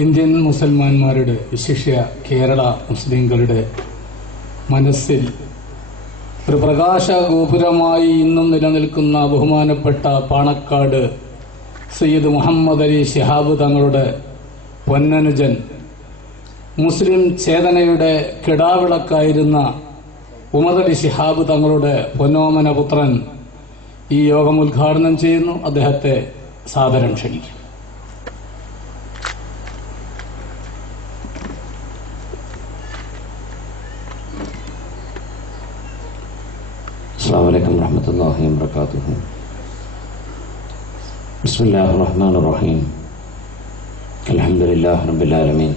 Indian മുസൽമാന്മാരുടെ വിശിഷ്യ കേരള മുസ്ലിംകളുടെ മനസ്സിൽ ഒരു പ്രകാശഗോപുരമായി ഇന്നും നിലനിൽക്കുന്ന ബഹുമാനപ്പെട്ട പാണക്കാട് സയ്യിദ് മുഹമ്മദ് അലി ശിഹാബ് തങ്ങളുടെ പൊന്നനുജൻ, മുസ്ലിം ചേതനയുടെ കിടാവിളക്കായിരുന്ന ഉമർ അലി ശിഹാബ് തങ്ങളുടെ പൊന്നോമന പുത്രൻ ഈ യോഗം ഉദ്ഘാടനം ചെയ്യുന്നു. അദ്ദേഹത്തെ സാദരം ക്ഷണിക്കും. അസ്സലാമു അലൈക്കും വറഹ്മത്തുള്ളാഹി വബറകാതുഹു. ബിസ്മില്ലാഹിർ റഹ്മാനിർ റഹീം. അൽഹംദുലില്ലാഹി റബ്ബിൽ ആലമീൻ.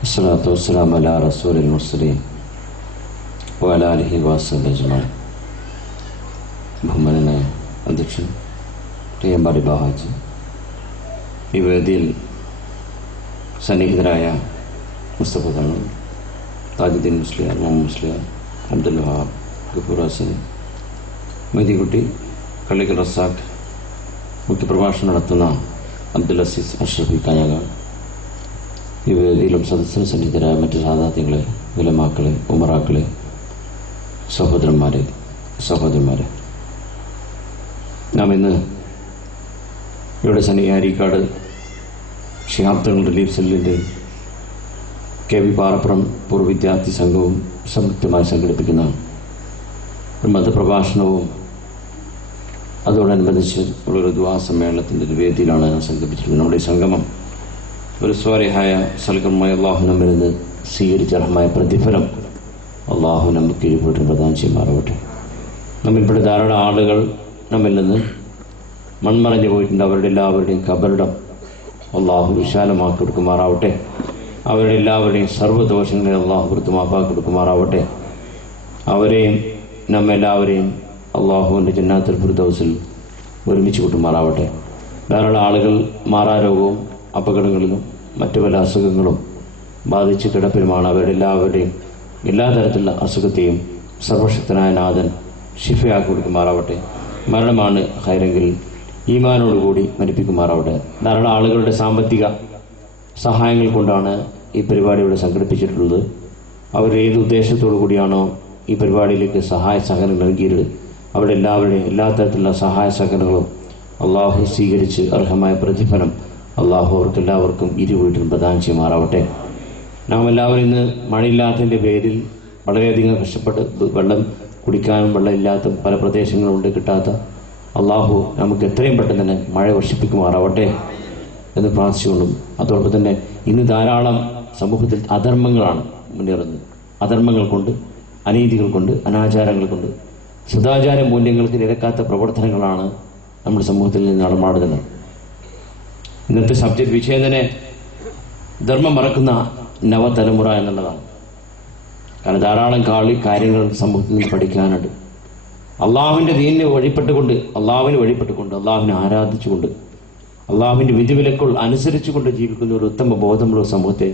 വസ്സലാത്തു വസ്സലാമു അലാ റസൂലിൽ മുർസലീൻ വഅലാ ആലിഹി വസഹ്ബിഹി അജ്മഈൻ. ബഹുമാനനായ അധ്യക്ഷൻ ടിഎംബാടി ബാഹാജി, ഈ വേദിയിൽ സന്നിഹിതരായ മുസ്തഫ തങ്ങൾ, താജുദ്ദീൻ മുസ്ലിയാർ, മുഹമ്മദ് മുസ്ലിയാർ, അബ്ദുൽ വഹാബ്, ഗഫൂർ ഹസൻ, മൈദിക്കുട്ടി, കള്ളിക്കൽ റസാഖ്, മുഖ്യപ്രഭാഷണം നടത്തുന്ന അബ്ദുൽ അസീസ് അഷ്റഫി കാഞ്ഞങ്ങാട്, ഈ വേദിയിലും സദസ്സിന് സന്നിഹിതരായ മറ്റു സാദാത്യങ്ങളെ, ഉലമാക്കളെ, ഉമറാക്കളെ, സഹോദരന്മാരെ, നാം ഇന്ന് ഇവിടെ അരീക്കാട് ശിഹാബ് തങ്ങൾ റിലീഫ് സെല്ലിൻ്റെ കെ.വി. പാറപ്പുറം പൂർവ്വ വിദ്യാർത്ഥി സംഘവും സംയുക്തമായി സംഘടിപ്പിക്കുന്ന ഒരു മതപ്രഭാഷണവും അതോടനുബന്ധിച്ച് ഉള്ളൊരു ദുആ സമ്മേളനത്തിൻ്റെ ഒരു വേദിയിലാണ് സംഘടിപ്പിച്ചിട്ടുള്ളത്. നമ്മുടെ ഈ സംഗമം ഒരു സ്വാലിഹായ സൽക്കർമ്മമായ അള്ളാഹു നമ്മിൽ നിന്ന് സ്വീകരിച്ച അർഹമായ പ്രതിഫലം അള്ളാഹു നമുക്ക് ഇരുകൂട്ടരും പ്രദാനം ചെയ്യുമാറാവട്ടെ. നമ്മിൽപ്പെട്ട ധാരാളം ആളുകൾ നമ്മിൽ നിന്ന് മൺമറഞ്ഞു പോയിട്ടുണ്ട്. അവരുടെ എല്ലാവരുടെയും ഖബറിടം അള്ളാഹു വിശാലമാക്കി കൊടുക്കുമാറാവട്ടെ. അവരുടെ എല്ലാവരുടെയും സർവ്വദോഷങ്ങളെ അള്ളാഹു വൃത്തമാക്കി കൊടുക്കുമാറാവട്ടെ. അവരെയും നമ്മെല്ലാവരെയും അള്ളാഹുവിൻ്റെ ജന്നാത്തുൽ ഫിർദൗസിൽ ഒരുമിച്ച് കൂട്ടുമാറാവട്ടെ. ധാരാളം ആളുകൾ മാറാരോഗവും അപകടങ്ങളിലും മറ്റു പല അസുഖങ്ങളും ബാധിച്ച് കിടപ്പിലുമാണ്. അവരുടെ എല്ലാവരുടെയും എല്ലാ തരത്തിലുള്ള അസുഖത്തെയും സർവശക്തനായ നാഥൻ ഷിഫയാക്കി കൊടുക്കുമാറാവട്ടെ. മരണമാണ് ഹൈറെങ്കിൽ ഈമാനോടുകൂടി മരിപ്പിക്കുമാറാവട്ടെ. ധാരാളം ആളുകളുടെ സാമ്പത്തിക സഹായങ്ങൾ കൊണ്ടാണ് ഈ പരിപാടി ഇവിടെ സംഘടിപ്പിച്ചിട്ടുള്ളത്. അവർ ഏത് ഉദ്ദേശത്തോടു കൂടിയാണോ ഈ പരിപാടിയിലേക്ക് സഹായ സഹകരണം നൽകിയത് അവരുടെ എല്ലാവരുടെയും എല്ലാ തരത്തിലുള്ള സഹായ സഹകരണങ്ങളും അള്ളാഹു സ്വീകരിച്ച് അർഹമായ പ്രതിഫലം അള്ളാഹു അവർക്കെല്ലാവർക്കും ഇരുവീട്ടിലും പ്രദാനം ചെയ്യുമാറാവട്ടെ. നാം എല്ലാവരും ഇന്ന് മഴയില്ലാത്തതിൻ്റെ പേരിൽ വളരെയധികം കഷ്ടപ്പെട്ട് വെള്ളം കുടിക്കാനും വെള്ളമില്ലാത്ത പല പ്രദേശങ്ങളുണ്ട്, കിട്ടാത്ത. അള്ളാഹു നമുക്ക് എത്രയും പെട്ടെന്ന് തന്നെ മഴ വർഷിപ്പിക്കുമാറാവട്ടെ എന്ന് പ്രാർത്ഥിച്ചുകൊണ്ടും, അതോടൊപ്പം തന്നെ ഇന്ന് ധാരാളം സമൂഹത്തിൽ അധർമ്മങ്ങളാണ് മുന്നേറുന്നത്. അധർമ്മങ്ങൾ കൊണ്ട്, അനീതികൾ കൊണ്ട്, അനാചാരങ്ങൾ കൊണ്ട്, സദാചാര മൂല്യങ്ങൾക്ക് നിരക്കാത്ത പ്രവർത്തനങ്ങളാണ് നമ്മുടെ സമൂഹത്തിൽ നിന്ന് നടമാടുന്നത്. ഇന്നത്തെ സബ്ജക്ട് വിഷയം തന്നെ ധർമ്മം മറക്കുന്ന നവതലമുറ എന്നുള്ളതാണ്. കാരണം ധാരാളം കാര്യങ്ങൾ സമൂഹത്തിൽ നിന്ന് പഠിക്കാനുണ്ട്. അള്ളാഹുവിൻ്റെ ദീനിനെ വഴിപ്പെട്ടുകൊണ്ട്, അള്ളാഹുവിനെ ആരാധിച്ചുകൊണ്ട്, അള്ളാഹുവിൻ്റെ വിധിവിലക്കുകൾ അനുസരിച്ചുകൊണ്ട് ജീവിക്കുന്ന ഒരു ഉത്തമ ബോധമുള്ള സമൂഹത്തെ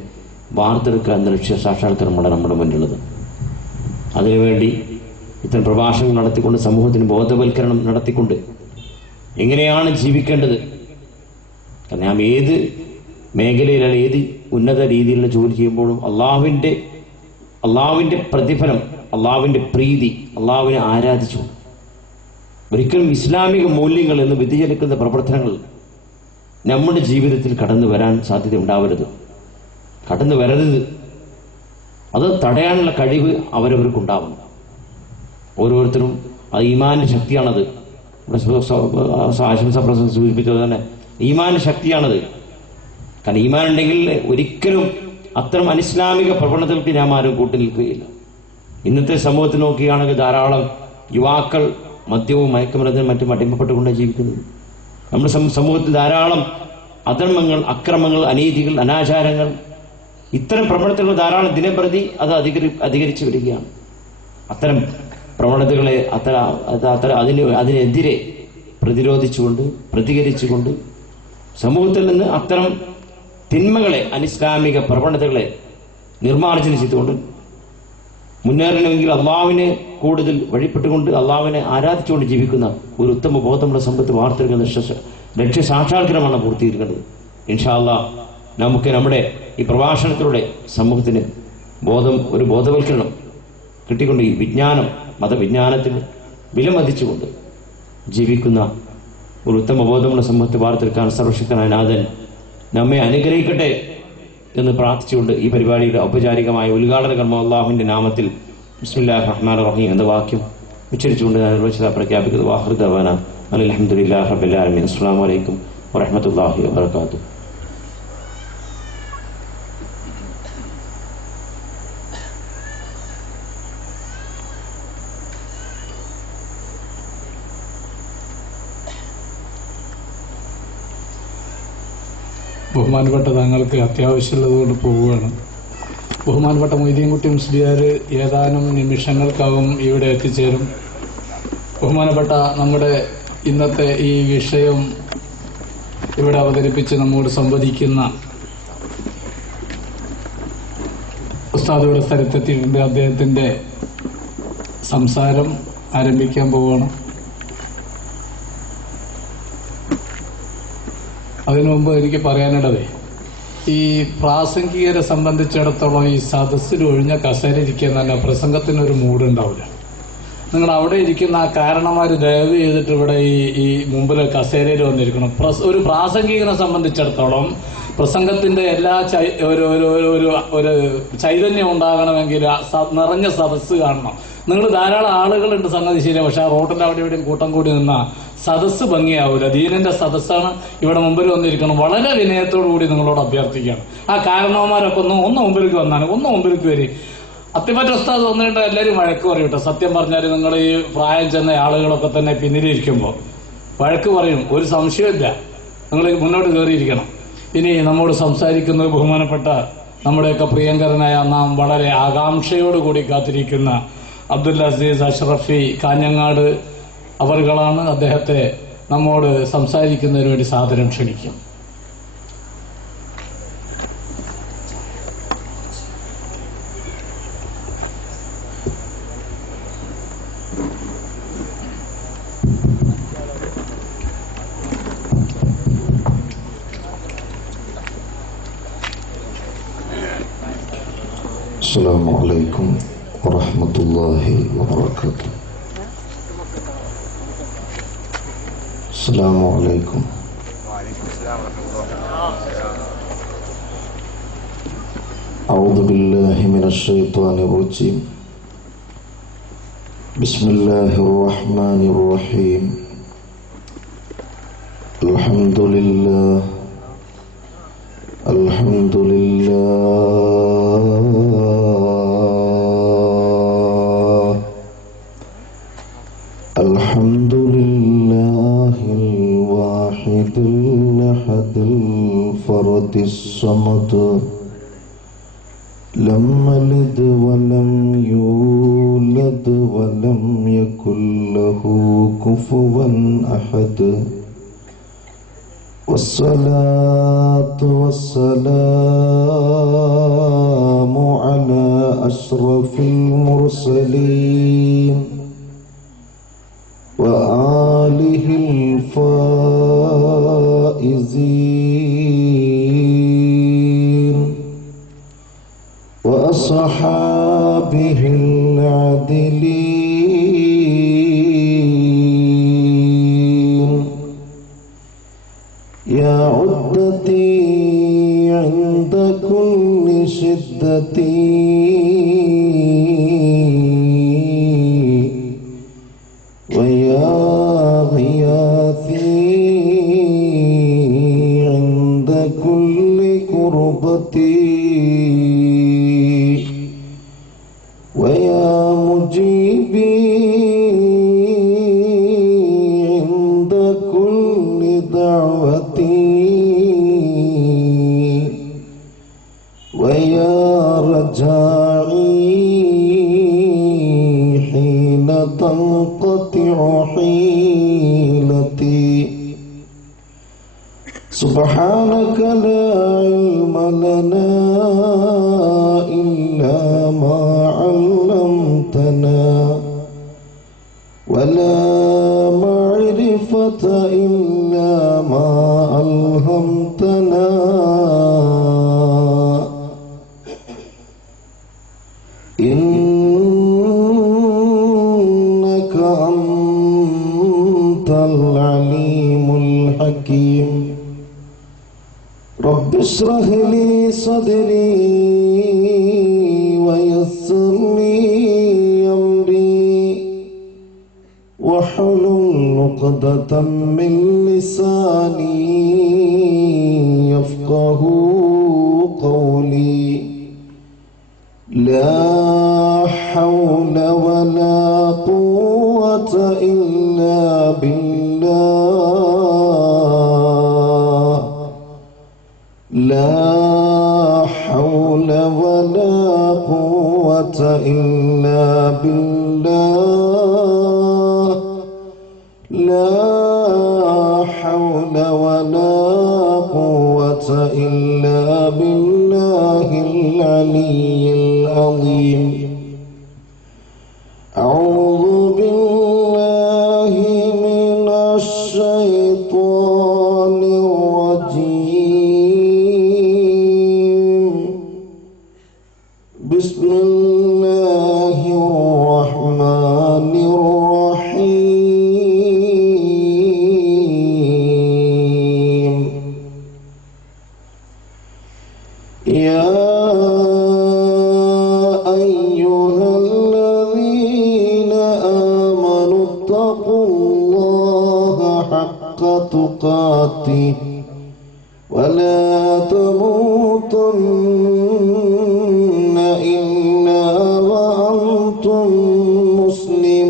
വാർത്തെടുക്കുക എന്ന ലക്ഷ്യ സാക്ഷാത്കാരമാണ് നമ്മുടെ മുന്നിലുള്ളത്. അതിനുവേണ്ടി ഇത്തരം പ്രഭാഷണങ്ങൾ നടത്തിക്കൊണ്ട്, സമൂഹത്തിന് ബോധവൽക്കരണം നടത്തിക്കൊണ്ട് എങ്ങനെയാണ് ജീവിക്കേണ്ടത്, കാരണം നാം ഏത് മേഖലയിലാണ്, ഏത് ഉന്നത രീതിയിലുള്ള ജോലി ചെയ്യുമ്പോഴും അള്ളാഹുവിൻ്റെ പ്രതിഫലം, അള്ളാഹുവിൻ്റെ പ്രീതി, അള്ളാഹുവിനെ ആരാധിച്ചു. ഒരിക്കലും ഇസ്ലാമിക മൂല്യങ്ങൾ എന്ന് വ്യതിചലിക്കുന്ന പ്രവർത്തനങ്ങൾ നമ്മുടെ ജീവിതത്തിൽ കടന്നു വരാൻ സാധ്യത ഉണ്ടാവരുത്, കടന്നു വരരുത്. അത് തടയാനുള്ള കഴിവ് അവരവർക്കുണ്ടാവണം. ഓരോരുത്തരും അത് ഈമാന്റെ ശക്തിയാണത്. ആശംസാ പ്രസംഗം സൂചിപ്പിച്ചത് തന്നെ ഈമാന്റെ ശക്തിയാണത്. കാരണം ഈമാൻ ഉണ്ടെങ്കിൽ ഒരിക്കലും അത്തരം അനിസ്ലാമിക പ്രവണതകൾക്ക് നാം ആരും കൂട്ടി നിൽക്കുകയില്ല. ഇന്നത്തെ സമൂഹത്തിൽ നോക്കുകയാണെങ്കിൽ ധാരാളം യുവാക്കൾ മദ്യവും മയക്കുമരുന്നിനും മറ്റും അടിമപ്പെട്ടുകൊണ്ടാണ് ജീവിക്കുന്നത്. നമ്മുടെ സമൂഹത്തിൽ ധാരാളം അധർമ്മങ്ങൾ, അക്രമങ്ങൾ, അനീതികൾ, അനാചാരങ്ങൾ, ഇത്തരം പ്രവണതകൾ ധാരാളം ദിനംപ്രതി അത് അധികരിച്ചു വരികയാണ്. അത്തരം പ്രവണതകളെ അതിനെതിരെ പ്രതിരോധിച്ചുകൊണ്ട്, പ്രതികരിച്ചുകൊണ്ട് സമൂഹത്തിൽ നിന്ന് അത്തരം തിന്മകളെ, അനിസ്ലാമിക പ്രവണതകളെ നിർമ്മാർജ്ജനം ചെയ്തുകൊണ്ട് മുന്നേറണമെങ്കിൽ അള്ളാഹുവിനെ കൂടുതൽ വഴിപ്പെട്ടുകൊണ്ട്, അള്ളാഹുവിനെ ആരാധിച്ചുകൊണ്ട് ജീവിക്കുന്ന ഒരു ഉത്തമ ബോധമുള്ള സമ്പത്ത് വാർത്തെടുക്കുന്ന ലക്ഷ്യ സാക്ഷാത്കാരമാണ് പൂർത്തീകരിക്കേണ്ടത്. ഇൻഷാ അല്ലാഹ് നമുക്ക് നമ്മുടെ ഈ പ്രഭാഷണത്തിലൂടെ സമൂഹത്തിന് ഒരു ബോധവൽക്കരണം കിട്ടിക്കൊണ്ട് ഈ വിജ്ഞാനം, മതവിജ്ഞാനത്തിന് വിലമതിച്ചുകൊണ്ട് ജീവിക്കുന്ന ഒരു ഉത്തമ ബോധമുള്ള സമൂഹത്തെ വാർത്തെടുക്കാൻ സർവശക്തനായ നാഥൻ നമ്മെ അനുഗ്രഹിക്കട്ടെ എന്ന് പ്രാർത്ഥിച്ചുകൊണ്ട് ഈ പരിപാടിയുടെ ഔപചാരികമായ ഉദ്ഘാടന കർമ്മം അല്ലാഹുവിന്റെ നാമത്തിൽ ബിസ്മില്ലാഹിർ റഹ്മാനിർ റഹീം എന്ന വാക്യം ഉച്ചരിച്ചുകൊണ്ട് ഞാൻ നിർവചിത പ്രഖ്യാപിക്കുന്നത്. വാഖിറു ദഅവാനാ അൽഹംദുലില്ലാഹി റബ്ബിൽ ആലമീൻ. അസ്സലാമു അലൈക്കും വറഹ്മത്തുള്ളാഹി വബറകാതുഹു. ബഹുമാനപ്പെട്ട താങ്കൾക്ക് അത്യാവശ്യമുള്ളത് കൊണ്ട് പോവുകയാണ്. ബഹുമാനപ്പെട്ട മൊയ്തീൻകുട്ടി മുസ്ലിയാർ ഏതാനും നിമിഷങ്ങൾക്കകം ഇവിടെ എത്തിച്ചേരും. ബഹുമാനപ്പെട്ട നമ്മുടെ ഇന്നത്തെ ഈ വിഷയം ഇവിടെ അവതരിപ്പിച്ച് നമ്മോട് സംവദിക്കുന്ന ഉസ്താദ് ഇവിടെ സ്ഥലത്തെത്തിയിട്ടുണ്ട്. അദ്ദേഹത്തിന്റെ സംസാരം ആരംഭിക്കാൻ പോവുകയാണ്. അതിനു മുമ്പ് എനിക്ക് പറയാനുള്ളത്, ഈ പ്രാസംഗികരെ സംബന്ധിച്ചിടത്തോളം ഈ സദസ്സിൽ ഒഴിഞ്ഞ കസേര ഇരിക്കാൻ തന്നെ പ്രസംഗത്തിനൊരു മൂടുണ്ടാവില്ല. നിങ്ങൾ അവിടെ ഇരിക്കുന്ന ആ കാരണന്മാർ ദയവ് ചെയ്തിട്ട് ഇവിടെ ഈ മുമ്പിൽ കസേരയിൽ വന്നിരിക്കണം. ഒരു പ്രാസംഗികനെ സംബന്ധിച്ചിടത്തോളം പ്രസംഗത്തിന്റെ എല്ലാ ഒരു ചൈതന്യം ഉണ്ടാകണമെങ്കിൽ നിറഞ്ഞ സദസ്സ് കാണണം. നിങ്ങൾ ധാരാളം ആളുകളുണ്ട് സംഗതി ശരിയാണ്, പക്ഷെ ആ റോഡിന്റെ അവിടെ ഇവിടെയും കൂട്ടം കൂടി നിന്ന സദസ്സ് ഭംഗിയാവില്ല. ദീനിന്റെ സദസ്സാണ്, ഇവിടെ മുമ്പിൽ വന്നിരിക്കണം. വളരെ വിനയത്തോടു കൂടി നിങ്ങളോട് അഭ്യർത്ഥിക്കുകയാണ്. ആ കാരണവന്മാരൊക്കെ ഒന്ന് മുമ്പിലേക്ക് വന്നാണ്, ഒന്ന് മുമ്പിലേക്ക് വരി. അത്തിപ്പറ്റ ഉസ്താദ് വന്നിട്ട് എല്ലാവരും വഴക്ക് പറയും കേട്ടോ. സത്യം പറഞ്ഞാൽ നിങ്ങൾ ഈ പ്രായം ചെന്ന ആളുകളൊക്കെ തന്നെ പിന്നിലിരിക്കുമ്പോൾ വഴക്ക് പറയും, ഒരു സംശയമില്ല. നിങ്ങൾ മുന്നോട്ട് കയറിയിരിക്കണം. ഇനി നമ്മോട് സംസാരിക്കുന്നത് ബഹുമാനപ്പെട്ട നമ്മുടെയൊക്കെ പ്രിയങ്കരനായ, നാം വളരെ ആകാംക്ഷയോടുകൂടി കാത്തിരിക്കുന്ന അബ്ദുൽ അസീസ് അഷ്റഫി കാഞ്ഞങ്ങാട് അവറുകളാണ്. അദ്ദേഹത്തെ നമ്മോട് സംസാരിക്കുന്നതിന് വേണ്ടി സാദരം ക്ഷണിക്കും. അസ്സലാമു അലൈക്കും വറഹ്മത്തുള്ളാഹി വബറകാതുഹു. അസ്സലാമു അലൈക്കും. അഊദു ബില്ലാഹി മിനശ് ശൈത്വാനിർ റജീം. ബിസ്മില്ലാഹിർ റഹ്മാനിർ റഹീം. അൽഹംദുലില്ലാഹ് അൽഹംദുലില്ലാഹിൽ വാഹിദിൽ അഹദിൽ ഫർദിസ് സമദ് ലം യലിദ് വലം യൂലദ് വലം യകുൽ ലഹു കുഫുവൻ അഹദ്. والصلاة والسلام على أشرف المرسلين وآله الفائزين وأصحابه العادلين. يا عدتي عند كل شدتي ويا غياثي عند كل كربتي ويا مجيبي عند كل دعوتي ويا رجائي حين تنقطع حيلتي. سبحانك لا علم لنا إلا ما علمتنا ولا معرفة إلا ما ألهمتنا الرجيم رب اشرح لي صدري ويسر لي أمري واحلل عقدة من لساني يفقه قولي لا حول ولا قوة إلا بالله لا حول ولا قوة إلا بالله لا حول ولا قوة إلا بالله العلي العظيم أعوذ بالله من الشيطان الرجيم بسم الله الرحمن الرحيم يا أيها الذين آمنوا اتقوا الله حق تقاته ولا تموتن إلا وأنتم مسلمون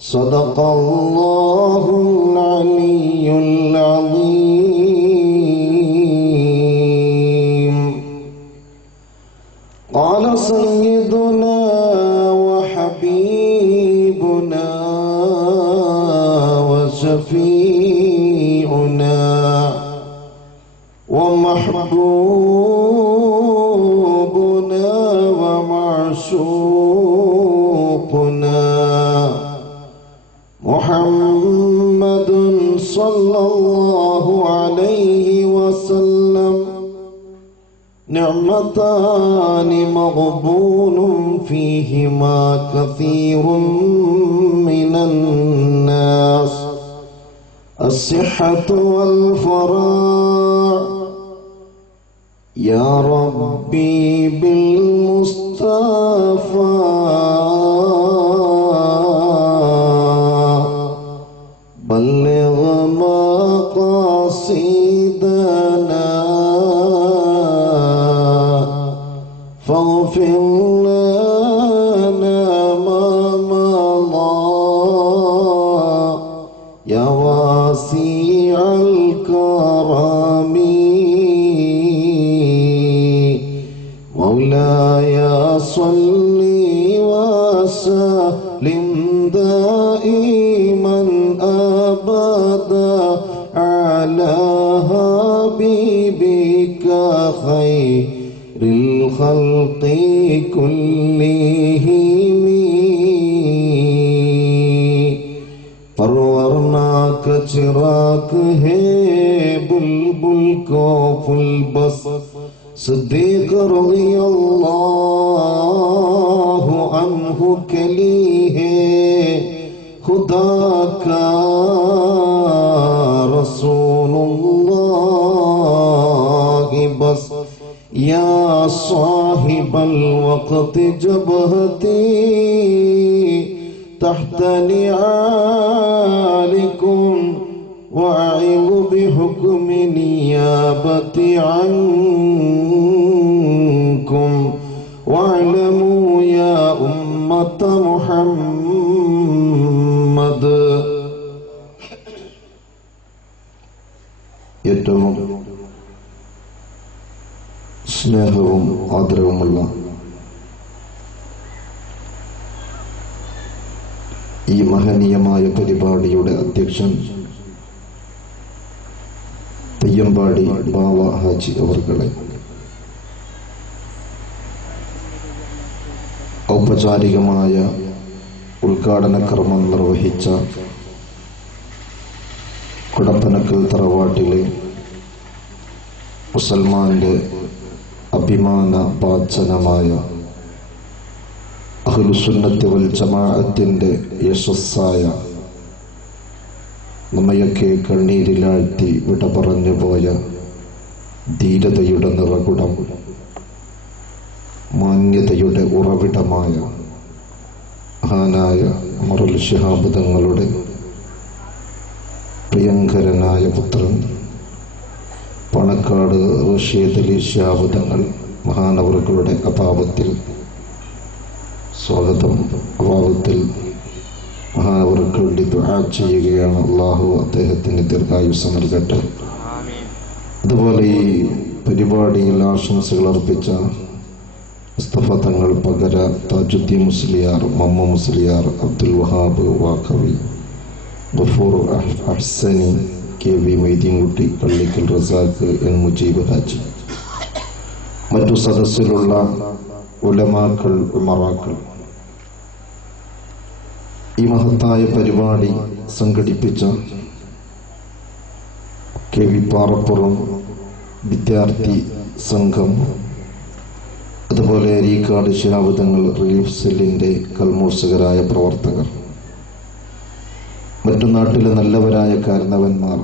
صدق الله العلي العظيم قال سيدنا وحبيبنا وشفيعنا ومحبوبنا ومعشوقنا محمد صلى الله عليه وسلم نعمتان مغبون فيهما كثير من الناس الصحة والفراغ يا ربي بالمصطفى بلغ مقاصدنا فاغفر لنا ما مضى يا واسع الكرم مولاي صل وسلم دائما أبدا على حبيبك خير الخلق كلهم परवरना का चिराग है बुलबुल को फुल बस सिद्दीक रज़ियल्लाहु अन्हु के लिए खुदा का रसूलुल्लाह बस या साहिबल वक़्त जबहती तहत निआलिकुम वअइज़ बिहुक्म नियाबति अन्कुम वअलमू या उम्मत मुहम्मद ഏറ്റവും സ്നേഹവും ആദരവുമുള്ള ഈ മഹനീയമായ പരിപാടിയുടെ അധ്യക്ഷൻ തയ്യമ്പാടി ബാവ ഹാജി അവർകളെ, ഔപചാരികമായ ഉദ്ഘാടന കർമ്മം നിർവഹിച്ച കുടപ്പനക്കൽ തറവാട്ടിലെ മുസൽമാന്റെ അഭിമാന പാച്ചനമായ അഹ്ലുസുന്നത്തി വൽ ജമാഅത്തിന്റെ യശസ്സായ നമ്മയൊക്കെ കണ്ണീരിലാഴ്ത്തി വിട പറഞ്ഞു പോയ ധീരതയുടെ നിറകുടം, മാന്യതയുടെ ഉറവിടമായ മഹാനായ ഉമറുൽ ശിഹാബ് തങ്ങളുടെ പ്രിയങ്കരനായ പുത്രൻ പാണക്കാട് റഷീദ് അലി ശിഹാബ് തങ്ങൾ മഹാനവറുകളുടെ അഭാവത്തിൽ സ്വാഗതം. അഭാവത്തിൽ മഹാനവർക്ക് വേണ്ടി ദുആ ചെയ്യുകയാണ്. അള്ളാഹു അദ്ദേഹത്തിന് ദീർഘായുസ്സ് നൽകട്ടെ. അതുപോലെ ഈ പരിപാടിയിൽ ആശംസകൾ അർപ്പിച്ച Mustafa Thangal, Pakara, Tajuddeen Musliyar, Mamma Musliyar, Abdul Wahab Vakhavi, Gafoor Ahsani, K V Maideenkutty, Pallikkal Razak, N Mujeeb Haji, മറ്റു സദസ്സിലുള്ള ഉലമാക്കൾ, ഉമറാക്കൾ, ഈ മഹത്തായ പരിപാടി സംഘടിപ്പിച്ച കെ വി പാറപ്പുറം വിദ്യാർത്ഥി സംഘം, അതുപോലെ അരീക്കാട് ശിഹാബ് തങ്ങൾ റിലീഫ് സെല്ലിന്റെ കൽമോത്സകരായ പ്രവർത്തകർ, മറ്റു നാട്ടിലെ നല്ലവരായ കാരണവന്മാർ,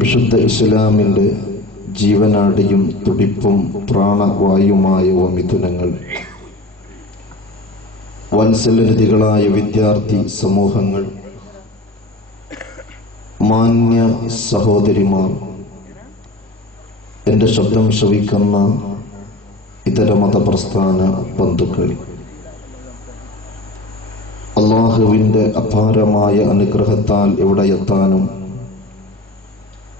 വിശുദ്ധ ഇസ്ലാമിന്റെ ജീവനാടിയും തുടിപ്പും പ്രാണവായുമായ വമിഥുനങ്ങൾ, വത്സലനിധികളായ വിദ്യാർത്ഥി സമൂഹങ്ങൾ, മാന്യ സഹോദരിമാർ, എന്റെ ശബ്ദം ശ്രവിക്കുന്ന ഇതര മതപ്രസ്ഥാന ബന്ധുക്കൾ, അള്ളാഹുവിന്റെ അപാരമായ അനുഗ്രഹത്താൽ എവിടെ എത്താനും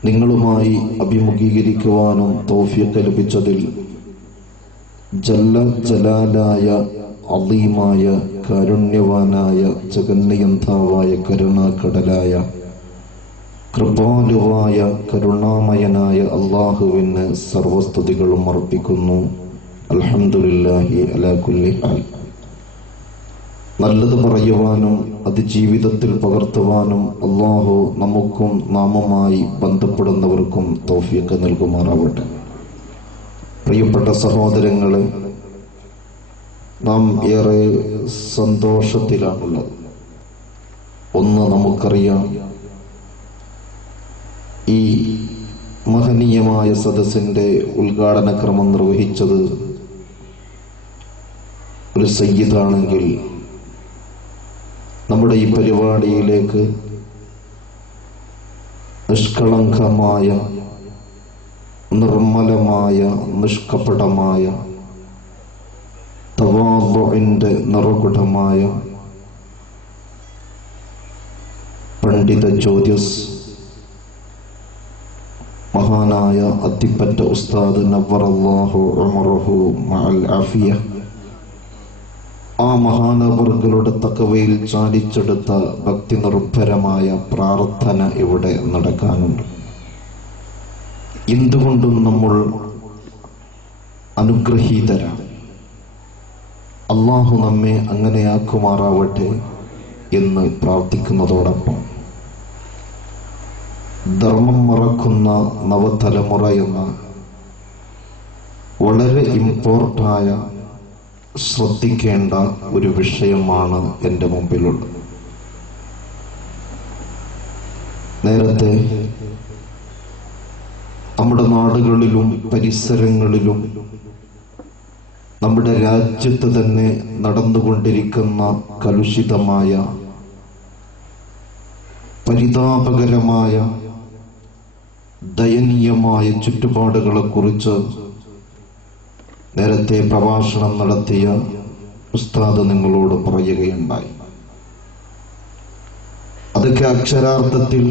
നിങ്ങളുമായി അഭിമുഖീകരിക്കുവാനും തൗഫീഖ് ലഭിച്ചതിൽ ജല്ല ജലാലായ അളീമായ കാരുണ്യവാനായ ജഗന്നിയന്താവായ കരുണാകടലായ കൃപാലുവായ കരുണാമയനായ അള്ളാഹുവിന് സർവസ്തുതികളും അർപ്പിക്കുന്നു. അൽഹംദുലില്ലാഹി അലാ കുല്ലി ഹാൽ. നല്ലത് പറയുവാനും അത് ജീവിതത്തിൽ പകർത്തുവാനും അള്ളാഹു നമുക്കും നാമുമായി ബന്ധപ്പെടുന്നവർക്കും തൗഫീഖ് നൽകുമാറാവട്ടെ. പ്രിയപ്പെട്ട സഹോദരങ്ങളെ, നാം ഏറെ സന്തോഷത്തിലാണുള്ളത്. ഒന്ന്, നമുക്കറിയാം, ഈ മഹനീയമായ സദസ്സിന്റെ ഉദ്ഘാടന ക്രമം നിർവഹിച്ചത് ഒരു സയ്യിദാണെങ്കിൽ നമ്മുടെ ഈ പരിപാടിയിലേക്ക് നിഷ്കളങ്കമായ, നിർമ്മലമായ, നിഷ്കപടമായ, തവാദുഇന്റെ നിറകുടമായ പണ്ഡിത ജ്യോതിസ് മഹാനായ അത്തിപ്പറ്റ ഉസ്താദ് നവ്വറല്ലാഹു ഉമറഹു മഅൽ ആഫിയ, ആ മഹാനവറുകളുടെ തഖവയിൽ ചാലിച്ചെടുത്ത ഭക്തി നിർഭരമായ പ്രാർത്ഥന ഇവിടെ നടക്കാനുണ്ട്. എന്തുകൊണ്ടും നമ്മൾ അനുഗ്രഹീതരാണ്. അള്ളാഹു നമ്മെ അങ്ങനെയാക്കുമാറാവട്ടെ എന്ന് പ്രാർത്ഥിക്കുന്നതോടൊപ്പം ധർമ്മം മറക്കുന്ന നവതലമുറ എന്ന വളരെ ഇമ്പോർട്ടായ, ശ്രദ്ധിക്കേണ്ട ഒരു വിഷയമാണ് എൻ്റെ മുമ്പിലുള്ളത്. നേരത്തെ നമ്മുടെ നാടുകളിലും പരിസരങ്ങളിലും നമ്മുടെ രാജ്യത്ത് തന്നെ നടന്നുകൊണ്ടിരിക്കുന്ന കലുഷിതമായ, പരിതാപകരമായ, ദയനീയമായ ചുറ്റുപാടുകളെ കുറിച്ച് നേരത്തെ പ്രഭാഷണം നടത്തിയ ഉസ്താദ് നിങ്ങളോട് പറയുകയുണ്ടായി. അതൊക്കെ അക്ഷരാർത്ഥത്തിൽ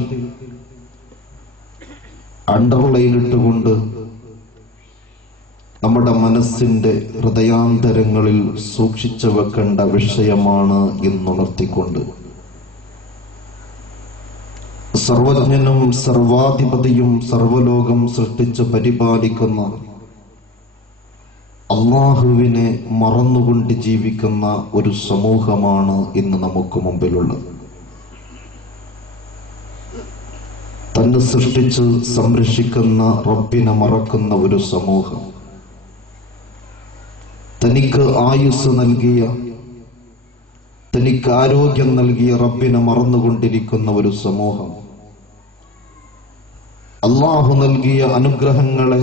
അണ്ടർലൈനിട്ടുകൊണ്ട് നമ്മുടെ മനസ്സിന്റെ ഹൃദയാന്തരങ്ങളിൽ സൂക്ഷിച്ചു വെക്കേണ്ട വിഷയമാണ് എന്നുണർത്തിക്കൊണ്ട് സർവജ്ഞനും സർവാധിപതിയും സർവലോകം സൃഷ്ടിച്ച് പരിപാലിക്കുന്ന അള്ളാഹുവിനെ മറന്നുകൊണ്ട് ജീവിക്കുന്ന ഒരു സമൂഹമാണ് ഇന്ന് നമുക്ക് മുമ്പിലുള്ളത്. തന്നെ സൃഷ്ടിച്ച് സംരക്ഷിക്കുന്ന റബ്ബിനെ മറക്കുന്ന ഒരു സമൂഹം, തനിക്ക് ആയുസ് നൽകിയ, തനിക്ക് ആരോഗ്യം നൽകിയ റബ്ബിനെ മറന്നുകൊണ്ടിരിക്കുന്ന ഒരു സമൂഹം. അല്ലാഹു നൽകിയ അനുഗ്രഹങ്ങളെ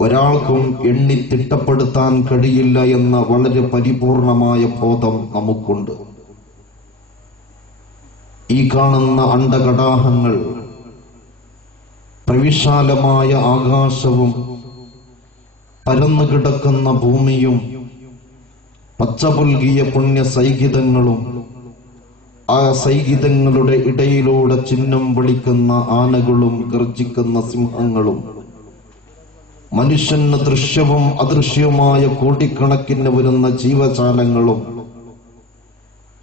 ഒരാൾക്കും എണ്ണി തിട്ടപ്പെടുത്താൻ കഴിയില്ല എന്ന വളരെ പരിപൂർണമായ ബോധം നമുക്കുണ്ട്. ഈ കാണുന്ന അണ്ഡകടാഹങ്ങൾ, പ്രവിശാലമായ ആകാശവും പരന്നുകിടക്കുന്ന ഭൂമിയും പച്ചപുൽകിയ പുണ്യ സൈകിതങ്ങളും ആ സൈകിതങ്ങളുടെ ഇടയിലൂടെ ചിഹ്നം വിളിക്കുന്ന ആനകളും ഗർജിക്കുന്ന സിംഹങ്ങളും മനുഷ്യന് ദൃശ്യവും അദൃശ്യവുമായ കോടിക്കണക്കിന് വരുന്ന ജീവജാലങ്ങളും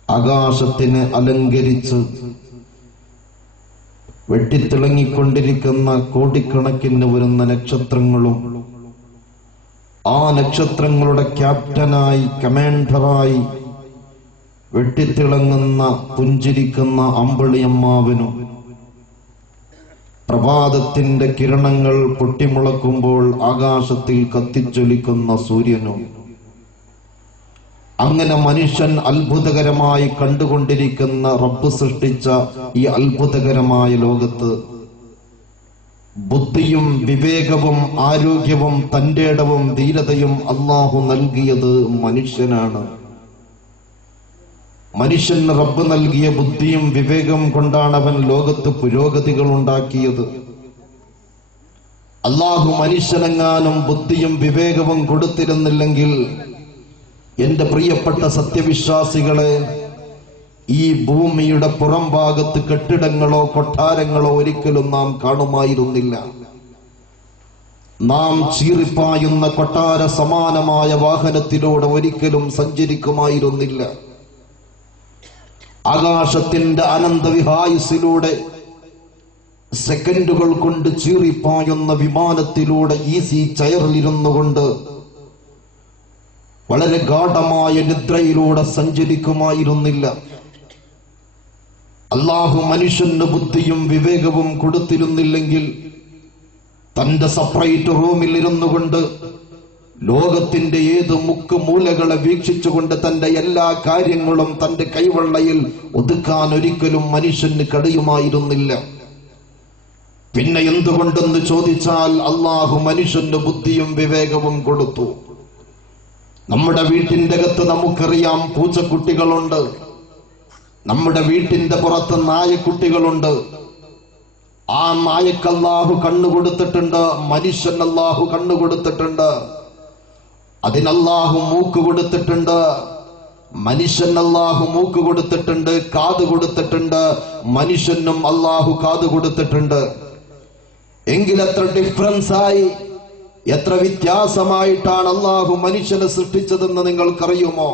ആകാശത്തിനെ അലങ്കരിച്ച് വെട്ടിത്തിളങ്ങിക്കൊണ്ടിരിക്കുന്ന കോടിക്കണക്കിന് വരുന്ന നക്ഷത്രങ്ങളും ആ നക്ഷത്രങ്ങളുടെ ക്യാപ്റ്റനായി, കമാൻഡറായി വെട്ടിത്തിളങ്ങുന്ന പുഞ്ചിരിക്കുന്ന അമ്പിളിയമ്മാവനും പ്രഭാതത്തിന്റെ കിരണങ്ങൾ പൊട്ടിമുളക്കുമ്പോൾ ആകാശത്തിൽ കത്തിജ്വലിക്കുന്ന സൂര്യനും, അങ്ങനെ മനുഷ്യൻ അത്ഭുതകരമായി കണ്ടുകൊണ്ടിരിക്കുന്ന റബ്ബ് സൃഷ്ടിച്ച ഈ അത്ഭുതകരമായ ലോകത്ത് ബുദ്ധിയും വിവേകവും ആരോഗ്യവും തന്റേടവും ധീരതയും അല്ലാഹു നൽകിയത് മനുഷ്യനാണ്. മനുഷ്യന് റബ്ബ് നൽകിയ ബുദ്ധിയും വിവേകവും കൊണ്ടാണ് അവൻ ലോകത്ത് പുരോഗതികൾ ഉണ്ടാക്കിയത്. അല്ലാഹു മനുഷ്യനെങ്ങാനും ബുദ്ധിയും വിവേകവും കൊടുത്തിരുന്നില്ലെങ്കിൽ എന്റെ പ്രിയപ്പെട്ട സത്യവിശ്വാസികളെ, ഈ ഭൂമിയുടെ പുറം ഭാഗത്ത് കെട്ടിടങ്ങളോ കൊട്ടാരങ്ങളോ ഒരിക്കലും നാം കാണുമായിരുന്നില്ല. നാം ചീറിപ്പായുന്ന കൊട്ടാര സമാനമായ വാഹനത്തിലൂടെ ഒരിക്കലും സഞ്ചരിക്കുമായിരുന്നില്ല. ആകാശത്തിന്റെ അനന്തവിഹായുസിലൂടെ സെക്കൻഡുകൾ കൊണ്ട് ചീറിപ്പായുന്ന വിമാനത്തിലൂടെ ഈസി ചെയറിലിരുന്നു കൊണ്ട് വളരെ ഗാഢമായ നിദ്രയിലൂടെ സഞ്ചരിക്കുമായിരുന്നില്ല. അല്ലാഹു മനുഷ്യന് ബുദ്ധിയും വിവേകവും കൊടുത്തിരുന്നില്ലെങ്കിൽ തന്റെ സെപ്പറേറ്റ് റൂമിൽ ഇരുന്നു കൊണ്ട് ലോകത്തിന്റെ ഏത് മുക്കുമൂലകളെ വീക്ഷിച്ചുകൊണ്ട് തന്റെ എല്ലാ കാര്യങ്ങളും തന്റെ കൈവെള്ളയിൽ ഒതുക്കാൻ ഒരിക്കലും മനുഷ്യന് കഴിയുമായിരുന്നില്ല. പിന്നെ എന്തുകൊണ്ടെന്ന് ചോദിച്ചാൽ അല്ലാഹു മനുഷ്യന് ബുദ്ധിയും വിവേകവും കൊടുത്തു. നമ്മുടെ വീട്ടിന്റെ അകത്ത് നമുക്കറിയാം പൂച്ചക്കുട്ടികളുണ്ട്, നമ്മുടെ വീട്ടിന്റെ പുറത്ത് നായക്കുട്ടികളുണ്ട്. ആ നായക്ക് അല്ലാഹു കണ്ണുകൊടുത്തിട്ടുണ്ട്, മനുഷ്യൻ അല്ലാഹു കണ്ണുകൊടുത്തിട്ടുണ്ട്. അതിനല്ലാഹു മൂക്ക് കൊടുത്തിട്ടുണ്ട്, മനുഷ്യൻ അല്ലാഹു മൂക്ക് കൊടുത്തിട്ടുണ്ട്. കാത് കൊടുത്തിട്ടുണ്ട്, മനുഷ്യനും അല്ലാഹു കാത് കൊടുത്തിട്ടുണ്ട്. എങ്കിൽ എത്ര ഡിഫറൻസ് ആയി, എത്ര വ്യത്യാസമായിട്ടാണ് അല്ലാഹു മനുഷ്യനെ സൃഷ്ടിച്ചതെന്ന് നിങ്ങൾക്കറിയുമോ?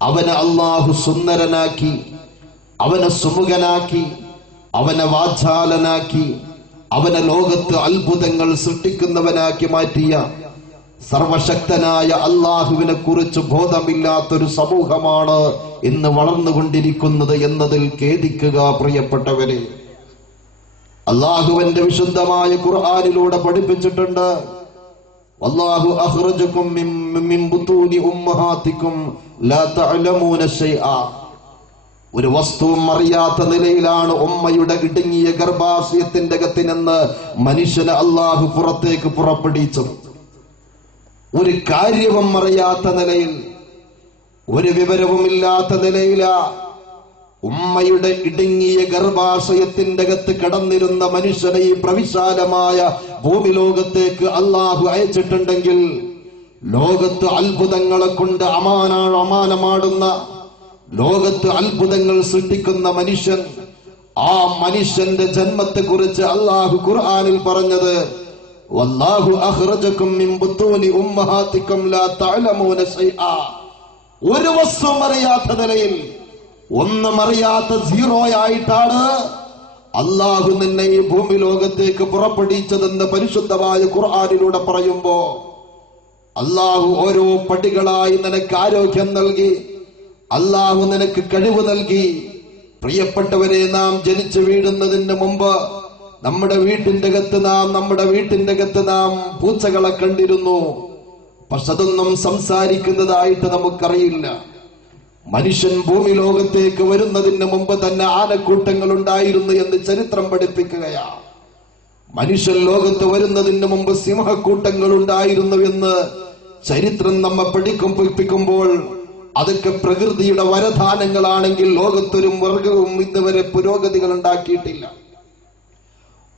അവനെ അല്ലാഹു സുന്ദരനാക്കി, അവനെ സുമുഖനാക്കി, അവനെ വാചാലനാക്കി, അവനെ ലോകത്ത് അത്ഭുതങ്ങൾ സൃഷ്ടിക്കുന്നവനാക്കി മാറ്റിയ സർവശക്തനായ അല്ലാഹുവിനെ കുറിച്ച് ബോധമില്ലാത്തൊരു സമൂഹമാണ് ഇന്ന് വളർന്നുകൊണ്ടിരിക്കുന്നത് എന്നതിൽ ഖേദിക്കുക പ്രിയപ്പെട്ടവരെ. അല്ലാഹുവിന്റെ വിശുദ്ധമായ ഖുർആനിലൂടെ പഠിപ്പിച്ചിട്ടുണ്ട്, വല്ലാഹു അഖ്റജകും മിൻ ബുതൂനി ഉമ്മഹാതികും ലാ തഅലമൂന ശൈആ. ഒരു വസ്തുവും അറിയാത്ത നിലയിലാണ് ഉമ്മയുടെ ഇടുങ്ങിയ ഗർഭാശയത്തിന്റെ അകത്ത് നിന്ന് മനുഷ്യനെ അല്ലാഹു പുറത്തേക്ക് പുറപ്പെടുവിച്ചത്. ഒരു കാര്യവും അറിയാത്ത നിലയിൽ, ഒരു വിവരവുമില്ലാത്ത നിലയിലാ ഉമ്മയുടെ ഇടുങ്ങിയ ഗർഭാശയത്തിന്റെ അകത്ത് കടന്നിരുന്ന മനുഷ്യനെ ഈ പ്രവിശാലമായ ഭൂമി ലോകത്തേക്ക് അല്ലാഹു അയച്ചിട്ടുണ്ടെങ്കിൽ ലോകത്ത് അത്ഭുതങ്ങളെ കൊണ്ട് അമാനമാടുന്ന, ലോകത്ത് അത്ഭുതങ്ങൾ സൃഷ്ടിക്കുന്ന മനുഷ്യൻ, ആ മനുഷ്യന്റെ ജന്മത്തെ കുറിച്ച് അല്ലാഹു ഖുർആനിൽ പറഞ്ഞത് വല്ലാഹു അഖ്റജകും മിൻ ബുതൂനി ഉമ്മഹാതികും ലാ തഅലമൂന ശൈആ. ഒരു വസ്തുവും അറിയാത്ത നിലയിൽ, ഒന്നും അറിയാത്ത സീറോയായിട്ടാണ് അല്ലാഹു നിന്നെ ഈ ഭൂമി ലോകത്തേക്ക് പുറപ്പെടുവിച്ചതെന്ന് പരിശുദ്ധമായ ഖുർആനിലൂടെ പറയുമ്പോ അല്ലാഹു ഓരോ പടികളായി നിനക്ക് ആരോഗ്യം നൽകി, അല്ലാഹു നിനക്ക് കഴിവ് നൽകി. പ്രിയപ്പെട്ടവരെ, നാം ജനിച്ചു വീഴുന്നതിന് മുമ്പ് നമ്മുടെ വീട്ടിന്റെ അകത്ത് നാം പൂച്ചകളെ കണ്ടിരുന്നു. പക്ഷെ അതൊന്നും സംസാരിക്കുന്നതായിട്ട് നമുക്കറിയില്ല. മനുഷ്യൻ ഭൂമി ലോകത്തേക്ക് വരുന്നതിന് മുമ്പ് തന്നെ ആനക്കൂട്ടങ്ങൾ ഉണ്ടായിരുന്നു എന്ന് ചരിത്രം പഠിപ്പിക്കുകയാണ്. മനുഷ്യൻ ലോകത്ത് വരുന്നതിന് മുമ്പ് സിംഹക്കൂട്ടങ്ങൾ ഉണ്ടായിരുന്നു എന്ന് ചരിത്രം നമ്മെ പഠിപ്പിക്കുമ്പോൾ അതൊക്കെ പ്രകൃതിയുടെ വരദാനങ്ങളാണെങ്കിൽ ലോകത്തൊരു വർഗവും ഇതുവരെ പുരോഗതികൾ ഉണ്ടാക്കിയിട്ടില്ല.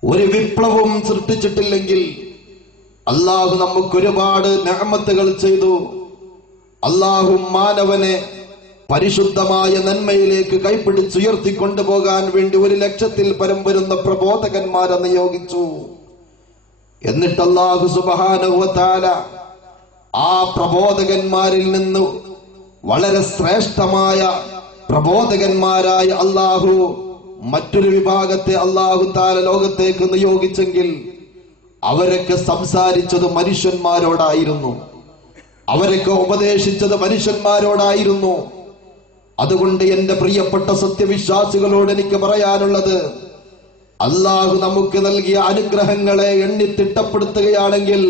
ഒരു വിപ്ലവവും സൃഷ്ടിച്ചിട്ടില്ലെങ്കിൽ അള്ളാഹു നമുക്കൊരുപാട് നിഅമത്തുകൾ ചെയ്തു. അള്ളാഹു മാനവനെ പരിശുദ്ധമായ നന്മയിലേക്ക് കൈപ്പിടിച്ചുയർത്തിക്കൊണ്ടുപോകാൻ വേണ്ടി 1,00,000-ൽ പരം വരുന്ന പ്രബോധകന്മാരെ നിയോഗിച്ചു. എന്നിട്ട് അല്ലാഹു സുബ്ഹാനഹു വ തആല ആ പ്രബോധകന്മാരിൽ നിന്ന് വളരെ ശ്രേഷ്ഠമായ പ്രബോധകന്മാരായ അല്ലാഹു മറ്റൊരു വിഭാഗത്തെ അല്ലാഹു തആല ലോകത്തേക്ക് നിയോഗിച്ചെങ്കിൽ അവരൊക്കെ സംസാരിച്ചത് മനുഷ്യന്മാരോടായിരുന്നു, അവരൊക്കെ ഉപദേശിച്ചത് മനുഷ്യന്മാരോടായിരുന്നു. അതുകൊണ്ട് എന്റെ പ്രിയപ്പെട്ട സത്യവിശ്വാസികളോട് എനിക്ക് പറയാനുള്ളത്, അല്ലാഹു നമുക്ക് നൽകിയ അനുഗ്രഹങ്ങളെ എണ്ണി തിട്ടപ്പെടുത്തുകയാണെങ്കിൽ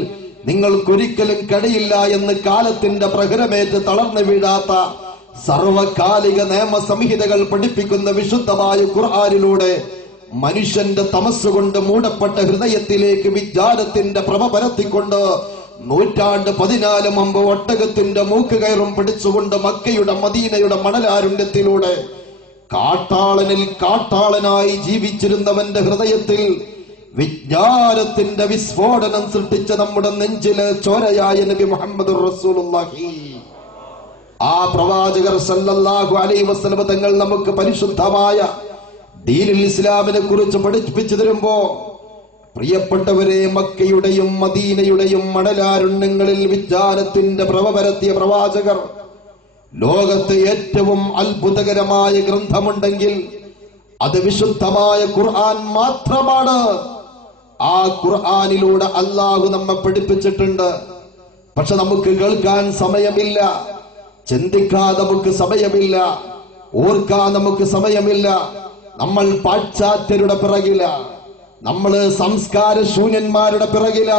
നിങ്ങൾക്കൊരിക്കലും കഴിയില്ല എന്ന് കാലത്തിന്റെ പ്രഹരമേറ്റ് തളർന്നു വീഴാത്ത സർവകാലിക നിയമസംഹിതകൾ പഠിപ്പിക്കുന്ന വിശുദ്ധമായ ഖുർആനിലൂടെ മനുഷ്യന്റെ തമസ്സുകൊണ്ട് മൂടപ്പെട്ട ഹൃദയത്തിലേക്ക് വിജ്ഞാനത്തിന്റെ പ്രഭ പരത്തിക്കൊണ്ട് 14 മുമ്പ് ഒട്ടകത്തിന്റെ മൂക്കുകയറും പിടിച്ചുകൊണ്ട് മക്കയുടെ മദീനയുടെ മണലാരുണ്യത്തിലൂടെ കാട്ടാളനിൽ കാട്ടാളനായി ജീവിച്ചിരുന്നവന്റെ ഹൃദയത്തിൽ വിജ്ഞാനത്തിന്റെ വിസ്ഫോടനം സൃഷ്ടിച്ച നമ്മുടെ നെഞ്ചിലെ ചോരയായ നബി മുഹമ്മദുർ റസൂലുള്ളാഹി, ആ പ്രവാചകർ സല്ലല്ലാഹു അലൈഹി വസല്ലം തങ്ങൾ നമുക്ക് പരിശുദ്ധമായ ദീനുൽ ഇസ്ലാമിനെ കുറിച്ച് പഠിപ്പിച്ചു തരുമ്പോ, പ്രിയപ്പെട്ടവരെ, മക്കയുടെയും മദീനയുടെയും മണലാരുണ്യങ്ങളിൽ വിജ്ഞാനത്തിന്റെ പ്രഭ പരത്തിയ പ്രവാചകർ, ലോകത്തെ ഏറ്റവും അത്ഭുതകരമായ ഗ്രന്ഥമുണ്ടെങ്കിൽ അത് വിശുദ്ധമായ ഖുർആൻ മാത്രമാണ്. ആ ഖുർആനിലൂടെ അല്ലാഹു നമ്മെ പഠിപ്പിച്ചിട്ടുണ്ട്. പക്ഷെ നമുക്ക് കേൾക്കാൻ സമയമില്ല, ചിന്തിക്കാൻ നമുക്ക് സമയമില്ല, ഓർക്കാൻ നമുക്ക് സമയമില്ല. നമ്മൾ പാശ്ചാത്യരുടെ പിറകില, നമ്മള് സംസ്കാര ശൂന്യന്മാരുടെ പിറകില.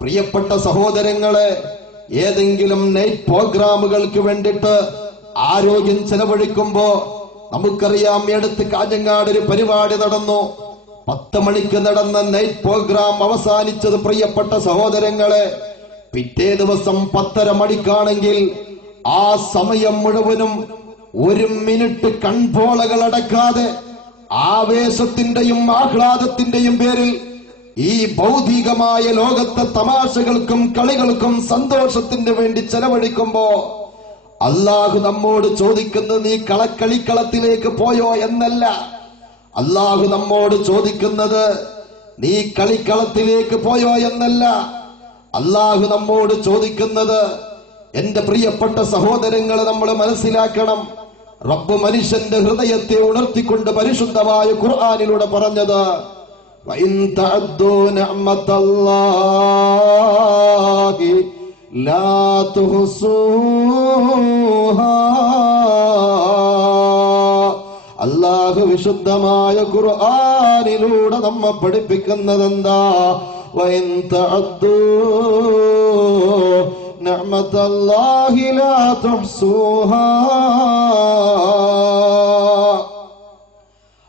പ്രിയപ്പെട്ട സഹോദരങ്ങളെ, ഏതെങ്കിലും നൈറ്റ് പ്രോഗ്രാമുകൾക്ക് വേണ്ടിയിട്ട് ആരോഗ്യം ചെലവഴിക്കുമ്പോ നമുക്കറിയാം, എടുത്ത് കാഞ്ഞങ്ങാട് ഒരു പരിപാടി നടന്നു. 10 മണിക്ക് നടന്ന നൈറ്റ് പ്രോഗ്രാം അവസാനിച്ചത് പ്രിയപ്പെട്ട സഹോദരങ്ങളെ പിറ്റേ ദിവസം 10:30 മണിക്കാണെങ്കിൽ ആ സമയം മുഴുവനും 1 മിനിറ്റ് കൺപോളകൾ അടക്കാതെ ആവേശത്തിന്റെയും ആഹ്ലാദത്തിന്റെയും പേരിൽ ഈ ഭൗതികമായ ലോകത്തെ തമാശകൾക്കും കളികൾക്കും സന്തോഷത്തിന് വേണ്ടി ചെലവഴിക്കുമ്പോ അല്ലാഹു നമ്മോട് ചോദിക്കുന്നത് നീ കളിക്കളത്തിലേക്ക് പോയോ എന്നല്ല. അല്ലാഹു നമ്മോട് ചോദിക്കുന്നത് നീ കളിക്കളത്തിലേക്ക് പോയോ എന്നല്ല. അല്ലാഹു നമ്മോട് ചോദിക്കുന്നത്, എന്റെ പ്രിയപ്പെട്ട സഹോദരങ്ങളെ, നമ്മൾ മനസ്സിലാക്കണം, റബ്ബ് മനുഷ്യന്റെ ഹൃദയത്തെ ഉണർത്തിക്കൊണ്ട് പരിശുദ്ധമായ ഖുർആനിലൂടെ പറഞ്ഞത്, വഇൻ തഅദ്ദു നിഅമതല്ലാഹി ലാ തുഹ്സൂഹാ. അല്ലാഹു വിശുദ്ധമായ ഖുർആനിലൂടെ നമ്മെ പഠിപ്പിക്കുന്നതെന്താ? വഇൻ തഅദ്ദു നിഅമതല്ലാഹി ലാ തുഹ്സൂഹാ.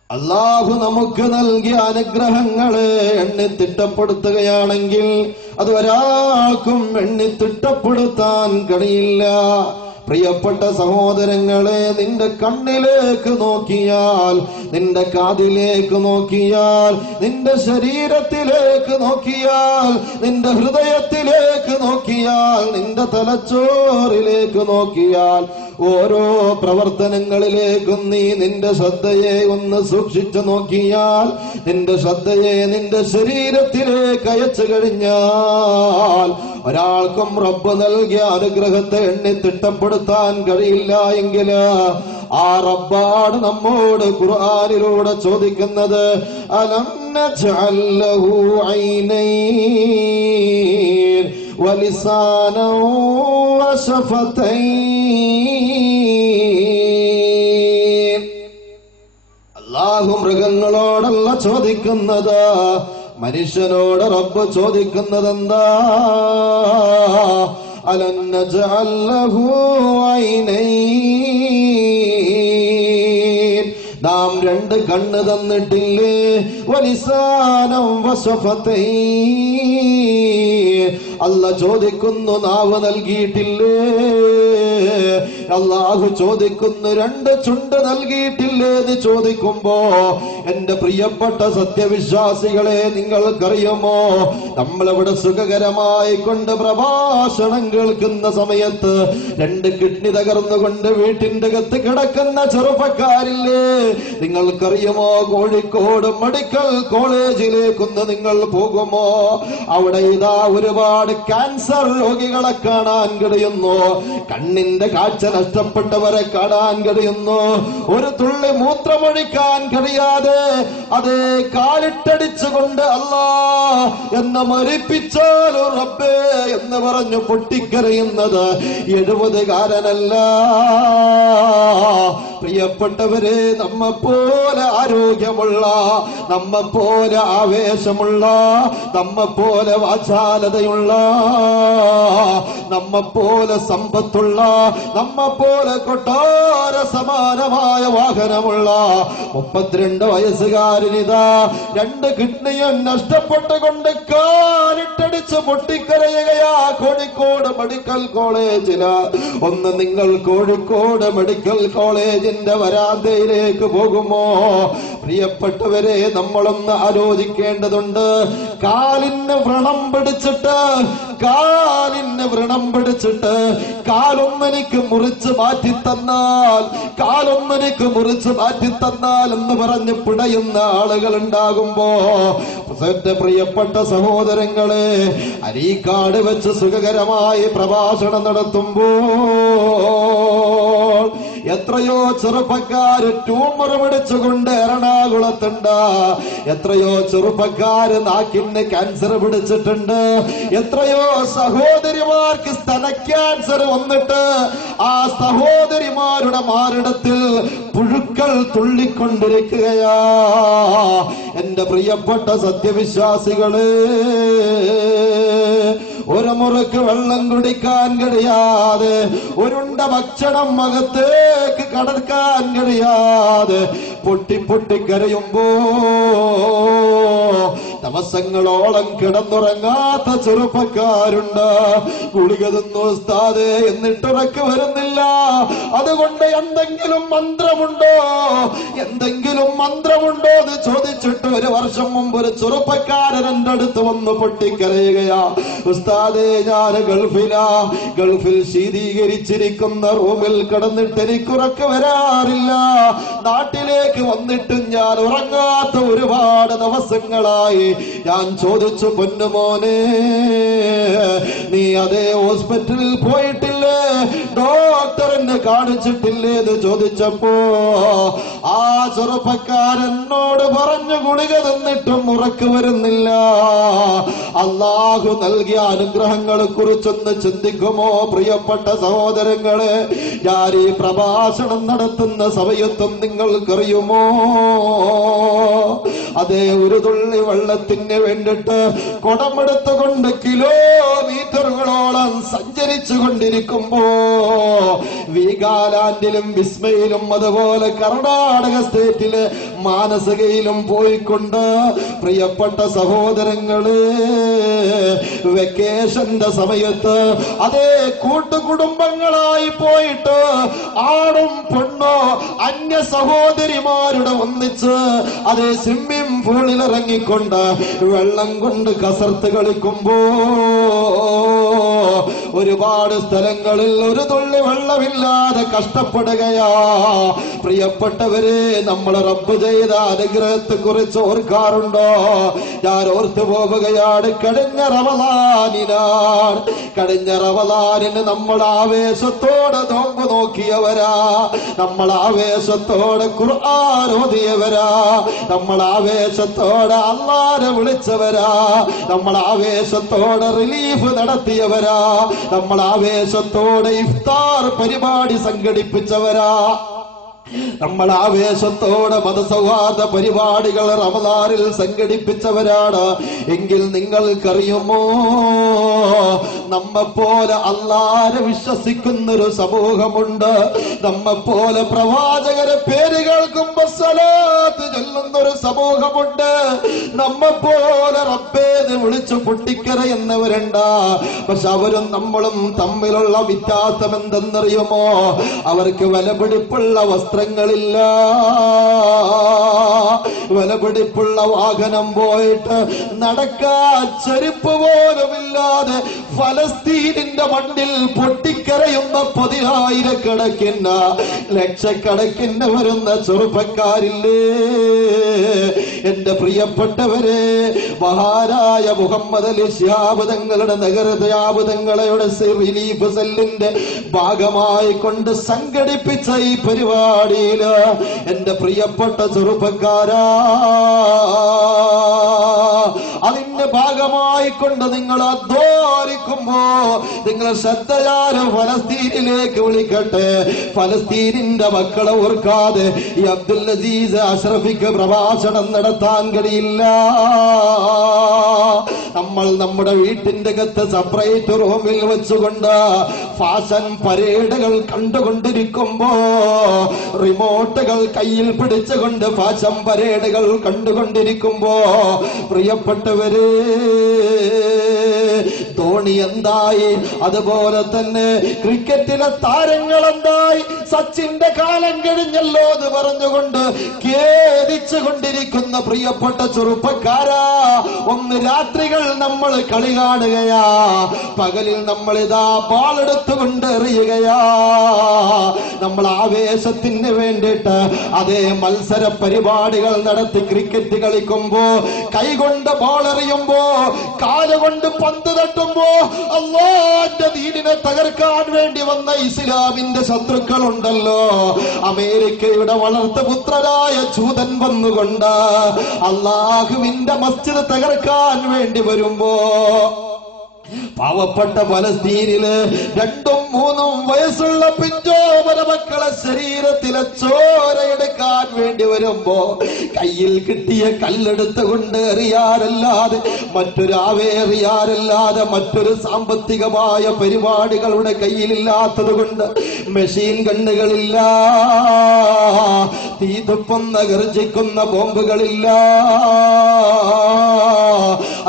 അല്ലാഹു നമുക്ക് നൽകിയ അനുഗ്രഹങ്ങളെ എണ്ണി തിട്ടപ്പെടുത്തുകയാണെങ്കിൽ അത് ഒരാൾക്കും എണ്ണി തിട്ടപ്പെടുത്താൻ കഴിയില്ല. പ്രിയപ്പെട്ട സഹോദരങ്ങളെ, നിന്റെ കണ്ണിലേക്ക് നോക്കിയാൽ, നിന്റെ കാതിലേക്ക് നോക്കിയാൽ, നിന്റെ ശരീരത്തിലേക്ക് നോക്കിയാൽ, നിന്റെ ഹൃദയത്തിലേക്ക് നോക്കിയാൽ, നിന്റെ തലച്ചോറിലേക്ക് നോക്കിയാൽ, ഓരോ പ്രവർത്തനങ്ങളിലേക്കും നീ നിന്റെ ശ്രദ്ധയെ ഒന്ന് സൂക്ഷിച്ചു നോക്കിയാൽ, നിന്റെ ശ്രദ്ധയെ നിന്റെ ശരീരത്തിലേക്ക് അയച്ചു കഴിഞ്ഞാൽ ഒരാൾക്കും റബ്ബ് നൽകിയ അനുഗ്രഹത്തെ എണ്ണി തിട്ടപ്പെടുത്താൻ കഴിയില്ല. എങ്കിൽ ആ റബ്ബാണ് നമ്മോട് ഖുർആനിലൂടെ ചോദിക്കുന്നത്, അലം നജ്അൽ ലഹു ഐനൈൻ വലിസാനൻ വശഫതൈൻ. അല്ലാഹു മൃഗങ്ങളോടല്ല ചോദിക്കുന്നത്, മനുഷ്യനോട് റബ്ബ് ചോദിക്കുന്നത് എന്താ? അലം നജഅൽ ലഹു ഐനൈൻ, നാം രണ്ട് കണ്ണ് തന്നിട്ടില്ലേ, വലിസാനം വശഫതൈൻ, അല്ല ചോദിക്കുന്നു നാവ് നൽകിയിട്ടില്ലേ, അല്ലാഹു ചോദിക്കുന്നു രണ്ട് ചുണ്ട് നൽകിയിട്ടില്ലേ എന്ന് ചോദിക്കുമ്പോ, എന്റെ പ്രിയപ്പെട്ട സത്യവിശ്വാസികളെ, നിങ്ങൾക്കറിയുമോ നമ്മളിവിടെ സുഖകരമായി കൊണ്ട് പ്രഭാഷണം കേൾക്കുന്ന സമയത്ത് രണ്ട് കിഡ്നി തകർന്നുകൊണ്ട് വീട്ടിന്റെ അകത്ത് കിടക്കുന്ന ചെറുപ്പക്കാരില്ലേ, നിങ്ങൾക്കറിയുമോ കോഴിക്കോട് മെഡിക്കൽ കോളേജിലേക്കൊന്ന് നിങ്ങൾ പോകുമോ, അവിടെ ഇതാ ഒരുപാട് ക്യാൻസർ രോഗികളെ കാണാൻ കഴിയുന്നു, കണ്ണിന്റെ കാഴ്ച നഷ്ടപ്പെട്ടവരെ കാണാൻ കഴിയുന്നു, ഒരു തുള്ളി മൂത്രമൊഴിക്കാൻ കഴിയാതെ അതേ കാലിട്ടടിച്ചുകൊണ്ട് അല്ലാ എന്ന മരിപ്പിച്ചാലോ റബ്ബേ എന്ന് പറഞ്ഞു പൊട്ടിക്കരയുന്നത് 70-കാരനല്ല. പ്രിയപ്പെട്ടവരെ, നമ്മെപ്പോലെ ആരോഗ്യമുള്ള, നമ്മെപ്പോലെ ആവേശമുള്ള, നമ്മെപ്പോലെ വാചാലതയുള്ള, നമ്മെപ്പോലെ സമ്പത്തുള്ള, നമ്മെപ്പോലെ കൊട്ടാര സമാനമായ വാഹനമുള്ള 32 വയസ്സുകാരനിതാ രണ്ട് കിഡ്നിയും നഷ്ടപ്പെട്ടുകൊണ്ട് കാലിട്ടടിച്ച് പൊട്ടിക്കരയുകയാ കോഴിക്കോട് മെഡിക്കൽ കോളേജില്. ഒന്ന് നിങ്ങൾ കോഴിക്കോട് മെഡിക്കൽ കോളേജിന്റെ വരാന്തയിലേക്ക് പോകുമോ? പ്രിയപ്പെട്ടവരെ, നമ്മളൊന്ന് ആലോചിക്കേണ്ടതുണ്ട്. കാലിന് വ്രണം പിടിച്ചിട്ട് കാലൊന്നെനിക്ക് മുറിച്ച് മാറ്റിത്തന്നാൽ, കാലൊന്നെനിക്ക് മുറിച്ച് മാറ്റിത്തന്നാൽ എന്ന് പറഞ്ഞ് പിടയുന്ന ആളുകൾ ഉണ്ടാകുമ്പോ, പ്രിയപ്പെട്ട സഹോദരങ്ങളെ, അരീക്കാട് വെച്ച് സുഖകരമായി പ്രഭാഷണം നടത്തുമ്പോൾ എത്രയോ ചെറുപ്പക്കാര് ട്യൂമർ പിടിച്ചുകൊണ്ട് എറണാകുളത്തുണ്ട്, എത്രയോ ചെറുപ്പക്കാര് നാക്കിന് ക്യാൻസർ പിടിച്ചിട്ടുണ്ട്, എത്രയോ സഹോദരിമാർക്ക് സ്തന ക്യാൻസർ വന്നിട്ട് ആ സഹോദരിമാരുടെ മാറിടത്തിൽ പുഴുക്കൾ തുള്ളിക്കൊണ്ടിരിക്കുകയാ. എന്റെ പ്രിയപ്പെട്ട സത്യവിശ്വാസികളെ, ഒരു മുറുക്ക് വെള്ളം കുടിക്കാൻ കഴിയാതെ, ഒരുണ്ട ഭക്ഷണം അകത്തേക്ക് കടക്കാൻ കഴിയാതെ പൊട്ടിപ്പൊട്ടിക്കരയുമ്പോ ദിവസങ്ങളോളം കിടന്നുറങ്ങാത്ത ചെറുപ്പക്കാരുണ്ട്. ഗുളിക തിന്നു ഉസ്താദേ, എന്നിട്ടുറക്ക് വരുന്നില്ല. അതുകൊണ്ട് എന്തെങ്കിലും മന്ത്രമുണ്ടോ എന്ന് ചോദിച്ചിട്ട് 1 വർഷം മുമ്പ് ഒരു ചെറുപ്പക്കാരൻ എന്റെ അടുത്ത് വന്ന് പൊട്ടിക്കരയുകയാ. ഉസ്താദേ, ഞാൻ ഗൾഫിൽ ശീതീകരിച്ചിരിക്കുന്ന റൂമിൽ കിടന്നിട്ട് എനിക്കുറക്ക് വരാറില്ല. നാട്ടിലേക്ക് വന്നിട്ട് ഞാൻ ഉറങ്ങാത്ത ഒരുപാട് ദിവസങ്ങളായി. ഞാൻ ചോദിച്ചു, പൊന്നുമോനെ, നീ അതേ ഹോസ്പിറ്റലിൽ പോയിട്ടില്ലേ, ഡോക്ടറിനെ കാണിച്ചിട്ടില്ലേ എന്ന് ചോദിച്ചപ്പോ ആ ചെറുപ്പക്കാരനോട് പറഞ്ഞു, ഗുളിക തിന്നിട്ടും ഉറക്ക് വരുന്നില്ല. അല്ലാഹു നൽകിയ അനുഗ്രഹങ്ങളെ കുറിച്ചൊന്ന് ചിന്തിക്കുമോ പ്രിയപ്പെട്ട സഹോദരങ്ങളെ? ഞാൻ ഈ പ്രഭാഷണം നടത്തുന്ന സമയത്തും നിങ്ങൾക്കറിയുമോ, അതേ ഒരു തുള്ളി വെള്ളത്തിന് വേണ്ടിട്ട് കുടമെടുത്തുകൊണ്ട് കിലോമീറ്ററുകളോളം സഞ്ചരിച്ചു കൊണ്ടിരിക്കുമ്പോ, വീഗാലാൻഡിലും വിസ്മയിലും അതുപോലെ കർണാടക സ്റ്റേറ്റിലെ മാനസികയിലും പോയിക്കൊണ്ട് പ്രിയപ്പെട്ട സഹോദരങ്ങളെ, വെക്കേഷന്റെ സമയത്ത് അതേ കൂട്ടുകുടുംബങ്ങളായി പോയിട്ട് ആണും പെണ്ണോ അന്യ സഹോദരിമാരുടെ ഒന്നിച്ച് അതേ സ്വിമ്മിംഗ് പൂളിൽ ഇറങ്ങിക്കൊണ്ട് വെള്ളം കൊണ്ട് കസർത്ത് കളിക്കുമ്പോ ഒരുപാട് സ്ഥലങ്ങളിൽ ഒരു തുള്ളി വെള്ളമില്ലാതെ കഷ്ടപ്പെടുകയാ. പ്രിയപ്പെട്ടവരെ, നമ്മൾ റബ്ബ് ചെയ്ത അനുഗ്രഹത്തെ കുറിച്ച് ഓർക്കാറുണ്ടോ? ഞാൻ ഓർത്തു പോവുകയാണ്. കഴിഞ്ഞ റമളാനിന് നമ്മൾ ആവേശത്തോടെ നോമ്പ് നോക്കിയവരാ, നമ്മൾ ആവേശത്തോടെ ഖുർആൻ ഓതിയവരാ, നമ്മൾ ആവേശത്തോടെ അല്ലാഹനെ വിളിച്ചവരാ, നമ്മൾ ആവേശത്തോടെ റിലീഫ് നടത്തിയവരാ, നമ്മൾ ആവേശത്തോടെ ഇഫ്താർ പരിപാടി സംഘടിപ്പിച്ചവരാ. നമ്മൾ ആവേശത്തോടെ മതസൗഹാർദ്ദ പരിപാടികൾ റമദാനിൽ സംഘടിപ്പിച്ചവരാണ് എങ്കിൽ നിങ്ങൾക്കറിയുമോ, നമ്മെപ്പോലെ അല്ലാഹുവിനെ വിശ്വസിക്കുന്നൊരു സമൂഹമുണ്ട്. നമ്മെപ്പോലെ പ്രവാചകരെ പേര് കേൾക്കുമ്പോ സ്വലാത്ത് ചൊല്ലുന്നൊരു സമൂഹമുണ്ട്. നമ്മെപ്പോലെ റബ്ബേന്ന് വിളിച്ചു പൊട്ടിക്കരയുന്നവരുണ്ട്. പക്ഷെ അവരും നമ്മളും തമ്മിലുള്ള വ്യത്യാസം എന്തെന്നറിയുമോ? അവർക്ക് വിലപിടിപ്പുള്ള വസ്ത്രങ്ങളില്ല, വിലപിടിപ്പുള്ള വാഹനം പോയിട്ട് നടക്കാൻ ചെരുപ്പ് പോലുമില്ലാതെ ഫലസ്തീനിന്റെ മണ്ണിൽ പൊട്ടിക്കരയുന്ന 10,000 ലക്ഷക്കണക്കിന് വരുന്ന ചെറുപ്പക്കാരില്ലേ? എന്റെ പ്രിയപ്പെട്ടവരെ, മഹാനായ മുഹമ്മദ് അലി ശിഹാബ് തങ്ങളുടെ നഗരതയാബുദങ്ങളുടെ റിലീഫ് സെല്ലിന്റെ ഭാഗമായി കൊണ്ട് സംഘടിപ്പിച്ച ഈ പരിപാടിയില് എന്റെ പ്രിയപ്പെട്ട ചെറുപ്പക്കാരാ, അതിന്റെ ഭാഗമായി കൊണ്ട് നിങ്ങൾ അധ്വാനിക്കുമ്പോ നിങ്ങൾ ശ്രദ്ധയാലും ഫലസ്തീനിലേക്ക് വിളിക്കട്ടെ. ഫലസ്തീനിന്റെ മക്കളെ ഓർക്കാതെ ഈ അബ്ദുൽ അസീസ് അഷ്റഫിക്ക് പ്രഭാഷണം നടത്താൻ കഴിയില്ല. നമ്മൾ നമ്മുടെ വീട്ടിന്റെ അകത്ത് സെപ്പറേറ്റ് റൂമിൽ വെച്ചുകൊണ്ട് ഫാഷൻ പരേഡുകൾ കണ്ടുകൊണ്ടിരിക്കുമ്പോ, റിമോട്ടുകൾ കയ്യിൽ പിടിച്ചുകൊണ്ട് ഫാഷൻ പരേഡുകൾ കണ്ടുകൊണ്ടിരിക്കുമ്പോ, പ്രിയപ്പെട്ടവരെ, ധോണി എന്തായി, അതുപോലെ തന്നെ ക്രിക്കറ്റിലെ താരങ്ങൾ എന്തായി, സച്ചിന്റെ കാലം കഴിഞ്ഞല്ലോ എന്ന് പറഞ്ഞുകൊണ്ട് ഖേദിച്ചു കൊണ്ടിരിക്കുന്ന പ്രിയപ്പെട്ട ചെറുപ്പക്കാരാ, ഒന്ന് രാത്രികൾ നമ്മൾ കളി കാണുകയാ, പകലിൽ നമ്മൾ ഇതാ ബാളെടുത്തുകൊണ്ട് എറിയുകയാ. നമ്മൾ ആവേശത്തിന് വേണ്ടിയിട്ട് അതേ മത്സര പരിപാടികൾ നടത്തി ക്രിക്കറ്റ് കളിക്കുമ്പോ, കൈകൊണ്ട് ബോളെറിയുമ്പോ, കാലുകൊണ്ട് പന്ത് തട്ടുമ്പോ, അല്ലാഹുവിന്റെ ദീനിനെ തകർക്കാൻ വേണ്ടി വന്ന ഇസ്ലാമിന്റെ ശത്രുക്കളുണ്ടല്ലോ, അമേരിക്കയുടെ വളർത്തുപുത്രരായ ജൂതൻ വന്നുകൊണ്ട് അല്ലാഹുവിന്റെ മസ്ജിദ് തകർക്കാൻ വേണ്ടി വരുമ്പോ, പാവപ്പെട്ട ഫലസ്തീനില് 2ഉം 3ഉം വയസ്സുള്ള പിഞ്ചോമന മക്കളെ ശരീരത്തിലെ ചോരയെടുക്കാൻ വേണ്ടി വരുമ്പോ, കയ്യിൽ കിട്ടിയ കല്ലെടുത്തുകൊണ്ട് എറിയാറല്ലാതെ മറ്റൊരാവേറിയാറല്ലാതെ മറ്റൊരു സാമ്പത്തികമായ പരിപാടികളുടെ കയ്യിലില്ലാത്തത് കൊണ്ട്, മെഷീൻ ഗണ്ണുകളില്ല, തീതുപ്പുന്ന ഗർജിക്കുന്ന ബോംബുകളില്ല,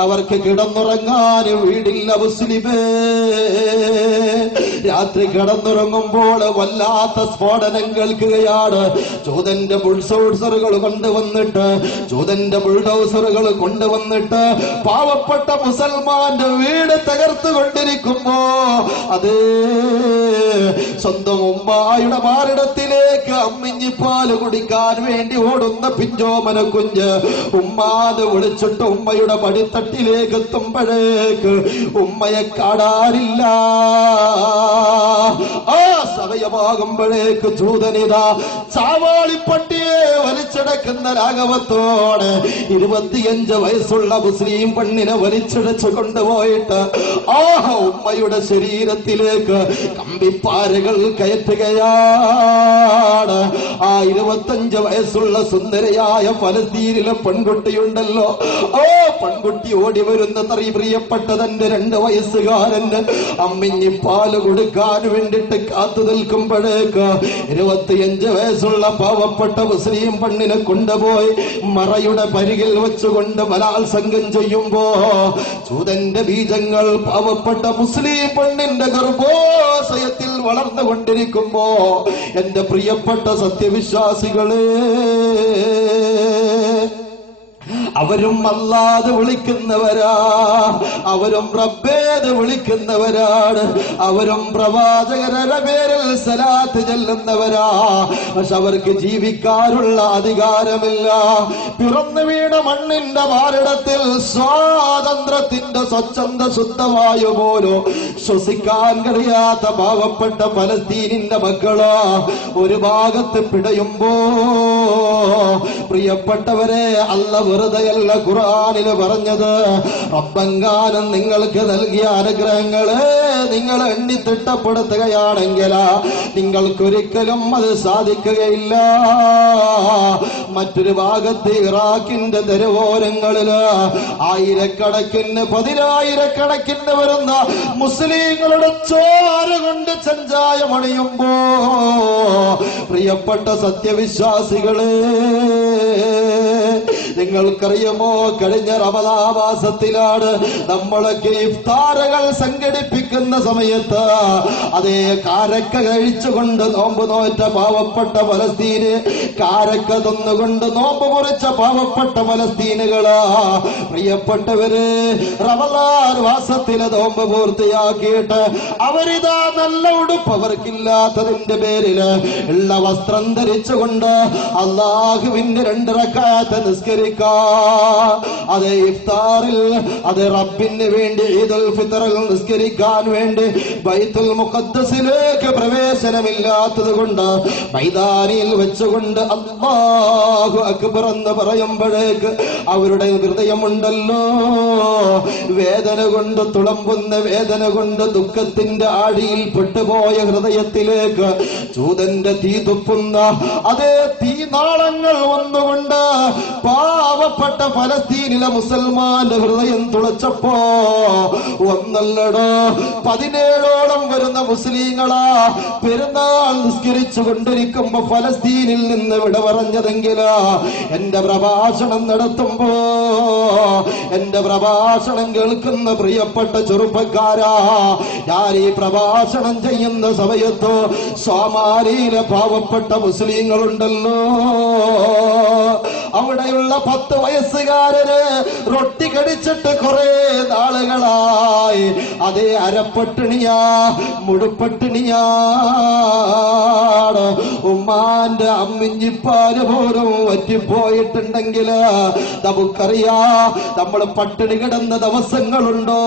അവർക്ക് കിടന്നുറങ്ങാൻ വീടില്ല. മുസ്ലിമേ, രാത്രി കിടന്നുറങ്ങുമ്പോൾ വല്ലാത്ത സ്ഫോടനം കേൾക്കുകയാണ്. ജൂതന്റെ ബുൾഡോസറുകൾ കൊണ്ടുവന്നിട്ട് പാവപ്പെട്ട മുസൽമാന്റെ വീട് തകർത്തുകൊണ്ടിരിക്കുമ്പോ, അത് സ്വന്തം ഉമ്മായുടെ മാറിടത്തിലേക്ക് അമ്മിഞ്ഞിപ്പാല് കുടിക്കാൻ വേണ്ടി ഓടുന്ന പിഞ്ചോമന കുഞ്ഞ് ഉമ്മാന്ന് വിളിച്ചിട്ട് ഉമ്മയുടെ പടിത്തട്ടിലേക്ക് എത്തുമ്പോഴേക്ക് ഉമ്മയെ കാണാനില്ല. ആ സമയമാകുമ്പോഴേക്ക് ജൂതനിതാ ചാവാളിപ്പട്ടിയെ വലിച്ചടക്കുന്ന രാഘവത്തോടെ 25 വയസ്സുള്ള മുസ്ലിം പെണ്ണിനെ വലിച്ചിടച്ചു കൊണ്ടുപോയിട്ട് ആ ഉമ്മയുടെ ശരീരത്തിലേക്ക് കമ്പിപ്പാരകൾ കയറ്റുകയാണ്. ആ 25 വയസ്സുള്ള സുന്ദരയായ ഫലസ്തീനിലെ പെൺകുട്ടിയുണ്ടല്ലോ, ആ പെൺകുട്ടി ഓടി വരുന്ന പ്രിയപ്പെട്ട തന്റെ 2 വയസ്സുകാരന് അമ്മിഞ്ഞിപ്പാല് കൊടുക്കാൻ വേണ്ടിട്ട് കാത്തു നിൽക്കുമ്പോഴേക്ക് 25 വയസ്സുള്ള പാവപ്പെട്ട മുസ്ലിം പെണ്ണിനെ കൊണ്ടുപോയി മറയുടെ പരികിൽ വെച്ചുകൊണ്ട് ബലാത്സംഗം ചെയ്യുമ്പോ, ജൂതന്റെ ബീജങ്ങൾ പാവപ്പെട്ട മുസ്ലിം പെണ്ണിന്റെ ഗർഭോശയത്തിൽ വളർന്നുകൊണ്ടിരിക്കുമ്പോ, എന്റെ പ്രിയപ്പെട്ട സത്യവിശ്വാസികളെ, അവരും അല്ലാതെ വിളിക്കുന്നവരാ, അവരും റബ്ബേത് വിളിക്കുന്നവരാണ്, അവരും പ്രവാചകരുടെ പേരിൽ സലാത്ത് ചെല്ലുന്നവരാ. പക്ഷെ അവർക്ക് ജീവിക്കാനുള്ള അധികാരമില്ല. പിറന്നു വീണ മണ്ണിന്റെ മാറിടത്തിൽ സ്വാതന്ത്ര്യത്തിന്റെ സ്വച്ഛന്ത ശുദ്ധവായു പോലും ശ്വസിക്കാൻ കഴിയാത്ത പാവപ്പെട്ട ഫലസ്തീനിന്റെ മക്കളോ ഒരു ഭാഗത്ത് പിടയുമ്പോ, പ്രിയപ്പെട്ടവരെ, അല്ല വെറുതെ അങ്ങനെയല്ല ഖുർആനിൽ പറഞ്ഞത്. റബ്ബെങ്ങാനും നിങ്ങൾക്ക് നൽകിയ അനുഗ്രഹങ്ങളെ നിങ്ങൾ എണ്ണി തിട്ടപ്പെടുത്തുകയാണെങ്കിൽ നിങ്ങൾക്കൊരിക്കലും അത് സാധിക്കുകയില്ല. മറ്റൊരു ഭാഗത്ത് ഇറാഖിന്റെ തെരുവോരങ്ങളില് ആയിരക്കണക്കിന് പതിനായിരക്കണക്കിന് വരുന്ന മുസ്ലിങ്ങളുടെ ചോര കൊണ്ട് ചഞ്ചായമണിയുമ്പോ പ്രിയപ്പെട്ട സത്യവിശ്വാസികളെ, നിങ്ങൾക്കറിയുമോ കഴിഞ്ഞ റമദാൻ മാസത്തിലാണ് നമ്മളൊക്കെ ഇഫ്താറുകൾ സംഘടിപ്പിക്കുന്ന സമയത്ത് അതേ കാരക്ക കഴിച്ചുകൊണ്ട് നോമ്പ് നോറ്റ പാവപ്പെട്ട ഫലസ്തീന്, കാരക്ക തിന്നുകൊണ്ട് നോമ്പ് മുറിച്ച പാവപ്പെട്ട ഫലസ്തീനുകളാ പ്രിയപ്പെട്ടവര് റമദാൻ മാസത്തിലെ നോമ്പ് പൂർത്തിയാക്കിയിട്ട് അവരിതാ നല്ല ഉടുപ്പ് അവർക്കില്ലാത്തതിന്റെ പേരില് ഉള്ള വസ്ത്രം ധരിച്ചുകൊണ്ട് അല്ലാഹുവിന്റെ 2 റക്അത്ത് നിസ്കരിക്കാൻ അതേ ഇഫ്താറിൽ അത് റബ്ബിന് വേണ്ടി ഈദുൽ ഫിത്റിൽ നിസ്കരിക്കാൻ വേണ്ടി ബൈത്തുൽ മുഖദ്ദസിലേക്ക് പ്രവേശനമില്ലാത്തത് കൊണ്ട് മൈതാനിയിൽ വെച്ചുകൊണ്ട് അല്ലാഹു അക്ബർ എന്ന് പറയുമ്പോഴേക്ക് അവരുടെ ഹൃദയമുണ്ടല്ലോ വേദന കൊണ്ട് തുളമ്പുന്ന വേദന കൊണ്ട് ദുഃഖത്തിന്റെ ആഴിയിൽ പെട്ടുപോയ ഹൃദയത്തിലേക്ക് ചൂതന്റെ തീ തുപ്പുന്ന അതേ തീനാളങ്ങൾ വന്നുകൊണ്ട് പാവപ്പെട്ട ഫലസ്തീനിലെ മുസൽമാന്റെ ഹൃദയം തുളച്ചപ്പോ ഒന്നല്ലടോ 17ഓളം വരുന്ന മുസ്ലിങ്ങളാ പെരുന്നാൾ നിസ്കരിച്ചു കൊണ്ടിരിക്കുമ്പോ ഫലസ്തീനിൽ നിന്ന് വിട പറഞ്ഞതെങ്കില് എന്റെ പ്രഭാഷണം നടത്തുമ്പോ എന്റെ പ്രഭാഷണം കേൾക്കുന്ന പ്രിയപ്പെട്ട ചെറുപ്പക്കാരാ, ഞാൻ ഈ പ്രഭാഷണം ചെയ്യുന്ന സമയത്തോ സോമാലിയിലെ പാവപ്പെട്ട മുസ്ലിങ്ങളുണ്ടല്ലോ അവിടെയുള്ള 10 വയസ്സുകാരന് റൊട്ടി കടിച്ചിട്ട് കുറെ നാളുകളായി അതേ അരപ്പട്ടിണിയാ മുഴുപ്പട്ടിണിയാണ്. ഉമ്മാന്റെ അമ്മിഞ്ഞിപ്പാല് പോലും വറ്റിപ്പോയിട്ടുണ്ടെങ്കിൽ നമുക്കറിയാ നമ്മൾ പട്ടിണി കിടന്ന ദിവസങ്ങളുണ്ടോ,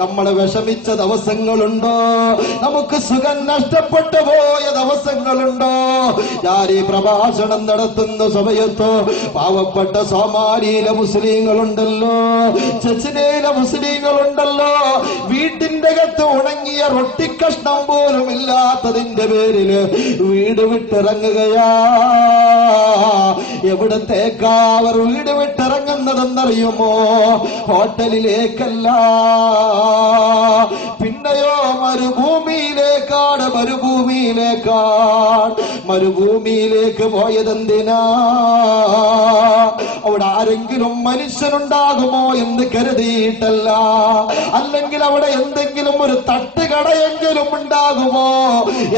നമ്മൾ വിഷമിച്ച ദിവസങ്ങളുണ്ടോ, നമുക്ക് സുഖം നഷ്ടപ്പെട്ടു പോയ ദിവസങ്ങളുണ്ടോ? ഞാൻ ഈ പ്രഭാഷണം നടത്തുന്ന സമയത്തോ പാവപ്പെട്ട സോമാലിയിലെ മുസ്ലിങ്ങളുണ്ടല്ലോ, ചെച്ചിനയിലെ മുസ്ലിങ്ങളുണ്ടല്ലോ, വീട്ടിന്റെ അകത്ത് ഉണങ്ങിയ റൊട്ടിക്കഷ്ണം പോലും ഇല്ലാത്തതിന്റെ പേരില് വീട് വിട്ടിറങ്ങുകയാ. എവിടത്തേക്കാ അവർ വീട് വിട്ടിറങ്ങുന്നതെന്നറിയുമോ? ഹോട്ടലിലേക്കല്ല, പിന്നെയോ മരുഭൂമിയിലേക്കാണ്. മരുഭൂമിയിലേക്ക് പോയതെന്തിനാ? അവിടെ ആരെങ്കിലും മനുഷ്യനുണ്ടാകുമോ എന്ന് കരുതിയിട്ടല്ല, അല്ലെങ്കിൽ അവിടെ എന്തെങ്കിലും ഒരു തട്ടുകടയെങ്കിലും ഉണ്ടാകുമോ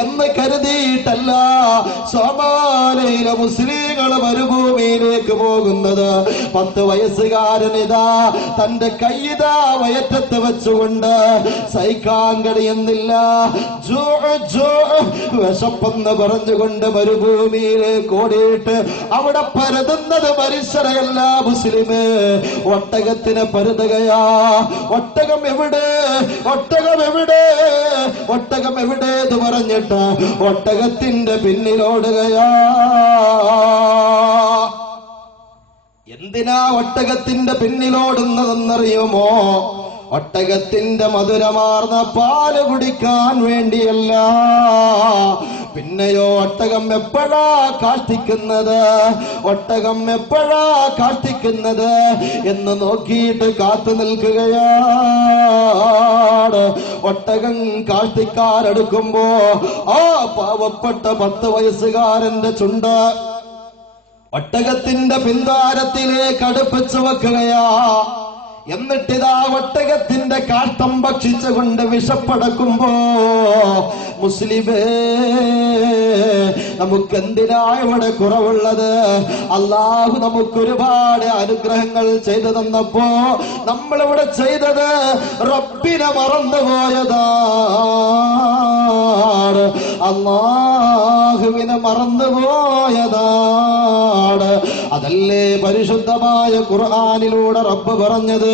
എന്ന് കരുതിയിട്ടല്ല. സോമാലിയിലെ മുസ്ലിങ്ങൾ മരുഭൂമിയിലേക്ക് പോകുന്നത് 10 വയസ്സുകാരനിതാ തന്റെ കൈതാ വയറ്റത്ത് വെച്ചുകൊണ്ട് സഹിക്കാൻ കഴിയുന്നില്ല, വിശപ്പെന്ന് പറഞ്ഞുകൊണ്ട് മരുഭൂമിയിലേക്ക് ഓടിയിട്ട് അവിടെ പരതുന്നത് മനുഷ്യരല്ല മുസ്ലിമ്, ഒട്ടകത്തിന് പരുതുകയാ. ഒട്ടകം എവിടെ എന്ന് പറഞ്ഞിട്ട് ഒട്ടകത്തിന്റെ പിന്നിലോടുകയാ. എന്തിനാ ഒട്ടകത്തിന്റെ പിന്നിലോടുന്നതെന്നറിയുമോ? ഒട്ടകത്തിന്റെ മധുരമാർന്ന പാല് കുടിക്കാൻ വേണ്ടിയല്ല. പിന്നെയോ ഒട്ടകം എപ്പോഴാ കാഷ്ടിക്കുന്നത് എന്ന് നോക്കിയിട്ട് കാത്തു നിൽക്കുകയാണ്. ഒട്ടകം കാഷ്ടിക്കാരെടുക്കുമ്പോ ആ പാവപ്പെട്ട 10 വയസ്സുകാരന്റെ ചുണ്ട് ഒട്ടകത്തിന്റെ പിന്താരത്തിലേക്ക് അടുപ്പിച്ചു വെക്കുകയാ. എന്നിട്ടിതാ ഒട്ടകത്തിന്റെ കാഷ്ടം ഭക്ഷിച്ചുകൊണ്ട് വിശപ്പടക്കുമ്പോ മുസ്ലിമേ, നമുക്കെന്തിനാ ഇവിടെ കുറവുള്ളത്? അല്ലാഹു നമുക്കൊരുപാട് അനുഗ്രഹങ്ങൾ ചെയ്തു തന്നപ്പോ നമ്മളിവിടെ ചെയ്തത് റബ്ബിനെ മറന്നുപോയതാണ്, അല്ലാഹുവിനെ മറന്നുപോയതാണ്. അതല്ലേ പരിശുദ്ധമായ ഖുർആനിലൂടെ റബ്ബ് പറഞ്ഞത്,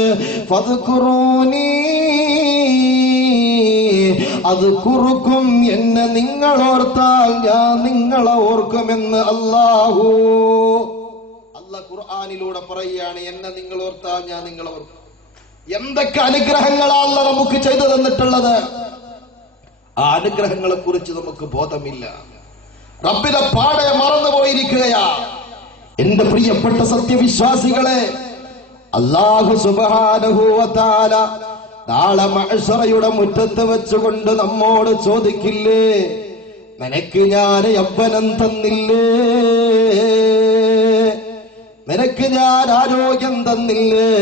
ഫദ്കുറൂനി അദ്കുറുക്കും, എന്നെ നിങ്ങൾ ഓർത്താൽ ഞാൻ നിങ്ങളെ ഓർക്കുമെന്ന് അല്ലാഹു. അല്ലാഹ് ഖുർആനിലൂടെ പറയുകയാണ്, എന്നെ നിങ്ങൾ ഓർത്താൽ ഞാൻ നിങ്ങളെ ഓർക്കും. എന്തൊക്കെ അനുഗ്രഹങ്ങളാണ് നമുക്ക് ചെയ്തു തന്നിട്ടുള്ളത്. ആ അനുഗ്രഹങ്ങളെ കുറിച്ച് നമുക്ക് ബോധമില്ല. റബ്ബിനെ പാടെ മറന്നുപോയിരിക്കുകയാ. എന്റെ പ്രിയപ്പെട്ട സത്യവിശ്വാസികളെ, അല്ലാഹു സുബ്ഹാനഹു വ തആല നാളെ മഹ്ശറയുടെ മുറ്റത്ത് വെച്ചുകൊണ്ട് നമ്മോട് ചോദിക്കില്ലേ, നിനക്ക് ഞാൻ യൗവനം തന്നില്ലേ, നിനക്ക് ഞാൻ ആരോഗ്യം തന്നില്ലേ,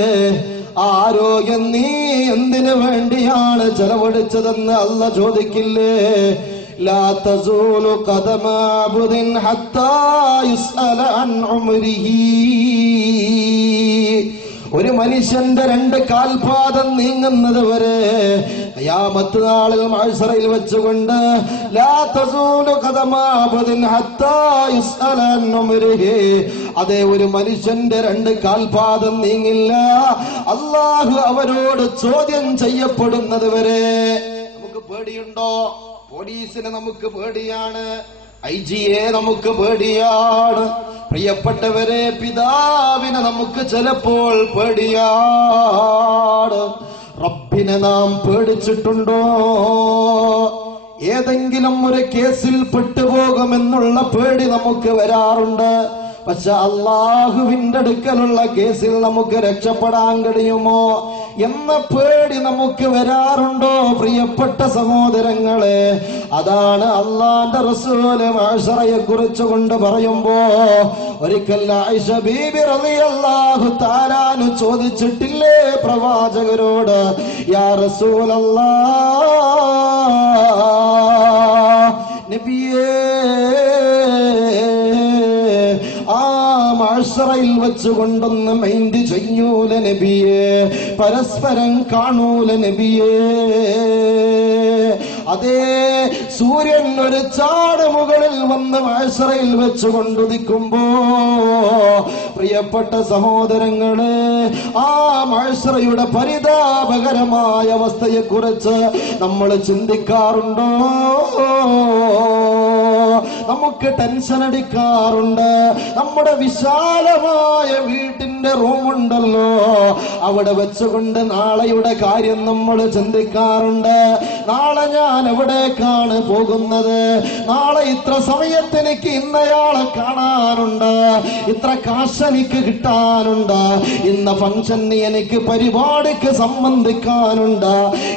ആരോഗ്യം നീ എന്തിനു വേണ്ടിയാണ് ചെലവഴിച്ചതെന്ന് അല്ലാഹ് ചോദിക്കില്ലേ. ലാ തസൂലു ഖദമ അബ്ദിൻ ഹത്താ യുസ്അല അൻ ഉംരിഹി. ഒരു മനുഷ്യന്റെ 2 കാൽപാദം നീങ്ങുന്നത് വരെ ഖിയാമത്ത് നാളിൽ മഹ്ശറയിൽ വെച്ചുകൊണ്ട് ലാ തസൂലു ഖദമ അബ്ദിൻ ഹത്താ യുസ്അല അൻ ഉംരിഹി. അതേ, ഒരു മനുഷ്യന്റെ 2 കാൽപാദം നീങ്ങില്ല, അല്ലാഹു അവരോട് ചോദ്യം ചെയ്യപ്പെടുന്നത് വരെ. നമുക്ക് പേടിയുണ്ടോ? പോലീസിനെ നമുക്ക് പേടിയാണ്, IGയെ നമുക്ക് പേടിയാണ്. പ്രിയപ്പെട്ടവരെ, പിതാവിനെ നമുക്ക് ചിലപ്പോൾ പേടിയാണ്. റബ്ബിനെ നാം പേടിച്ചിട്ടുണ്ടോ? ഏതെങ്കിലും ഒരു കേസിൽ പെട്ടുപോകുമെന്നുള്ള പേടി നമുക്ക് വരാറുണ്ട്. പക്ഷെ അള്ളാഹുവിന്റെ അടുക്കലുള്ള കേസിൽ നമുക്ക് രക്ഷപ്പെടാൻ കഴിയുമോ എന്ന പേടി നമുക്ക് വരാറുണ്ടോ? പ്രിയപ്പെട്ട സഹോദരങ്ങളെ, അതാണ് അള്ളാന്റെ റസൂല് മഹ്ശറയെ കുറിച്ച് കൊണ്ട് പറയുമ്പോ ഒരിക്കൽ ആയിഷ ബീബി റളിയല്ലാഹു തആല അൻഹ ചോദിച്ചിട്ടില്ലേ പ്രവാചകരോട്, യാ റസൂലല്ലാഹ്, നബിയേ, മഹ്ശറയിൽ വെച്ചുകൊണ്ടൊന്ന് മൈൻഡ് ചെയ്യൂല നബിയേ, പരസ്പരം കാണൂല നബിയേ. അതേ, സൂര്യൻ ഒരു ചാട് മുകളിൽ വന്ന് മഹ്ശറയിൽ വെച്ചുകൊണ്ടുദിക്കുമ്പോ പ്രിയപ്പെട്ട സഹോദരങ്ങളെ, ആ മഹ്ശറയുടെ പരിതാപകരമായ അവസ്ഥയെ കുറിച്ച് നമ്മൾ ചിന്തിക്കാറുണ്ടോ? നമുക്ക് ടെൻഷൻ അടിക്കാറുണ്ട്. നമ്മുടെ വിശാലമായ വീട്ടിന്റെ റൂമുണ്ടല്ലോ, അവിടെ വെച്ചുകൊണ്ട് നാളെയുടെ കാര്യം നമ്മൾ ചിന്തിക്കാറുണ്ട്. നാളെ ഞാൻ എവിടേക്കാണ് പോകുന്നത്, നാളെ ഇത്ര സമയത്ത് എനിക്ക് ഇന്നയാളെ കാണാനുണ്ട്, ഇത്ര കാശ് എനിക്ക് കിട്ടാനുണ്ട്, ഇന്ന ഫംഗ്ഷന് എനിക്ക് പരിപാടിക്ക് സംബന്ധിക്കാനുണ്ട്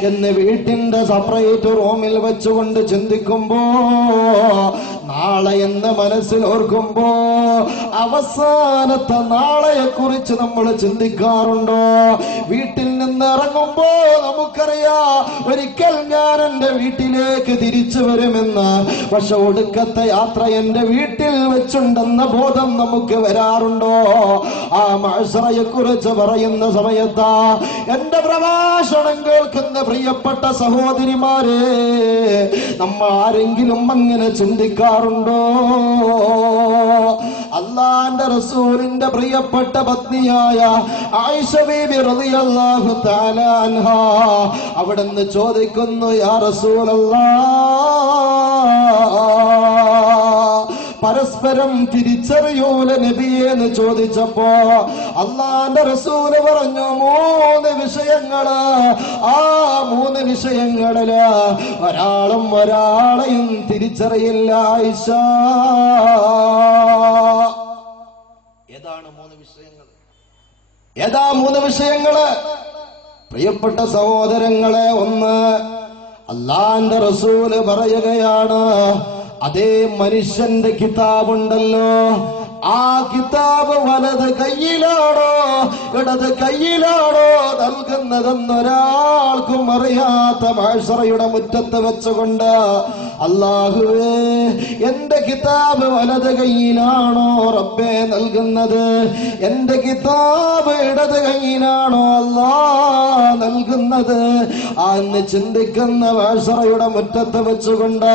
എന്ന് വീട്ടിന്റെ സെപ്പറേറ്റ് റൂമിൽ വെച്ചുകൊണ്ട് ചിന്തിക്കുമ്പോ, നാളെ എന്ന് മനസ്സിൽ ഓർക്കുമ്പോ അവസാനത്തെ നാളെയെ കുറിച്ച് നമ്മൾ ചിന്തിക്കാറുണ്ടോ? വീട്ടിൽ നിന്ന് ഇറങ്ങുമ്പോ നമുക്കറിയാം ഒരിക്കൽ ഞാൻ എന്റെ വീട്ടിലേക്ക് തിരിച്ചു വരുമെന്ന്. പക്ഷെ ഒടുക്കത്തെ യാത്ര എന്റെ വീട്ടിൽ വെച്ചുണ്ടെന്ന ബോധം നമുക്ക് വരാറുണ്ടോ? ആ മഹ്ശറയെ കുറിച്ച് പറയുന്ന സമയത്താ എന്റെ പ്രഭാഷണം കേൾക്കുന്ന പ്രിയപ്പെട്ട സഹോദരിമാരെ, നമ്മൾ ആരെങ്കിലും അങ്ങനെ ചിന്തിക്കാറുണ്ടോ? അല്ലാഹുവിന്റെ റസൂലിന്റെ പ്രിയപ്പെട്ട പത്നിയായ ആയിഷ ബീബി റളിയല്ലാഹു തആല അൻഹ അവിടുന്ന് ചോദിക്കുന്നു, യാ റസൂലല്ലാഹ്, പരസ്പരം തിരിച്ചറിയൂല നബിയെ എന്ന് ചോദിച്ചപ്പോ അല്ലാഹുവിന്റെ റസൂല് പറഞ്ഞു 3 വിഷയങ്ങള്. ആ 3 വിഷയങ്ങളില് ഒരാളും ഒരാളെയും തിരിച്ചറിയില്ല ആയിഷ. ഏതാണ് 3 വിഷയങ്ങൾ? ഏതാ 3 വിഷയങ്ങള്? പ്രിയപ്പെട്ട സഹോദരങ്ങളെ, ഒന്ന്, അല്ലാഹുവിന്റെ റസൂല് പറയുകയാണ്, അതേ മനുഷ്യന്റെ കിതാബുണ്ടല്ലോ, ആ കിതാബ് വലത് കയ്യിലാണോ ഇടത് കയ്യിലാണോ നൽകുന്നതെന്നൊരാൾക്കും അറിയാത്ത മഹ്ശറയുടെ മുറ്റത്ത് വെച്ചുകൊണ്ട്, അല്ലാഹുവേ, എന്റെ കിതാബ് വലത് കയ്യിലാണോ റബ്ബേ നൽകുന്നത്, എന്റെ കിതാബ് ഇടത് കയ്യിലാണോ അല്ലാഹ് നൽകുന്നത് എന്ന് ചിന്തിക്കുന്ന മഹ്ശറയുടെ മുറ്റത്ത് വെച്ചുകൊണ്ട്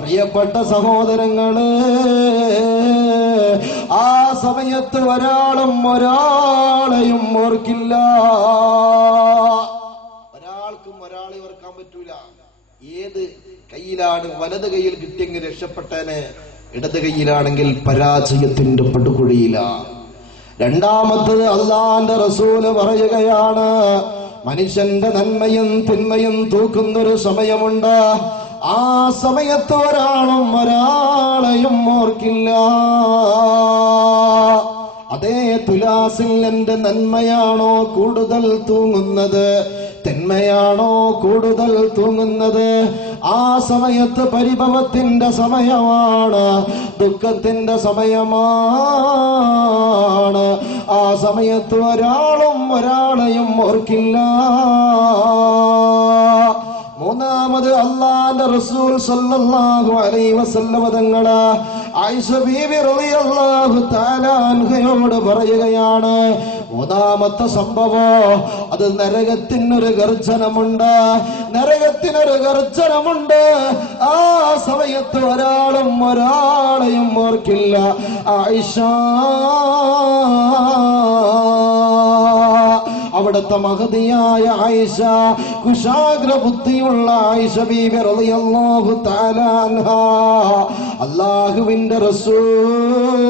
പ്രിയപ്പെട്ട സഹോദരങ്ങളെ, ആ സമയത്ത് ഒരാളും ഒരാളെയും ഓർക്കില്ല. ഒരാൾക്കും ഒരാളെ ഓർക്കാൻ പറ്റൂല. ഏത് കയ്യിലാണ്? വലത് കയ്യിൽ കിട്ടിയെങ്കിൽ രക്ഷപ്പെട്ടേനെ, ഇടത് കയ്യിലാണെങ്കിൽ പരാജയത്തിന്റെ പടുകുഴിയില. രണ്ടാമത്തത് അള്ളാന്റെ റസൂല് പറയുകയാണ്, മനുഷ്യന്റെ നന്മയും തിന്മയും തൂക്കുന്നൊരു സമയമുണ്ട്. ആ സമയത്ത് ഒരാളെയും ഓർക്കില്ല. അതേ തുലാസിൽ എന്റെ നന്മയാണോ കൂടുതൽ തൂങ്ങുന്നത്, തിന്മയാണോ കൂടുതൽ തൂങ്ങുന്നത്? ആ സമയത്ത് പരിഭവത്തിന്റെ സമയമാണ്, ദുഃഖത്തിന്റെ സമയമാണ്. ആ സമയത്ത് ഒരാളെയും ഓർക്കില്ല. മൂന്നാമത് അല്ലാഹുവിന്റെ റസൂൽ സല്ലല്ലാഹു അലൈഹി വസല്ലം തങ്ങള് ആയിഷ ബീബി റളിയല്ലാഹു തആല അൻഹയോട് പറയുകയാണ്, മൂന്നാമത്തെ സംഭവം അത് നരകത്തിനൊരു ഗർജനമുണ്ട്, നരകത്തിനൊരു ഗർജനമുണ്ട്. ആ സമയത്ത് ഒരാളെയും ഓർക്കില്ല. ആയിഷ അവിടുത്തെ മഹദിയായ ആയിഷ, കുശാഗ്ര ബുദ്ധിയുള്ള ആയിഷ ബീബി റളിയല്ലാഹു തആല അൻഹാ, അല്ലാഹുവിന്റെ റസൂൽ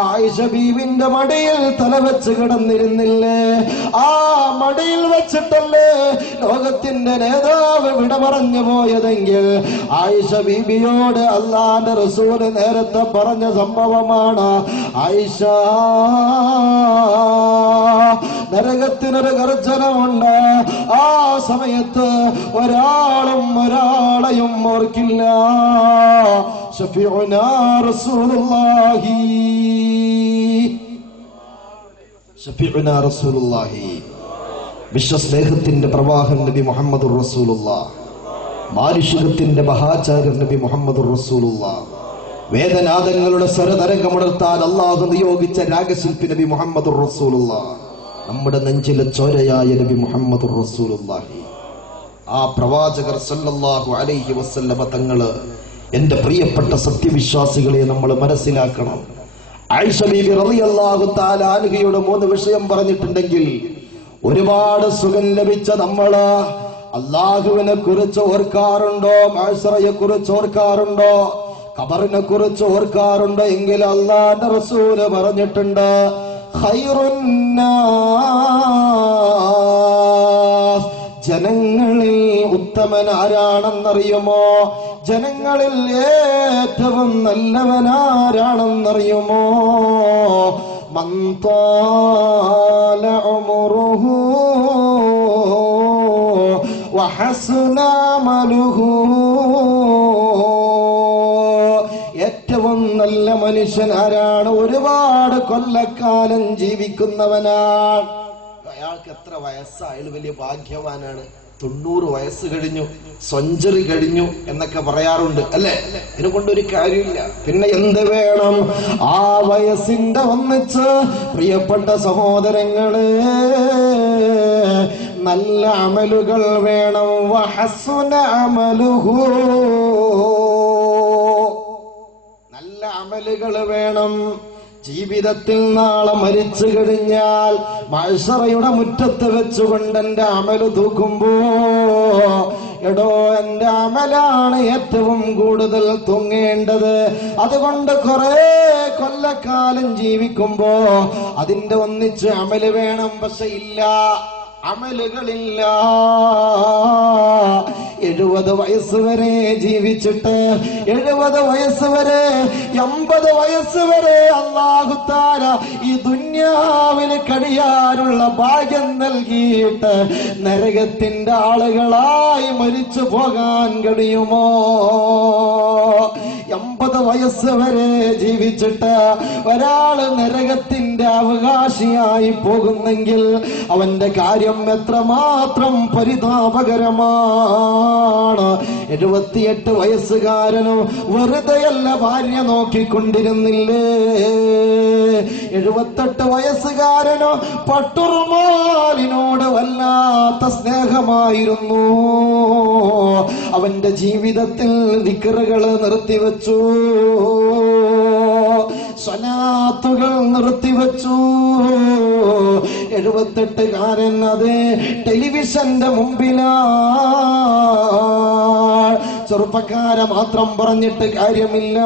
ആയിഷ ബീവിന്റെ മടിയിൽ തലവെച്ച് കിടന്നിരുന്നില്ലേ? ആ മടിയിൽ വെച്ചിട്ടല്ലേ ലോകത്തിന്റെ നേതാവ് വിട പറഞ്ഞു പോയതെങ്കിൽ ആയിഷ ബീബിയോട് അല്ലാഹുവിന്റെ റസൂല് നേരത്തെ പറഞ്ഞ സംഭവമാണ്, ആയിഷ നരകത്തിനൊരു ഗർജനമുണ്ട്. ആ സമയത്ത് ഒരാളെയും ഓർക്കില്ല. ശഫീഉനാ റസൂലുള്ളാഹി, ശഫീഉനാ റസൂലുള്ളാഹി, വിശ്വസ്നേഹത്തിന്റെ പ്രവാഹം നബി മുഹമ്മദുർ റസൂലുള്ളാഹ്, മാനുഷികത്തിന്റെ മഹാചാര്യർ നബി മുഹമ്മദുർ റസൂലുള്ളാഹ്, വേദനാദങ്ങളുടെ സ്വരതരംഗമുണർത്താൻ അല്ലാഹു നിയോഗിച്ച രാഗശില്പി നബി മുഹമ്മദുർ റസൂലുള്ളാഹ്, നമ്മുടെ നെഞ്ചിലെ ചോരയായ നബി മുഹമ്മദുർ റസൂലുള്ളാഹി, ആ പ്രവാചകർ സല്ലല്ലാഹു അലൈഹി വസല്ലമ തങ്ങള്. എന്റെ പ്രിയപ്പെട്ട സത്യവിശ്വാസികളെ, നമ്മൾ മനസ്സിലാക്കണം, ആയിഷ ബീബി റളിയല്ലാഹു തആല അൻഹയുടെ 3 വിഷയം പറഞ്ഞിട്ടുണ്ടെങ്കിൽ ഒരുപാട് സുഖം ലഭിച്ച നമ്മള് അല്ലാഹുവിനെ കുറിച്ച് ഓർക്കാറുണ്ടോ? മഅ്ശറയെ കുറിച്ച് ഓർക്കാറുണ്ടോ? ഖബറിനെ കുറിച്ച് ഓർക്കാറുണ്ടോ? എങ്കിൽ അല്ലാഹുവിന്റെ റസൂല് പറഞ്ഞിട്ടുണ്ട്, ഖൈറുന്നാസ്, ജനങ്ങളിൽ ഉത്തമൻ ആരാണെന്നറിയുമോ? ജനങ്ങളിൽ ഏറ്റവും നല്ലവനാരാണെന്നറിയുമോ? മൻ ത്വാല ഉംറുഹു വഹസുന അമലുഹു, ഏറ്റവും നല്ല മനുഷ്യൻ ആരാണ്? ഒരുപാട് കൊല്ലക്കാലം ജീവിക്കുന്നവനാണ്. അയാൾക്ക് എത്ര വയസ്സായാലും വലിയ ഭാഗ്യവാനാണ്. 90 വയസ്സ് കഴിഞ്ഞു, സെഞ്ചുറി കഴിഞ്ഞു എന്നൊക്കെ പറയാറുണ്ട്, അല്ലെ? ഇതിനെ കൊണ്ടൊരു കാര്യമില്ല. പിന്നെ എന്ത് വേണം? ആ വയസ്സിന്റെ ഒന്നിച്ച് പ്രിയപ്പെട്ട സഹോദരങ്ങളെ, നല്ല അമലുകൾ വേണം. വഹസുന അമലുഹു, നല്ല അമലുകൾ വേണം. ജീവിതത്തിൽ നാളെ മരിച്ചു കഴിഞ്ഞാൽ മഹ്ശറയുടെ മുറ്റത്ത് വെച്ചുകൊണ്ട് എന്റെ അമല് തൂക്കുമ്പോ, എടോ എന്റെ അമലാണ് ഏറ്റവും കൂടുതൽ തൂങ്ങേണ്ടത്. അതുകൊണ്ട് കുറെ കൊല്ലക്കാലം ജീവിക്കുമ്പോ അതിന്റെ ഒന്നിച്ച് അമല് വേണം. പക്ഷെ ഇല്ല, അമലുകളില്ല. 70 വയസ്സ് വരെ ജീവിച്ചിട്ട് 70 വയസ്സ് വരെ 80 വയസ്സ് വരെ അല്ലാഹു തആല ഈ ദുനിയാവിന് കഴിയാനുള്ള ഭാഗ്യം നൽകിയിട്ട് നരകത്തിന്റെ ആളുകളായി മരിച്ചു പോകാൻ കഴിയുമോ? 80 വയസ്സ് വരെ ജീവിച്ചിട്ട് ഒരാള് നരകത്തിന്റെ അവകാശിയായി പോകുന്നെങ്കിൽ അവന്റെ കാര്യം എത്രമാത്രം പരിതാപകരമാണ്. 78 വയസ്സുകാരനും വെറുതെയല്ല ഭാര്യ നോക്കിക്കൊണ്ടിരുന്നില്ലേ? 78 വയസ്സുകാരനോ പട്ടുറുമാലിനോട് വല്ലാത്ത സ്നേഹമായിരുന്നു. അവന്റെ ജീവിതത്തിൽ ദിക്റുകൾ നിർത്തിവെച്ചു, സ്വലാത്തുകൾ നിർത്തിവെച്ചു. 78കാരൻ അത് ടെലിവിഷന്റെ മുമ്പിലാണ് ചെറുപ്പക്കാരെ മാത്രം പറഞ്ഞിട്ട് കാര്യമില്ല.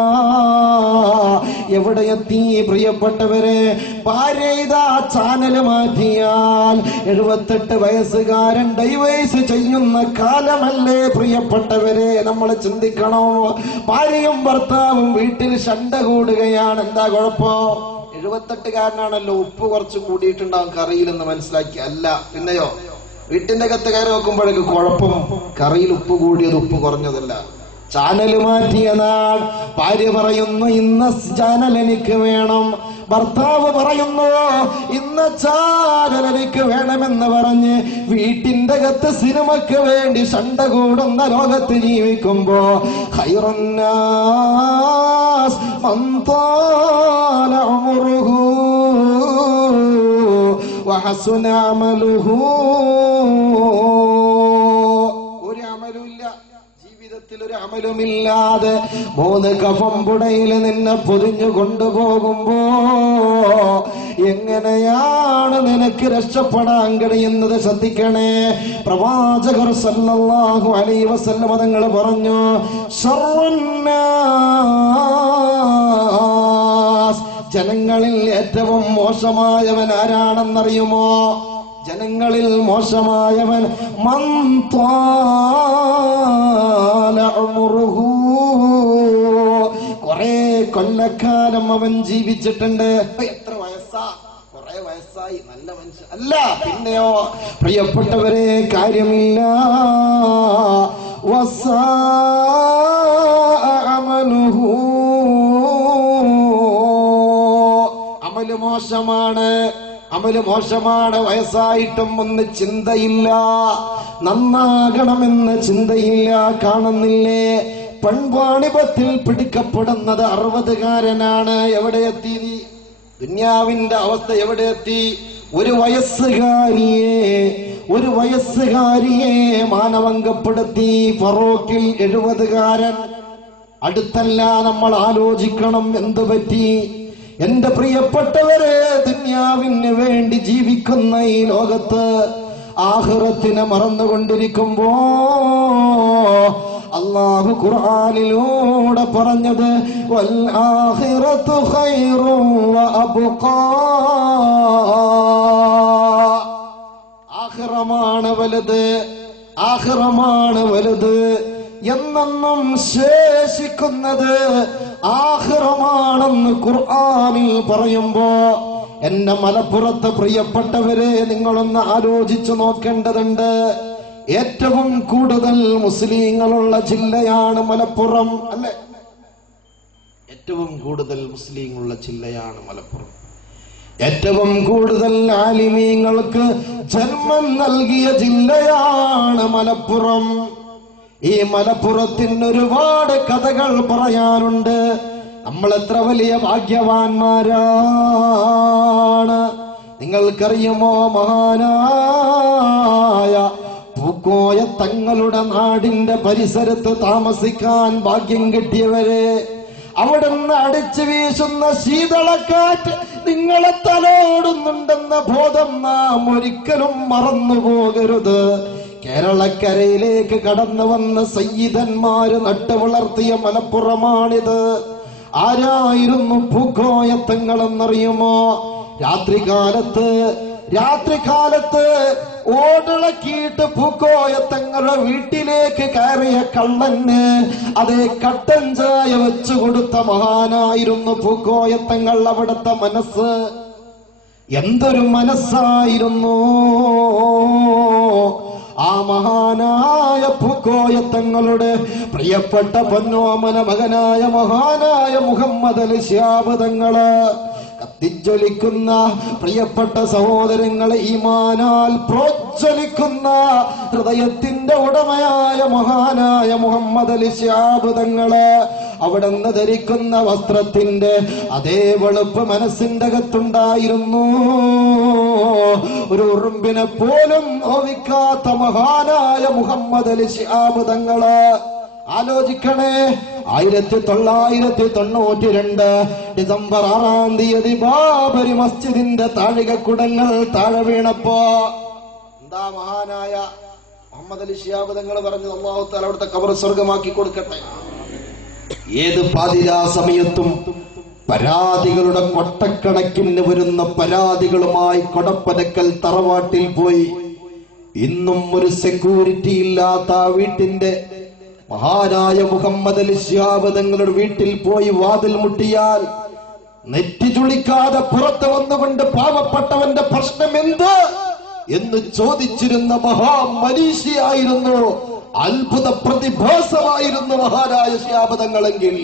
എവിടെ എത്തി പ്രിയപ്പെട്ടവരെ? ഭാര്യ ഇതാ ചാനല് മാറ്റിയാൽ 78 വയസ്സുകാരൻ ഡൈവേഴ്സ് ചെയ്യുന്ന കാലമല്ലേ പ്രിയപ്പെട്ടവരെ? നമ്മൾ ചിന്തിക്കണം. ഭാര്യയും ഭർത്താവും വീട്ടിൽ ശണ്ട കൂടുകയാണ്. എന്താ കുഴപ്പം? 78കാരനാണല്ലോ, ഉപ്പ് കുറച്ച് കൂടിയിട്ടുണ്ടാവും കറിയിലെന്ന് മനസ്സിലാക്കി. അല്ല പിന്നെയോ, വീട്ടിന്റെ അകത്ത് കയറി വെക്കുമ്പോഴേക്ക് കുഴപ്പം കറിയിൽ ഉപ്പ് കൂടിയത് ഉപ്പ് കുറഞ്ഞതല്ല. ചാനൽ മാറ്റിയ നാൾ ഭാര്യ പറയുന്നു ഇന്ന ചാനൽ എനിക്ക് വേണം, ഭർത്താവ് പറയുന്നു ഇന്ന ചാനൽ എനിക്ക് വേണമെന്ന് പറഞ്ഞ് വീട്ടിന്റെ അകത്ത് സിനിമയ്ക്ക് വേണ്ടി ശണ്ട കൂടുന്ന ലോകത്ത് ജീവിക്കുമ്പോ ഖൈറുന്നാസ് മൻ ത്വാല ഉംറുഹു വഹസുന അമലുഹു. ഒരു അമലുമില്ല ജീവിതത്തിൽ, ഒരു അമലുമില്ലാതെ 3 കഫം പുടയിൽ നിന്നെ പൊതിഞ്ഞു കൊണ്ടുപോകുമ്പോ എങ്ങനെയാണ് നിനക്ക് രക്ഷപ്പെടാൻ കഴിയുന്നത്? ശ്രദ്ധിക്കണേ. പ്രവാചകർ സല്ലല്ലാഹു അലൈഹി വസല്ലം തങ്ങൾ പറഞ്ഞു, ശർറുന്നാസ്, ജനങ്ങളിൽ ഏറ്റവും മോശമായവൻ ആരാണെന്നറിയുമോ? ജനങ്ങളിൽ മോശമായവൻ മൻ ത്വാല ഉംറുഹു, കുറെ കൊല്ലക്കാലം അവൻ ജീവിച്ചിട്ടുണ്ട്. എത്ര വയസ്സാ? കുറെ വയസ്സായി, നല്ല മനുഷ്യൻ അല്ല. പിന്നെയോ പ്രിയപ്പെട്ടവരെ, കാര്യമില്ല. അമലുഹു, അമല് മോശമാണ്, അമല് മോശമാണ്. വയസ്സായിട്ടും ഒന്ന് ചിന്തയില്ല, നന്നാകണമെന്ന് ചിന്തയില്ല. കാണുന്നില്ലേ, പെൺവാണിഭത്തിൽ പിടിക്കപ്പെടുന്നത് 60കാരനാണ്. എവിടെ എത്തി? ദുന്യാവിന്റെ അവസ്ഥ എവിടെ എത്തി? ഒരു വയസ്സുകാരിയെ മാനഭംഗപ്പെടുത്തി ഫറോക്കിൽ 70കാരൻ. അടുത്തല്ല, നമ്മൾ ആലോചിക്കണം എന്തു പറ്റി? എന്റെ പ്രിയപ്പെട്ടവരെ, ദുന്യാവിന് വേണ്ടി ജീവിക്കുന്ന ഈ ലോകത്ത് ആഖിറത്തിനെ മറന്നുകൊണ്ടിരിക്കുമ്പോ അല്ലാഹു ഖുർആനിലൂടെ പറഞ്ഞത് വൽ ആഖിറതു ഖൈറുൻ വ അബ്ഖാ, ആഖിറമാണ് വലുത്, ആഖിറമാണ് വലുത്, എന്നെന്നും ശേഷിക്കുന്നത് ആഖിറമാണെന്ന് ഖുർആനിൽ പറയുമ്പോ എന്റെ മലപ്പുറത്ത് പ്രിയപ്പെട്ടവരെ, നിങ്ങളൊന്ന് ആലോചിച്ചു നോക്കേണ്ടതുണ്ട്. ഏറ്റവും കൂടുതൽ മുസ്ലിങ്ങളുള്ള ജില്ലയാണ് മലപ്പുറം, അല്ലെ? ഏറ്റവും കൂടുതൽ മുസ്ലിങ്ങളുള്ള ജില്ലയാണ് മലപ്പുറം. ഏറ്റവും കൂടുതൽ ആലിമീങ്ങൾക്ക് ജന്മം നൽകിയ ജില്ലയാണ് മലപ്പുറം. ഈ മലപ്പുറത്തിന് ഒരുപാട് കഥകൾ പറയാനുണ്ട്. നമ്മൾ എത്ര വലിയ ഭാഗ്യവാന്മാരാണ്. നിങ്ങൾക്കറിയുമോ, മഹാനായ പൂക്കോയ തങ്ങളുടെ നാടിന്റെ പരിസരത്ത് താമസിക്കാൻ ഭാഗ്യം കിട്ടിയവരെ, അവിടുന്ന് അടിച്ചു വീശുന്ന ശീതളക്കാറ്റ് നിങ്ങളെ തലോടുന്നുണ്ടെന്ന ബോധം നാം ഒരിക്കലും മറന്നുപോകരുത്. കേരളക്കരയിലേക്ക് കടന്നു വന്ന സയ്യിദന്മാര് നട്ടു വളർത്തിയ മലപ്പുറമാണിത്. ആരായിരുന്നു പൂക്കോയത്തങ്ങളെന്നറിയുമോ? രാത്രികാലത്ത് ഓടിളക്കിയിട്ട് പൂക്കോയത്തങ്ങളുടെ വീട്ടിലേക്ക് കയറിയ കള്ളന് അതേ കട്ടൻ ചായ വെച്ചു കൊടുത്ത മഹാനായിരുന്നു പൂക്കോയത്തങ്ങൾ. അവിടുത്തെ മനസ്സ് എന്തൊരു മനസ്സായിരുന്നു! ആ മഹാനായ പൂക്കോയത്തങ്ങളുടെ പ്രിയപ്പെട്ട പൊന്നോമന മകനായ മഹാനായ മുഹമ്മദ് അലി ശിഹാബ് തങ്ങള് കത്തിജ്വലിക്കുന്ന പ്രിയപ്പെട്ട സഹോദരങ്ങളെ, ഈമാനാൽ പ്രോജ്വലിക്കുന്ന ഹൃദയത്തിന്റെ ഉടമയായ മഹാനായ മുഹമ്മദ് അലി ശിഹാബ് തങ്ങള് അവിടുന്ന് ധരിക്കുന്ന വസ്ത്രത്തിന്റെ അതേ വെളുപ്പ് മനസ്സിന്റെ അകത്തുണ്ടായിരുന്നു. ഒരു ഉറുമ്പിനെ പോലും നോവിക്കാത്ത മഹാനായ മുഹമ്മദ് അലി ശിഹാബ് തങ്ങള്. ആലോചിക്കണേ, 1992 ഡിസംബർ 6-ാം തീയതി ബാബരി മസ്ജിദിന്റെ താഴികക്കുടങ്ങൾ താഴെ വീണപ്പോ എന്താ മഹാനായ മുഹമ്മദ് അലി ശിഹാബ് തങ്ങൾ പറഞ്ഞു, അല്ലാഹു തആല അവിടുത്തെ ഖബർ സ്വർഗമാക്കി കൊടുക്കട്ടെ. ഏത് പാതിരാ സമയത്തും പരാതികളുടെ കൊട്ടക്കണക്കിന് വരുന്ന പരാതികളുമായി കൊടപ്പനക്കൽ തറവാട്ടിൽ പോയി ഇന്നും ഒരു സെക്യൂരിറ്റി ഇല്ലാത്ത ആ വീട്ടിന്റെ മഹാനായ മുഹമ്മദ് അലി ശിഹാബ് തങ്ങളുടെ വീട്ടിൽ പോയി വാതിൽ മുട്ടിയാൽ നെറ്റി ചുളിക്കാതെ പുറത്തു വന്നുകൊണ്ട് പാവപ്പെട്ടവന്റെ പ്രശ്നം എന്ത് എന്ന് ചോദിച്ചിരുന്ന മഹാമനീഷിയായിരുന്നു, അത്ഭുത പ്രതിഭാസമായിരുന്നു മഹാനായ ശിഹാബ് തങ്ങളെങ്കിൽ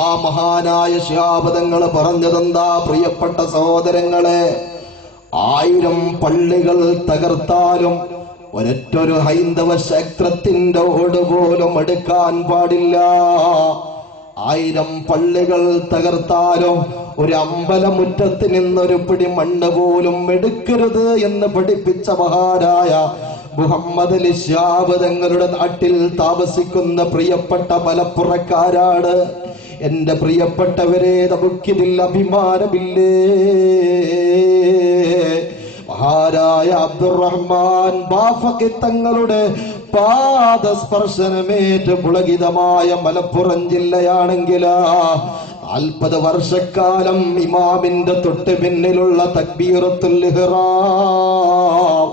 ആ മഹാനായ ശിഹാബ് തങ്ങൾ പറഞ്ഞതെന്താ? പ്രിയപ്പെട്ട സഹോദരങ്ങളെ, 1000 പള്ളികൾ തകർത്താലും ഒരൊറ്റൊരു ഹൈന്ദവ ക്ഷേത്രത്തിന്റെ ഓട് പോലും എടുക്കാൻ പാടില്ല. 1000 പള്ളികൾ തകർത്താലും ഒരു അമ്പലമുറ്റത്ത് നിന്നൊരു പിടി മണ്ണ് പോലും എടുക്കരുത് എന്ന് പഠിപ്പിച്ച മഹാനായ മുഹമ്മദ് അലി ശിഹാബ് തങ്ങളുടെ നാട്ടിൽ താമസിക്കുന്ന പ്രിയപ്പെട്ട മലപ്പുറക്കാരാണ്. എന്റെ പ്രിയപ്പെട്ടവരെ, നമുക്കിതിൽ അഭിമാനമില്ലേ? മഹാരായ അബ്ദുറഹ്മാൻ ബാഫഖി തങ്ങളുടെ പാദസ്പർശനമേറ്റ് പുളകിതമായ മലപ്പുറം ജില്ലയാണെങ്കിൽ 40 വർഷക്കാലം ഇമാമിന്റെ തൊട്ട് പിന്നിലുള്ള തക്ബീറത്തുൽ ഇഹ്റാം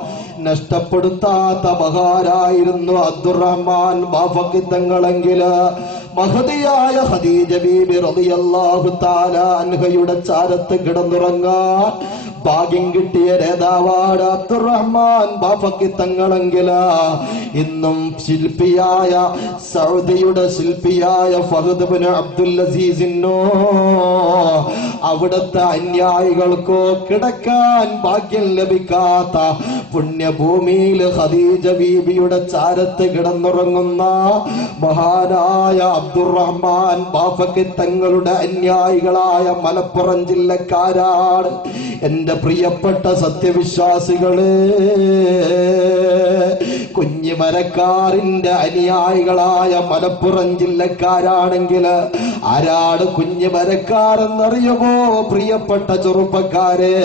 നഷ്ടപ്പെടുത്താത്ത മഹാരായിരുന്നു അബ്ദുറഹ്മാൻ ബാഫഖി തങ്ങളെങ്കിൽ മഹദിയായ ഖദീജ ബീബി റളിയല്ലാഹു തആല അൻഹയുടെ ചാരത്ത് കിടന്നുറങ്ങാൻ ഭാഗ്യം കിട്ടിയ നേതാവാണ് അബ്ദുറഹ്മാൻ ബാഫഖി തങ്ങളെങ്കിൽ ഇന്നും ശില്പിയായ സൗദിയുടെ ശില്പിയായ ഫഹദ് ബിൻ അബ്ദുൽ അസീസിനോ അവിടുത്തെ അനുയായികൾക്കോ കിടക്കാൻ ഭാഗ്യം ലഭിക്കാത്ത പുണ്യഭൂമിയിൽ ഖദീജ ബീബിയുടെ ചാരത്ത് കിടന്നുറങ്ങുന്ന മഹാനായ അബ്ദുറഹ്മാൻ ബാഫഖി തങ്ങളുടെ അനുയായികളായ മലപ്പുറം ജില്ലക്കാരാണ്. എന്റെ പ്രിയപ്പെട്ട സത്യവിശ്വാസികളെ, കുഞ്ഞിമരക്കാറിന്റെ അനുയായികളായ മലപ്പുറം ജില്ലക്കാരാണെങ്കിൽ ആരാണ് കുഞ്ഞിമരക്കാർ എന്നറിയുമോ? പ്രിയപ്പെട്ട ചെറുപ്പക്കാരെ,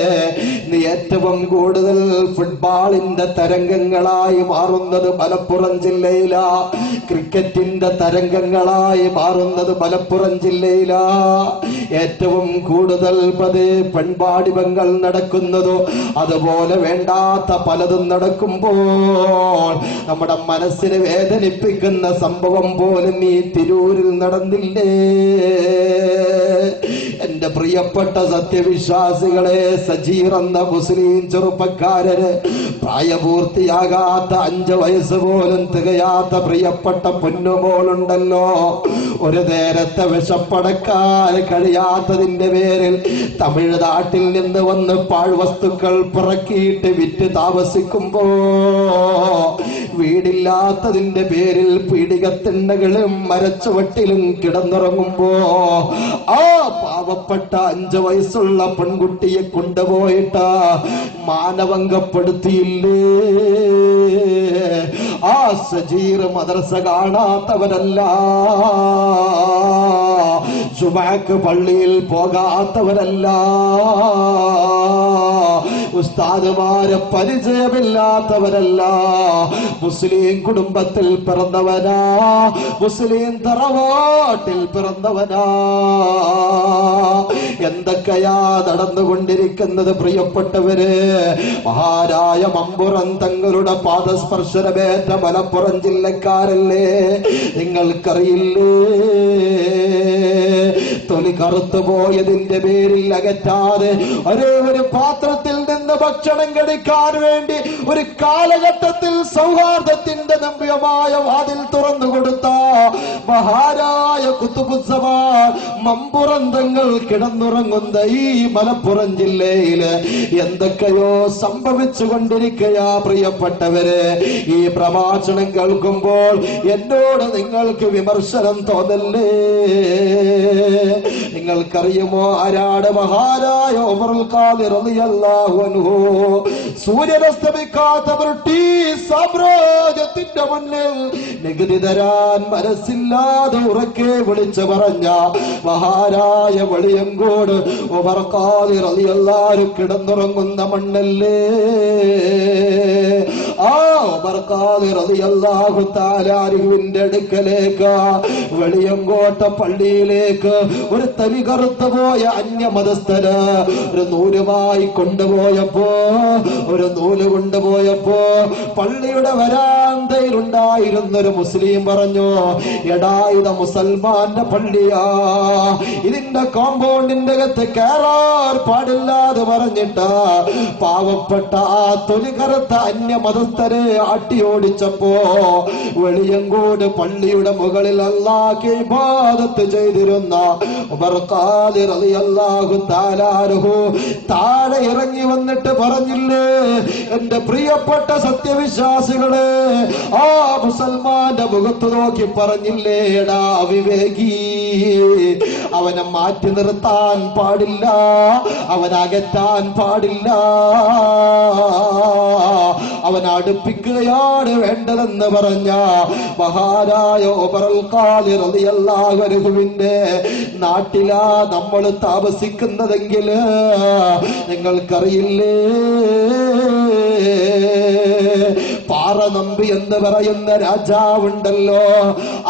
ഇന്ന് ഏറ്റവും കൂടുതൽ ഫുട്ബോളിന്റെ തരംഗങ്ങളായി മാറുന്നത് മലപ്പുറം ജില്ലയിലാ. ക്രിക്കറ്റിന്റെ തരംഗങ്ങളായി മാറുന്നത് മലപ്പുറം ജില്ലയിലാ. ഏറ്റവും കൂടുതൽ പെൺപാടിപങ്ങൾ നടക്കുന്നതോ അതുപോലെ വേണ്ടാത്ത പലതും നടക്കുമ്പോൾ നമ്മുടെ മനസ്സിനെ വേദനിപ്പിക്കുന്ന സംഭവം പോലും ഈ തിരൂരിൽ നടന്നില്ലേ? എന്റെ പ്രിയപ്പെട്ട സത്യവിശ്വാസികളെ, സജീർ എന്ന മുസ്ലിം ചെറുപ്പക്കാരന് പ്രായപൂർത്തിയാകാത്ത 5 വയസ്സ് പോലും തികയാത്ത പ്രിയപ്പെട്ട പൊന്നുമോളുണ്ടല്ലോ, ഒരു നേരത്തെ വിഷപ്പടക്കാൻ കഴിയാത്തതിന്റെ പേരിൽ തമിഴ്നാട്ടിൽ നിന്ന് വന്ന് പാഴ്വസ്തുക്കൾ പിറക്കിയിട്ട് വിറ്റ് താമസിക്കുമ്പോ, വീടില്ലാത്തതിന്റെ പേരിൽ പീഡികത്തിണ്ണകളും മരച്ചുവട്ടിലും കിടന്നുറങ്ങുമ്പോ ആ പാവപ്പെട്ട 5 വയസ്സുള്ള പെൺകുട്ടിയെ കൊണ്ടുപോയിട്ട് മാനഭംഗപ്പെടുത്തിയില്ലേ? ആ സജീർ മദ്രസ കാണാത്തവരല്ല, ജുമഅക്ക് പള്ളിയിൽ പോകാത്തവരല്ല, ഉസ്താദുമാരെ പരിചയമില്ലാത്തവരല്ല, മുസ്ലിം കുടുംബത്തിൽ പിറന്നവനാ, മുസ്ലിം തറവാട്ടിൽ പിറന്നവനാ. എന്തൊക്കെയാ നടന്നുകൊണ്ടിരിക്കുന്നത് പ്രിയപ്പെട്ടവര്? മഹാരായ മമ്പുറം തങ്ങളുടെ പാദസ്പർശനമേറ്റ മലപ്പുറം ജില്ലക്കാരല്ലേ? നിങ്ങൾക്കറിയില്ലേ? തൊലി കറുത്തുപോയതിന്റെ പേരിൽ അകറ്റാതെ ഒരേ ഒരു പാത്രത്തിൽ നിന്ന് ഭക്ഷണം കഴിക്കാൻ വേണ്ടി ഒരു കാലഘട്ടത്തിൽ സൗഹാർദ്ദത്തിന്റെ നമ്യമായ വാതിൽ തുറന്നു കൊടുത്ത മഹാരായ കുത്തുബുസ്സമാൻ മമ്പുറം തങ്ങൾ കിടന്നുറങ്ങുന്ന ഈ മലപ്പുറം ജില്ലയില് എന്തൊക്കെയോ സംഭവിച്ചു കൊണ്ടിരിക്കയാ പ്രിയപ്പെട്ടവര്. ഈ പ്രഭാഷണം കേൾക്കുമ്പോൾ എന്നോട് നിങ്ങൾക്ക് വിമർശനം തോന്നല്ലേ? നിങ്ങൾക്കറിയുമോ ആരാണ് മഹാനായ ഉമറുൽ ഖാദി റളിയല്ലാഹു അൻഹു? സൂര്യനസ്തമിക്കാത്ത ബ്രിട്ടീഷ് സാമ്രാജ്യത്തിന്റെ മുന്നിൽ നികുതി തരാൻ മനസ്സില്ലാതെ ഉറക്കെ വിളിച്ചു പറഞ്ഞ മഹാനായ വെളിയങ്കോട് ഉമർ ഖാദി റളിയല്ലാഹു കിടന്നുറങ്ങുന്ന മണ്ണല്ലേ? ആ ഉമർ ഖാദി റളിയല്ലാഹു തആല അൻഹുവിന്റെ അടുക്കലേക്ക് വെളിയങ്കോട്ട പള്ളിയിലേക്ക് ഒരു തനി കറുത്തു പോയ അന്യമതസ്ഥന് ഒരു നൂലുമായി കൊണ്ടുപോയപ്പോ പള്ളിയുടെ വരാന്തയിൽ ഉണ്ടായിരുന്നൊരു മുസ്ലിം പറഞ്ഞു, എടാ ഇത് മുസൽമാന്റെ പള്ളിയാ, ഇതിന്റെ കോമ്പൗണ്ടിന്റെ അകത്ത് കയറാൻ പാടില്ലാതെ പറഞ്ഞിട്ട് പാവപ്പെട്ട ആ തൊലി കറുത്ത അന്യമതസ്ഥരെ ആട്ടിയോടിച്ചപ്പോ വെളിയങ്കോട് പള്ളിയുടെ മുകളിൽ അല്ലാഹുവെ ഇബാദത്ത് ചെയ്തിരുന്ന ഉമർ ഖാദി റളിയല്ലാഹു തആല അൻഹു താഴെ ഇറങ്ങി വന്നിട്ട് പറഞ്ഞില്ലേ, എന്റെ പ്രിയപ്പെട്ട സത്യവിശ്വാസികളെ, ആ മുസൽമാന്റെ മുഖത്ത് നോക്കി പറഞ്ഞില്ലേ, എടാ വിവേകി, അവനെ മാറ്റി നിർത്താൻ പാടില്ല, അവനകറ്റാൻ പാടില്ല, അവൻ അടുപ്പിക്കുകയാണ് വേണ്ടതെന്ന് പറഞ്ഞ മഹാനായ ഉമറുൽ ഖാദി റളിയല്ലാഹു അൻഹുവിന്റെ നാട്ടിലാ നമ്മൾ താമസിക്കുന്നതെങ്കിൽ നിങ്ങൾക്കറിയില്ലേ, പാറനമ്പി എന്ന് പറയുന്ന രാജാവുണ്ടല്ലോ,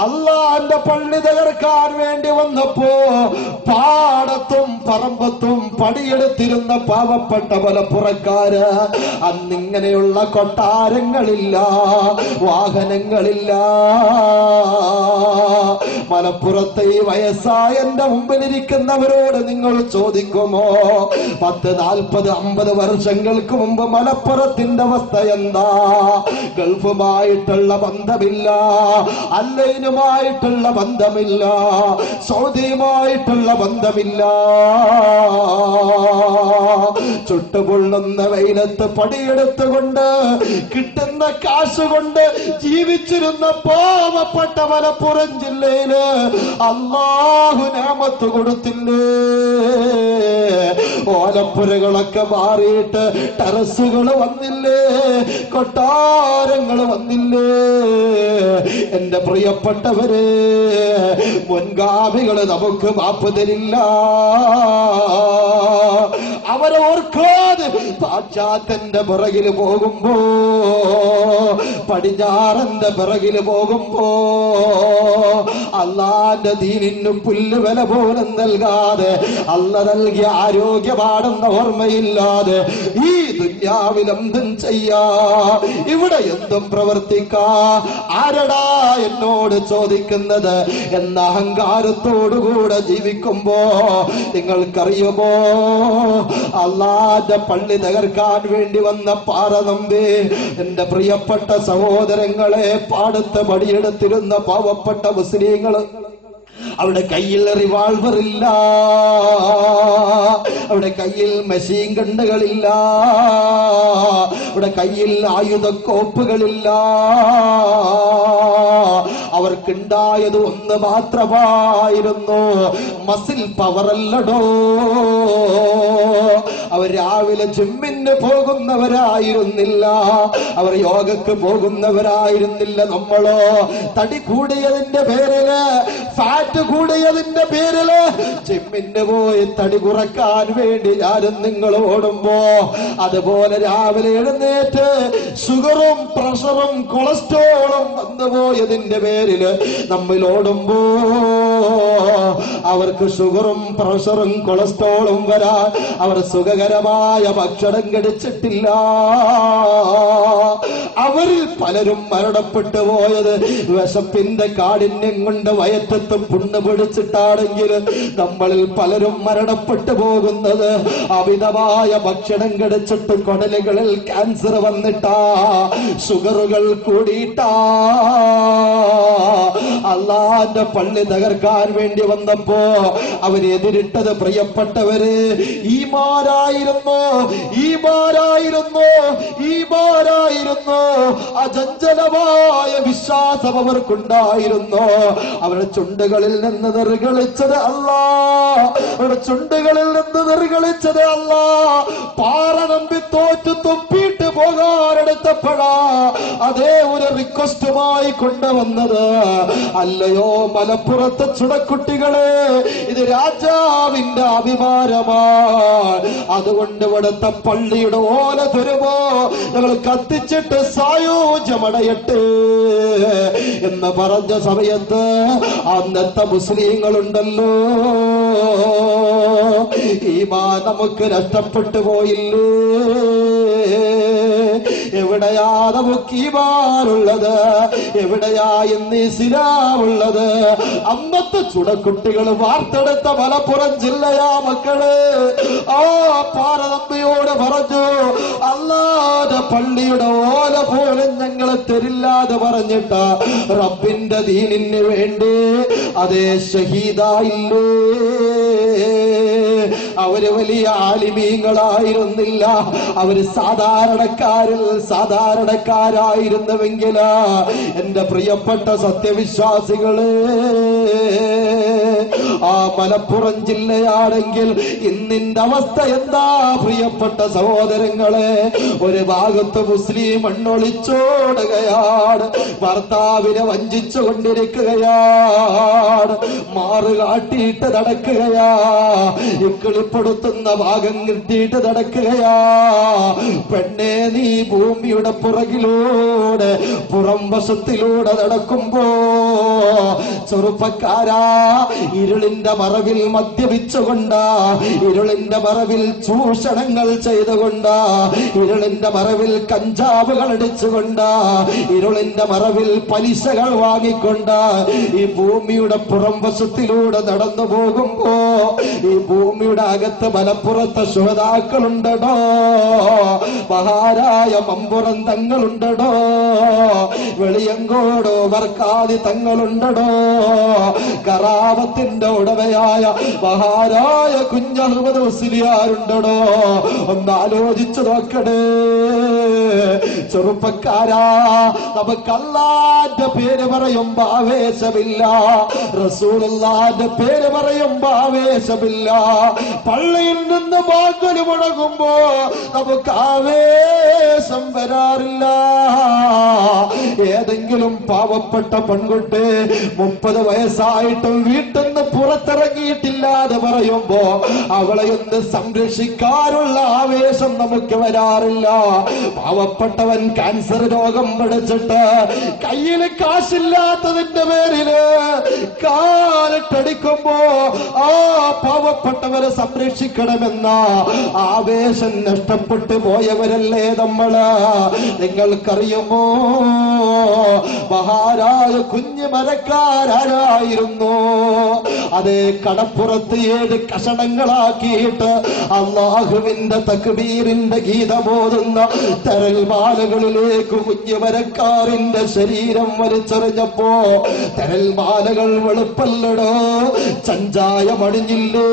അള്ളാന്റെ പള്ളി തകർക്കാൻ വേണ്ടി വന്നപ്പോ പാടത്തും പറമ്പത്തും പണിയെടുത്തിരുന്ന പാവപ്പെട്ട മലപ്പുറക്കാര് അന്നിങ്ങനെയുള്ള കൊട്ടാരങ്ങളില്ല, വാഹനങ്ങളില്ല. മലപ്പുറത്തെ ഈ വയസ്സായ എന്റെ മുമ്പിലിരിക്കുന്നവരോട് നിങ്ങൾ ചോദിക്കുമോ, 10, 40, 50 വർഷങ്ങൾക്ക് മുമ്പ് മലപ്പുറത്തിന്റെ അവസ്ഥ എന്താ? ഗൾഫുമായിട്ടുള്ള ബന്ധമില്ല, അല്ലൈനുമായിട്ടുള്ള ബന്ധമില്ല, സൗദിയുമായിട്ടുള്ള ബന്ധമില്ല. ചുട്ടുപൊള്ളുന്ന വെയിലത്ത് പണിയെടുത്തുകൊണ്ട് കിട്ടുന്ന കാശുകൊണ്ട് ജീവിച്ചിരുന്ന പാവപ്പെട്ട മലപ്പുറം ജില്ലയില് അല്ലാഹു നിഅമത്ത് കൊടുത്തില്ലേ? ഓലപ്പുരകളൊക്കെ മാറിയിട്ട് ടെറസുകൾ വന്നില്ലേ, കൊട്ടാരങ്ങൾ വന്നില്ലേ? എന്റെ പ്രിയപ്പെട്ടവരെ, മുൻഗാമികള് നമുക്ക് മാപ്പ് തരില്ല. അവരെ ഓർക്കാതെ പാശ്ചാത്യന്റെ പിറകില് പോകുമ്പോ, പടിഞ്ഞാറന്റെ പിറകില് പോകുമ്പോ, അള്ളാന്റെ ദീനിന് പുല്ല് വില പോലും നൽകാതെ, അല്ല നൽകിയ ആരോഗ്യമാണെന്ന ഓർമ്മയില്ലാതെ ഈ ദുന്യാവിൽ എന്തും ചെയ്യാ, ഇവിടെ എന്തും പ്രവർത്തിക്കാ, ആരടാ എന്നോട് ചോദിക്കുന്നത് എന്ന അഹങ്കാരത്തോടുകൂടെ ജീവിക്കുമ്പോ നിങ്ങൾക്കറിയുമോ, അള്ളാന്റെ പള്ളി തകർക്കാൻ വേണ്ടി വന്ന പാറനമ്പി, എന്റെ പ്രിയപ്പെട്ട സഹോദരങ്ങളെ, പാടത്ത് പടിയെടുത്തിരുന്ന പാവപ്പെട്ട മുസ്ലിങ്ങള്, അവിടെ കയ്യിൽ റിവാൾവർ ഇല്ല, അവിടെ കയ്യിൽ മെഷീൻ ഗണ്ണുകളില്ല, അവിടെ കയ്യിൽ ആയുധക്കോപ്പുകളില്ല. അവർക്കുണ്ടായത് ഒന്ന് മാത്രമായിരുന്നു, മസിൽ പവറല്ലടോ. അവർ രാവിലെ ജിമ്മിന് പോകുന്നവരായിരുന്നില്ല, അവർ യോഗക്ക് പോകുന്നവരായിരുന്നില്ല. നമ്മളോ തടി കൂടിയതിന്റെ പേരില്, ഫാറ്റ് കൂടിയതിന്റെ പേരില് ജിമ്മിന് പോയി തടി കുറക്കാൻ വേണ്ടി ഞാനും നിങ്ങൾ ഓടുമ്പോ, അതുപോലെ രാവിലെ എഴുന്നേറ്റ് ഷുഗറും പ്രഷറും കൊളസ്ട്രോളും വന്നുപോയതിന്റെ പേരില് നമ്മൾ ഓടുമ്പോ അവർക്ക് ഷുഗറും പ്രഷറും കൊളസ്ട്രോളും വരാൻ അവർ സുഖകരമായ ഭക്ഷണം കഴിച്ചിട്ടില്ല. അവരിൽ പലരും മരണപ്പെട്ടു പോയത് വിശപ്പിന്റെ കാഠിന്യം കൊണ്ട് വയറ്റത്ത് പുണ്ണ് പിടിച്ചിട്ടാണെങ്കിൽ, നമ്മളിൽ പലരും മരണപ്പെട്ടു പോകുന്നത് അമിതമായ ഭക്ഷണം കഴിച്ചിട്ട് കുടലുകളിൽ ക്യാൻസർ വന്നിട്ടാ, ഷുഗറുകൾ കൂടിയിട്ടാ. അള്ളാന്റെ പള്ളി തകർക്കാൻ പോകാൻ വേണ്ടി വന്നപ്പോ അവരെതിരിട്ടത് പ്രിയപ്പെട്ടവര് ഈമാനായിരുന്നു. അചഞ്ചലമായ വിശ്വാസം അവർക്കുണ്ടായിരുന്നു. അവരുടെ ചുണ്ടുകളിൽ നിന്ന് നിർഗളിച്ചത് അല്ലാ. പാറ നമ്പി തോറ്റു തുപ്പിയിട്ട് പോകാനെടുത്തപ്പോഴാ അതേ ഒരു റിക്വസ്റ്റുമായി കൊണ്ടുവന്നത്, അല്ലയോ മലപ്പുറത്തെ ചുടക്കുട്ടികളെ, ഇത് രാജാവിന്റെ അഭിമാനമാണ്. അതുകൊണ്ട് ഇവിടുത്തെ പള്ളിയുടെ ഓല തരുമോ ഞങ്ങൾ കത്തിച്ചിട്ട് സായോജ്യമടയട്ടെ എന്ന് പറഞ്ഞ സമയത്ത് അന്നത്തെ മുസ്ലിങ്ങളുണ്ടല്ലോ, ഈമാൻ നമുക്ക് നഷ്ടപ്പെട്ടു പോയില്ലേ? എവിടെയാ നമുക്ക് ഈമാനുള്ളത്? എവിടെയാ ഇന്ന് ഇസ്ലാമുള്ളത്? അന്നത്തെ ചുടക്കുട്ടികൾ വാർത്തെടുത്ത മലപ്പുറം ജില്ലയാ മക്കള്. ആ പാറതമ്പിയോട് പറഞ്ഞു, അല്ലാതെ പള്ളിയുടെ ഓല പോലും ഞങ്ങളെ തരില്ലാതെ പറഞ്ഞിട്ട് റബ്ബിന്റെ ദീനിന് വേണ്ടി അതേ ഷഹീദായില്ലേ? അവര് വലിയ ആലിമീങ്ങളായിരുന്നില്ല, അവര് സാധാരണക്കാരായിരുന്നുവെങ്കിൽ എന്റെ പ്രിയപ്പെട്ട സത്യവിശ്വാസികളെ, ആ മലപ്പുറം ജില്ലയാണെങ്കിൽ ഇന്നിന്റെ അവസ്ഥ എന്താ പ്രിയപ്പെട്ട സഹോദരങ്ങളെ? ഒരു ഭാഗത്ത് മുസ്ലിം മണ്ണൊളിച്ചോടുകയാണ്, ഭർത്താവിനെ വഞ്ചിച്ചു കൊണ്ടിരിക്കുകയാണ്, മാറുകാട്ടിയിട്ട് നടക്കുകയാ, ഇക്കിളിപ്പെടുത്തുന്ന ഭാഗം കിട്ടിയിട്ട് നടക്കുകയാ. പെണ്ണെ, നീ ഭൂമിയുടെ പുറകിലൂടെ പുറം വശത്തിലൂടെ നടക്കുമ്പോ ചെറുപ്പക്കാരാ, ഇരുളിന്റെ മറവിൽ മദ്യപിച്ചുകൊണ്ടാ, ഇരുളിന്റെ മറവിൽ ചൂഷണങ്ങൾ ചെയ്തുകൊണ്ടാ, ഇരുളിന്റെ മറവിൽ കഞ്ചാവുകൾ അടിച്ചുകൊണ്ടാ, ഇരുളിന്റെ മറവിൽ പലിശകൾ വാങ്ങിക്കൊണ്ടാ ഈ ഭൂമിയുടെ പുറം വശത്തിലൂടെ നടന്നു പോകുമ്പോ ഈ ഭൂമിയുടെ അകത്ത് മലപ്പുറത്തെ ശുഹദാക്കളുണ്ടടോ, മഹാരായ മമ്പുറം തങ്ങളുണ്ടടോ, വെളിയങ്കോടോ വർക്കാതി തങ്ങളുണ്ടടോ, കറാമത്തിന്റെ ഉടമയായ മഹാരായ കുഞ്ഞഹമ്മദ് മുസ്ലിയാരുണ്ടടോ. ഒന്ന് ആലോചിച്ചു നോക്കണേ ചെറുപ്പക്കാരാ, നമുക്ക് അല്ലാന്റെ പേര് പറയുമ്പോ ആവേശമില്ല, റസൂലുള്ളാന്റെ പേര് പറയുമ്പോ ആവേശമില്ല, പള്ളിയിൽ നിന്ന് വാങ്ങല് മുടങ്ങുമ്പോ നമുക്ക് ആവേശം വരാറില്ല. ഏതെങ്കിലും പാവപ്പെട്ട പെൺകുട്ടി 30 വയസ്സായിട്ടും വീട്ടിൽ നിന്ന് പുറത്തിറങ്ങിയിട്ടില്ലാതെ പറയുമ്പോ അവളെ ഒന്ന് സംരക്ഷിക്കാനുള്ള ആവേശം നമുക്ക് വരാറില്ല. പാവപ്പെട്ടവൻ ക്യാൻസർ രോഗം പിടിച്ചിട്ട് കയ്യിൽ കാശില്ലാത്തതിന്റെ പേരില് കാലിട്ടടിക്കുമ്പോ ആ പാവപ്പെട്ടവരെ സംരക്ഷിക്കണമെന്ന ആവേശം നഷ്ടപ്പെട്ടു പോയവരല്ലേ നമ്മള്? നിങ്ങൾക്കറിയുമോ മഹാരായ കുഞ്ഞു മരക്കാരായിരുന്നു? അതേ കടപ്പുറത്ത് 7 കഷണങ്ങളാക്കിയിട്ട് അല്ലാഹുവിന്റെ തക്ബീറിന്റെ ഗീതമോതുന്ന തെരൽമാലകളിലേക്ക് കുഞ്ഞുമരക്കാറിന്റെ ശരീരം വലിച്ചെറിഞ്ഞപ്പോ തെരൽമാലകൾ വെളുപ്പല്ലടോ, ചഞ്ചായമണിഞ്ഞില്ലേ?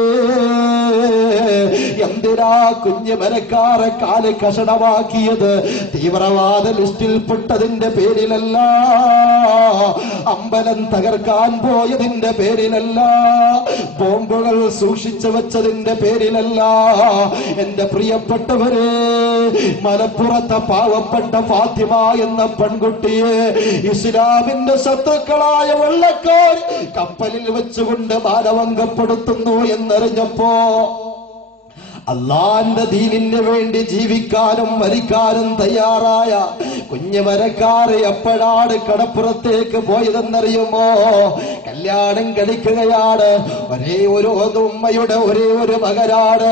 എന്തിനാ കുഞ്ഞുമരക്കാരെ കാല് കഷണമാക്കിയത്? തീവ്രവാദ ലിസ്റ്റിൽപ്പെട്ടതിന്റെ പേരിലല്ല, അമ്പലം തകർക്കാൻ പോയതിന്റെ പേരിലല്ല, ബോംബുകൾ സൂക്ഷിച്ചു വെച്ചതിന്റെ പേരിലല്ല. എന്റെ പ്രിയപ്പെട്ടവരെ, മലപ്പുറത്തെ പാവപ്പെട്ട ഫാത്തിമ എന്ന പെൺകുട്ടിയെ ഇസ്ലാമിന്റെ ശത്രുക്കളായ വെള്ളക്കാർ കപ്പലിൽ വെച്ചുകൊണ്ട് മാനഭംഗപ്പെടുത്തുന്നു എന്നറിഞ്ഞപ്പോ അള്ളാന്റെ ദീനിന് വേണ്ടി ജീവിക്കാനും മരിക്കാനും തയ്യാറായ കുഞ്ഞുമരക്കാരെ എപ്പോഴാണ് കടപ്പുറത്തേക്ക് പോയതെന്നറിയുമോ? കല്യാണം കഴിക്കുകയാണ്. ഒരേ ഒരു ഉമ്മയുടെ ഒരേ ഒരു മകനാണ്.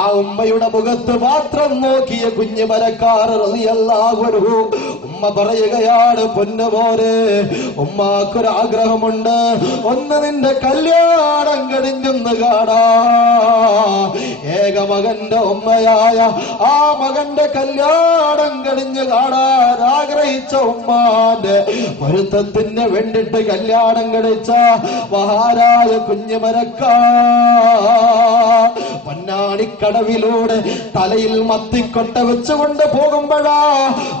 ആ ഉമ്മയുടെ മുഖത്ത് മാത്രം നോക്കിയ കുഞ്ഞുമരക്കാർ റളിയല്ലാഹു അൻഹു ഉമ്മ പറയുകയാണ്, പൊന്നുപോലെ ഉമ്മാക്കൊരാഗ്രഹമുണ്ട്, ഒന്ന് നിന്റെ കല്യാണം കഴിഞ്ഞൊന്ന് കാണാ. ഏക മകന്റെ ഉമ്മയായ ആ മകന്റെ കല്യാണം കഴിഞ്ഞ് കാണാൻ ആഗ്രഹിച്ച ഉമ്മാന്റെ പൊരുത്തത്തിന് വേണ്ടിട്ട് കല്യാണം കഴിച്ച മഹാരായ കുഞ്ഞുമരക്കാ പൊന്നാണിക്കടവിലൂടെ തലയിൽ മത്തിക്കൊട്ട വെച്ചുകൊണ്ട് പോകുമ്പോഴാ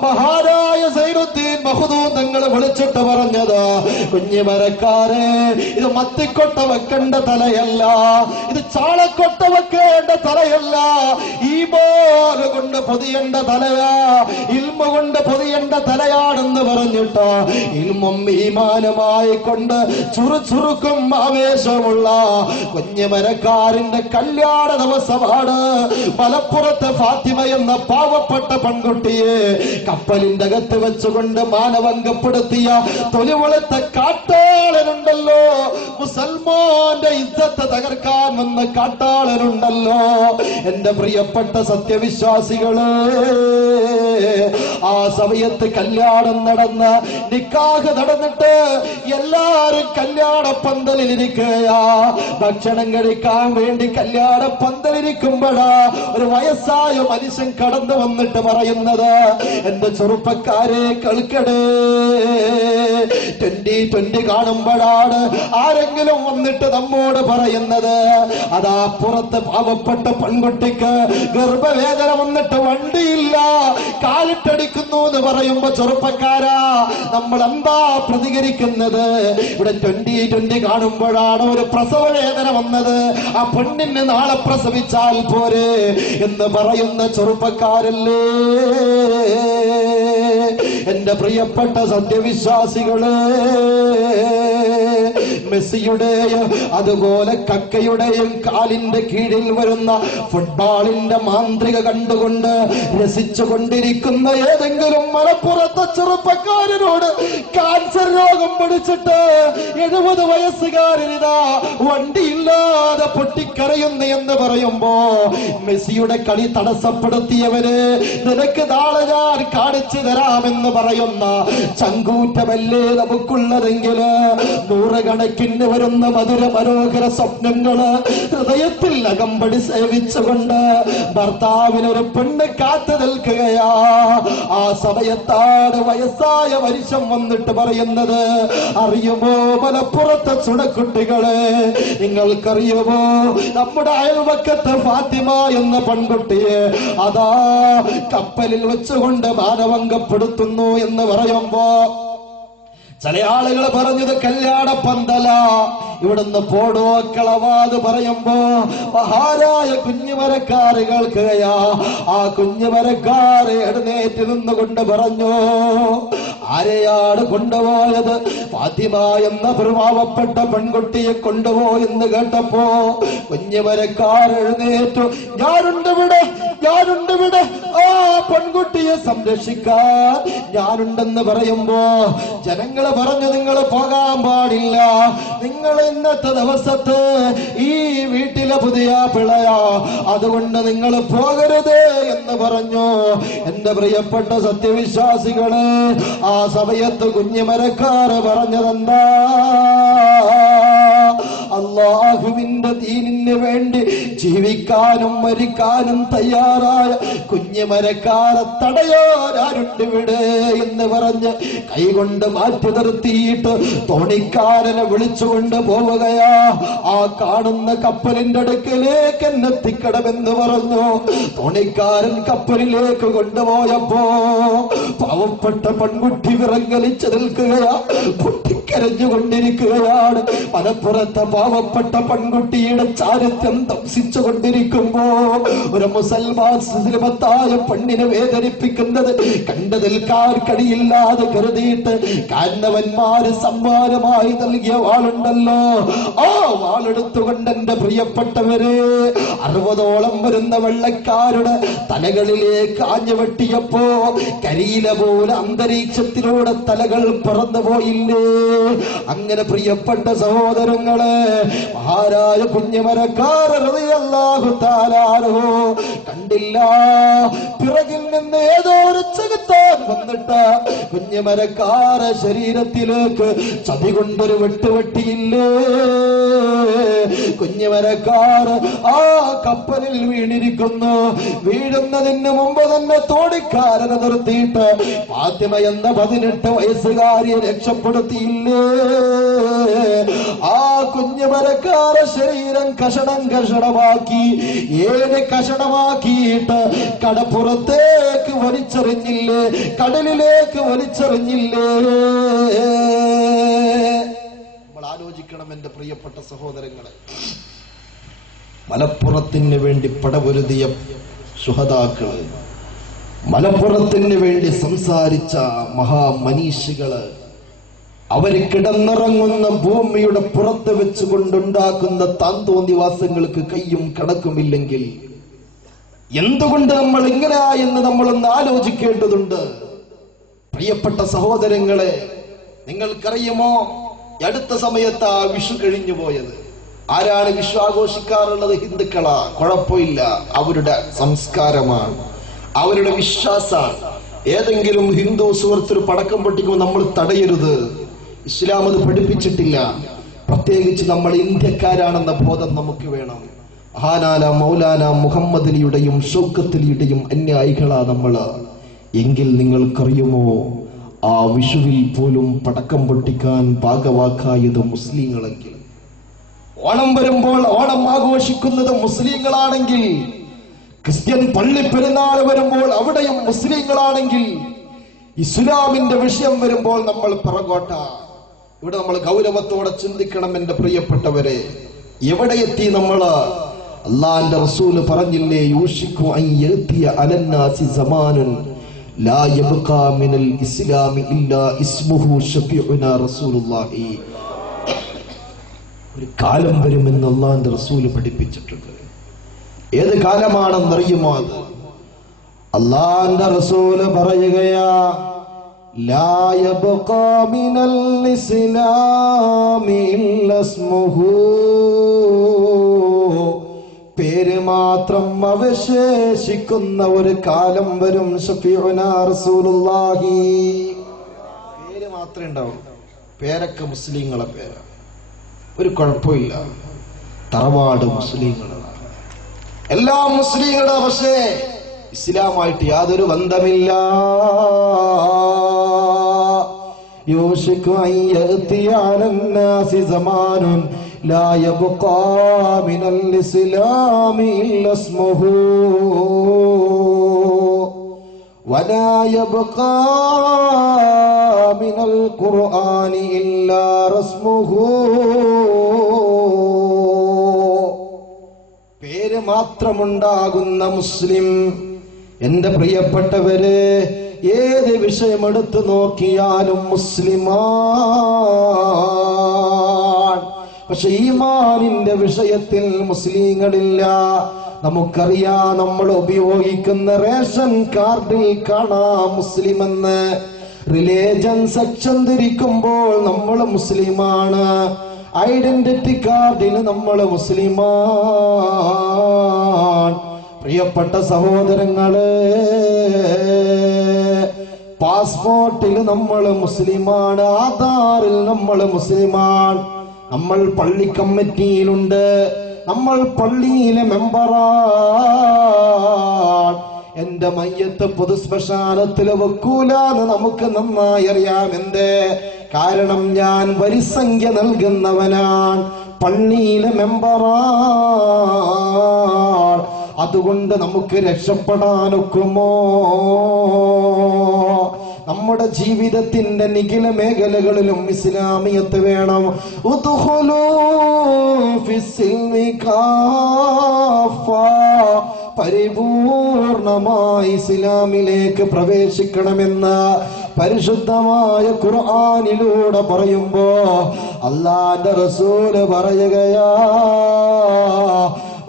മഹാരായ സൈനുദ്ദീൻ മഹ്ദൂം തങ്ങൾ വിളിച്ചിട്ട് പറഞ്ഞത്, കുഞ്ഞുമരക്കാരെ, ഇത് മത്തിക്കൊട്ട വെക്കേണ്ട തലയല്ല, ഇത് ചാളക്കൊട്ട വെക്കേണ്ട തലയല്ല, ഈമാൻ കൊണ്ട് പൊതിയേണ്ട തലയാ, ഇൽമ കൊണ്ട് പൊതിയേണ്ട തലയാണെന്ന് പറഞ്ഞിട്ട് ഇൽമും ഈമാനുമായി കൊണ്ട് ചുറുചുറുക്കും ആവേശമുള്ള കുഞ്ഞുമരക്കാരന്റെ കല്യാണ ദിവസമാണ്. മലപ്പുറത്തെ ഫാത്തിമ എന്ന പാവപ്പെട്ട പെൺകുട്ടിയെ കപ്പലിന്റെ അകത്ത് വെച്ചുകൊണ്ട് മാനഭംഗപ്പെടുത്തിയ തൊലിവെളുത്ത കാട്ടാളനുണ്ടല്ലോ, മുസൽമാന്റെ ഇസ്സത്ത് തകർക്കാൻ വന്ന കാട്ടാളനുണ്ടല്ലോ. എന്റെ പ്രിയപ്പെട്ട സത്യവിശ്വാസികളെ, ആ സമയത്ത് കല്യാണം നടന്ന് നിക്കാഹ് നടന്നിട്ട് എല്ലാരും കല്യാണ പന്തലിരിക്കുകയാ. ഭക്ഷണം കഴിക്കാൻ വേണ്ടി കല്യാണ പന്തലിരിക്കുമ്പോഴാ ഒരു വയസ്സായ മനുഷ്യൻ കടന്നു വന്നിട്ട് പറയുന്നത്, എന്റെ ചെറുപ്പക്കാരെ കേൾക്കടേ, 2020 കാണുമ്പോഴാണ് ആരെങ്കിലും വന്നിട്ട് നമ്മോട് പറയുന്നത്, അതാ പുറത്ത് പാവപ്പെട്ട പെൺകുട്ടിക്ക് ഗർഭവേദന വന്നിട്ട് വണ്ടിയില്ല, കാലിട്ടടിക്കുന്നു എന്ന് പറയുമ്പോ ചെറുപ്പക്കാരാ നമ്മൾ എന്താ പ്രതികരിക്കുന്നത്? ഇവിടെ 2020 കാണുമ്പോഴാണ് ഒരു പ്രസവ വേദന വന്നത്, ആ പെണ്ണിന് നാളെ പ്രസവിച്ചാൽ പോരെ എന്ന് പറയുന്ന ചെറുപ്പക്കാരല്ലേ. എന്റെ പ്രിയപ്പെട്ട സത്യവിശ്വാസികളെ, മെസ്സിയുടെയും അതുപോലെ കക്കയുടെയും കാലിന്റെ കീഴിൽ വരുന്ന ഫുട്ബോളിന്റെ മാന്ത്രിക കണ്ടുകൊണ്ട് രസിച്ചു കൊണ്ടിരിക്കുന്ന ഏതെങ്കിലും മലപ്പുറത്തെ ചെറുപ്പക്കാരനോട് ക്യാൻസർ രോഗം പിടിച്ചിട്ട് 70 വയസ്സുകാരനിതാ വണ്ടിയില്ലാതെ പൊട്ടിക്കരയുന്നു എന്ന് പറയുമ്പോ, മെസ്സിയുടെ കളി തടസ്സപ്പെടുത്തിയവര് നിനക്ക് നാളെ ഞാൻ കാണിച്ചു തരാമെന്ന് പറയുന്ന ചങ്കൂറ്റമല്ലേ നമുക്കുള്ളതെങ്കിൽ നൂറുകണക്കിന് വരുന്ന മധുര മനോഹര സ്വപ്നങ്ങള് ഹൃദയത്തിൽ അകമ്പടി സേവിച്ചുകൊണ്ട് ഭർത്താവിനൊരു പെണ്ണ് കാത്തു നിൽക്കുകയാ. ആ സമയത്താണ് വയസ്സായ മനുഷ്യൻ വന്നിട്ട് പറയുന്നത്, അറിയുമോ മലപ്പുറത്തെ ചുടക്കുട്ടികളെ, നിങ്ങൾക്കറിയുമോ നമ്മുടെ അയൽവക്കത്തെ ഫാത്തിമ എന്ന പെൺകുട്ടിയെ അതാ കപ്പലിൽ വെച്ചുകൊണ്ട് മാനഭംഗപ്പെടുത്തുന്നു എന്ന് പറയുമ്പോ ചില ആളുകൾ പറഞ്ഞത് കല്യാണ പന്തല, ഇവിടുന്ന് പോടോ കളവാത് പറയുമ്പോ മഹാരായ കുഞ്ഞുമരക്കാര് കേൾക്കുകയാ. ആ കുഞ്ഞുമരക്കാരെ എഴുന്നേറ്റ് നിന്നുകൊണ്ട് പറഞ്ഞു, ആരെയാണ് കൊണ്ടുപോയത്? ഫാത്തിമ എന്ന പാവപ്പെട്ട പെൺകുട്ടിയെ കൊണ്ടുപോയെന്ന് കേട്ടപ്പോ കുഞ്ഞുമരക്കാർ എഴുന്നേറ്റു, ഞാനുണ്ടിവിടെ, ഞാനുണ്ടിവിടെ, ആ പെൺകുട്ടിയെ സംരക്ഷിക്കാൻ ഞാനുണ്ടെന്ന് പറയുമ്പോ ജനങ്ങള് പറഞ്ഞു, നിങ്ങൾ പോകാൻ പാടില്ല, നിങ്ങൾ ഇന്നത്തെ ദിവസത്ത് ഈ വീട്ടിലെ പുതിയ പിളയാ, അതുകൊണ്ട് നിങ്ങൾ പോകരുത് എന്ന് പറഞ്ഞു. എന്റെ പ്രിയപ്പെട്ട സത്യവിശ്വാസികളെ, ആ സമയത്ത് കുഞ്ഞുമരക്കാർ പറഞ്ഞതെന്താ? അല്ലാഹുവിന്റെ ദീനിന് വേണ്ടി ജീവിക്കാനും മരിക്കാനും തയ്യാറായ കുഞ്ഞുമരക്കാരെ തടയാനുണ്ട് ഇവിടെ എന്ന് പറഞ്ഞ് കൈകൊണ്ട് മാറ്റി നിർത്തിയിട്ട് തോണിക്കാരനെ വിളിച്ചുകൊണ്ട് പോവുകയാ. ആ കാണുന്ന കപ്പലിന്റെ അടുക്കലേക്ക് എന്നെത്തിക്കണമെന്ന് പറഞ്ഞു. തോണിക്കാരൻ കപ്പലിലേക്ക് കൊണ്ടുപോയപ്പോ പാവപ്പെട്ട പെൺകുട്ടി വിറങ്ങലിച്ചു നിൽക്കുകയാ, പൊട്ടിക്കരഞ്ഞുകൊണ്ടിരിക്കുകയാണ്. മലപ്പുറത്തെ പാവപ്പെട്ട പെൺകുട്ടിയുടെ ചാരിത്രം ദംശിച്ചു കൊണ്ടിരിക്കുമ്പോ ഒരു മുസൽമാൻ മുസ്ലിമത്തായ പെണ്ണിനെ വേദനിപ്പിക്കുന്നത് കണ്ടു നിൽക്കാൻ കഴിയില്ലാതെ കരുതിയിട്ട് കാരണവന്മാര് സമ്മാനമായി നൽകിയ വാളുണ്ടല്ലോ, ആ വാളെടുത്തുകൊണ്ട് എന്റെ പ്രിയപ്പെട്ടവരെ 60ഓളം വരുന്ന വെള്ളക്കാരുടെ തലകളിലേക്ക് ആഞ്ഞു വെട്ടിയപ്പോ കരിയില പോലെ അന്തരീക്ഷത്തിലൂടെ തലകൾ പറന്നു പോയില്ലേ? അങ്ങനെ പ്രിയപ്പെട്ട സഹോദരങ്ങളെ, മഹാരായ കുഞ്ഞുമരക്കാർ റളിയല്ലാഹു തആല അൻഹു കണ്ടില്ല, പിറകിൽ നിന്ന് ഏതോ ഒരു ചെകുത്താൻ വന്നിട്ട് കുഞ്ഞുമരക്കാര ശരീരത്തിലേക്ക് ചതി കൊണ്ടൊരു വെട്ടുവെട്ടിയില്ലേ. കുഞ്ഞുമരക്കാർ ആ കപ്പലിൽ വീണിരിക്കുന്നു. വീഴുന്നതിന് മുമ്പ് തന്നെ തോണിക്കാരനെ നിർത്തിയിട്ട് ഫാത്തിമ എന്ന 18 വയസ്സുകാരിയെ രക്ഷപ്പെടുത്തിയില്ലേ. ആ കുഞ്ഞുമരക്കാര ശരീരം കഷണം കഷണമാക്കി 7 കഷണമാക്കിയിട്ട് കടപ്പുറത്തേക്ക് വലിച്ചെറിഞ്ഞില്ലേ, കടലിലേക്ക് വലിച്ചെറിഞ്ഞില്ലേ. നമ്മൾ ആലോചിക്കണം എന്റെ പ്രിയപ്പെട്ട സഹോദരങ്ങളെ, മലപ്പുറത്തിന് വേണ്ടി പടപൊരുതിയ ശുഹദാക്കള്, മലപ്പുറത്തിന് വേണ്ടി സംസാരിച്ച മഹാമനീഷികള്, അവര് കിടന്നിറങ്ങുന്ന ഭൂമിയുടെ പുറത്ത് വെച്ചുകൊണ്ടുണ്ടാക്കുന്ന താന്തോന്നിവാസങ്ങൾക്ക് കയ്യും കണക്കുമില്ലെങ്കിൽ എന്തുകൊണ്ട് നമ്മൾ ഇങ്ങനെയെന്ന് നമ്മളൊന്ന് ആലോചിക്കേണ്ടതുണ്ട്. പ്രിയപ്പെട്ട സഹോദരങ്ങളെ, നിങ്ങൾക്കറിയുമോ അടുത്ത സമയത്ത് ആ വിഷു കഴിഞ്ഞു പോയത്? ആരാണ് വിഷു ആഘോഷിക്കാറുള്ളത്? ഹിന്ദുക്കളാ. കുഴപ്പമില്ല, അവരുടെ സംസ്കാരമാണ്, അവരുടെ വിശ്വാസമാണ്. ഏതെങ്കിലും ഹിന്ദു സുഹൃത്തൊരു പടക്കം പൊട്ടിക്കുമ്പോൾ നമ്മൾ തടയരുത്. ഇസ്ലാം അത് പഠിപ്പിച്ചിട്ടില്ല. പ്രത്യേകിച്ച് നമ്മൾ ഇന്ത്യക്കാരാണെന്ന ബോധം നമുക്ക് വേണം. മഹാനാല മൗലാന മുഹമ്മദ് അലിയുടെയും ഷൗക്കത്ത് അലിയുടെയും അനുയായികളാ നമ്മള്. എങ്കിൽ നിങ്ങൾക്കറിയുമോ, ആ വിഷുവിൽ പോലും പടക്കം പൊട്ടിക്കാൻ ഭാഗവാക്കായത് മുസ്ലിങ്ങളെങ്കിൽ, ഓണം വരുമ്പോൾ ഓണം ആഘോഷിക്കുന്നത് മുസ്ലിങ്ങളാണെങ്കിൽ, ക്രിസ്ത്യൻ പള്ളി പെരുന്നാൾ വരുമ്പോൾ അവിടെയും മുസ്ലിങ്ങളാണെങ്കിൽ, ഇസ്ലാമിന്റെ വിഷയം വരുമ്പോൾ നമ്മൾ പിറകോട്ട. ഇവിടെ നമ്മൾ ഗൗരവത്തോടെ ചിന്തിക്കണം എന്റെ പ്രിയപ്പെട്ടവരെ. എവിടെ എത്തി നമ്മള്? അല്ലാഹുവിന്റെ റസൂല് പറഞ്ഞില്ലേ, യൂഷിക്കു അൻ യഅതിയ അലന്നാസി സമാനുൻ ലാ യബ്ഖാ മിനൽ ഇസ്ലാമി ഇല്ലാ ഇസ്മുഹു ശഫീഉനാ റസൂലുള്ളാഹി. ഒരു കാലം വരുമെന്ന് അല്ലാഹുവിന്റെ റസൂല് പഠിപ്പിച്ചിട്ടുണ്ട്. ഏത് കാലമാണെന്നറിയുമോ? അത് അല്ലാഹുവിന്റെ റസൂല് പറയുകയാ, ലാ യബ്ഖാ മിനൽ ഇസ്ലാമി ഇല്ലാ ഇസ്മുഹു, പേര് മാത്രം അവശേഷിക്കുന്ന ഒരു കാലം വരും. ശഫീഉനാ റസൂലുള്ളാഹി. പേര് മാത്രമേ ഉണ്ടാവും, പേരൊക്കെ മുസ്ലിങ്ങളെ പേരാ. ഒരു കുഴപ്പമില്ല, തറവാട് മുസ്ലിങ്ങളാണ്, എല്ലാം മുസ്ലിങ്ങളാണ്, പക്ഷേ ഇസ്ലാമായിട്ട് യാതൊരു ബന്ധമില്ല. യൂഷിക്കു അൻ യഅതിയ അലന്നാസി സമാനുൻ ലാ യബ്ഖാ മിനൽ ഇസ്ലാമി ഇല്ലാ ഇസ്മുഹു വലാ യബ്ഖാ മിനൽ ഖുർആനി ഇല്ലാ റസ്മുഹു. പേര് മാത്രമുണ്ടാകുന്ന മുസ്ലിം. എന്റെ പ്രിയപ്പെട്ടവരെ, ഏത് വിഷയമെടുത്തു നോക്കിയാലും മുസ്ലിമാണ്, പക്ഷെ ഈമാനിന്റെ വിഷയത്തിൽ മുസ്ലിങ്ങളില്ല. നമുക്കറിയാം, നമ്മൾ ഉപയോഗിക്കുന്ന റേഷൻ കാർഡിൽ കാണാം മുസ്ലിമെന്ന്. റിലേജൻ സെക്ഷൻ തിരിക്കുമ്പോൾ നമ്മൾ മുസ്ലിമാണ്, ഐഡന്റിറ്റി കാർഡിന് നമ്മൾ മുസ്ലിമാണ്. പ്രിയപ്പെട്ട സഹോദരങ്ങളെ, പാസ്പോർട്ടിൽ നമ്മൾ മുസ്ലിമാണ്, ആധാറിൽ നമ്മൾ മുസ്ലിമാണ്, നമ്മൾ പള്ളി കമ്മിറ്റിയിലുണ്ട്, നമ്മൾ പള്ളിയിലെ മെമ്പറാണ്. എന്റെ മയ്യത്ത് പൊതു ശ്മശാനത്തില് വെക്കൂലെന്ന് നമുക്ക് നന്നായി അറിയാം. എന്തേ? കാരണം ഞാൻ വരിസംഖ്യ നൽകുന്നവനാണ്, പള്ളിയിലെ മെമ്പറാണ്. അതുകൊണ്ട് നമുക്ക് രക്ഷപ്പെടാനൊക്കുമോ? നമ്മുടെ ജീവിതത്തിന്റെ നിഖില മേഖലകളിലും ഇസ്ലാമിയത്ത് വേണം. ഉദ്ഖുലൂ ഫിസ്സിൽമി കാഫ, പരിപൂർണമായി ഇസ്ലാമിലേക്ക് പ്രവേശിക്കണമെന്ന് പരിശുദ്ധമായ ഖുർആനിലൂടെ പറയുമ്പോ അല്ലാഹുവിന്റെ റസൂല് പറയുകയാ,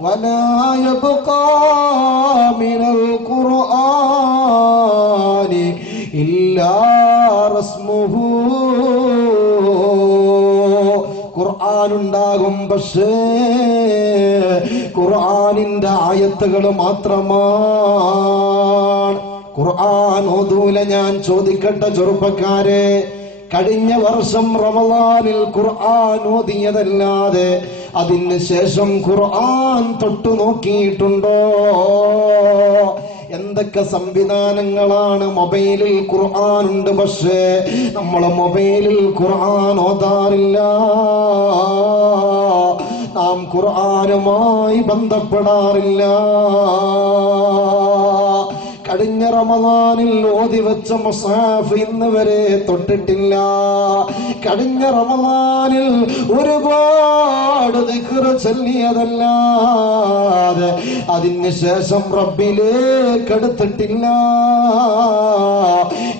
വലാ യബ്ഖാ മിനൽ ഖുർആനി ഇല്ലാ റസ്മുഹു. ഖുർആനുണ്ടാകും, പക്ഷേ ഖുർആനിന്റെ ആയത്തുകൾ മാത്രമാണ്. ഖുർആൻ ഓതൂല. ഞാൻ ചോദിക്കട്ടെ ചെറുപ്പക്കാരെ, കഴിഞ്ഞ വർഷം റമളാനിൽ ഖുർആൻ ഓതിയതല്ലാതെ അതിന് ശേഷം ഖുർആൻ തൊട്ടു നോക്കിയിട്ടുണ്ടോ? എന്തൊക്കെ സംവിധാനങ്ങളാണ്. മൊബൈലിൽ ഖുർആൻ ഉണ്ട്, പക്ഷേ നമ്മളെ മൊബൈലിൽ ഖുർആൻ ഓതാറില്ല. നാം ഖുർആനുമായി ബന്ധപ്പെടാറില്ല. കഴിഞ്ഞ റമളാനിൽ ഓതി വെച്ച മുസ്ഹഫ് ഇന്ന് വരെ തൊട്ടിട്ടില്ല. കഴിഞ്ഞ റമളാനിൽ ഒരുപാട് ദിക്ർ ചൊല്ലിയതല്ലാതെ അതിന് ശേഷം റബ്ബിലേക്ക് അടുത്തിട്ടില്ല.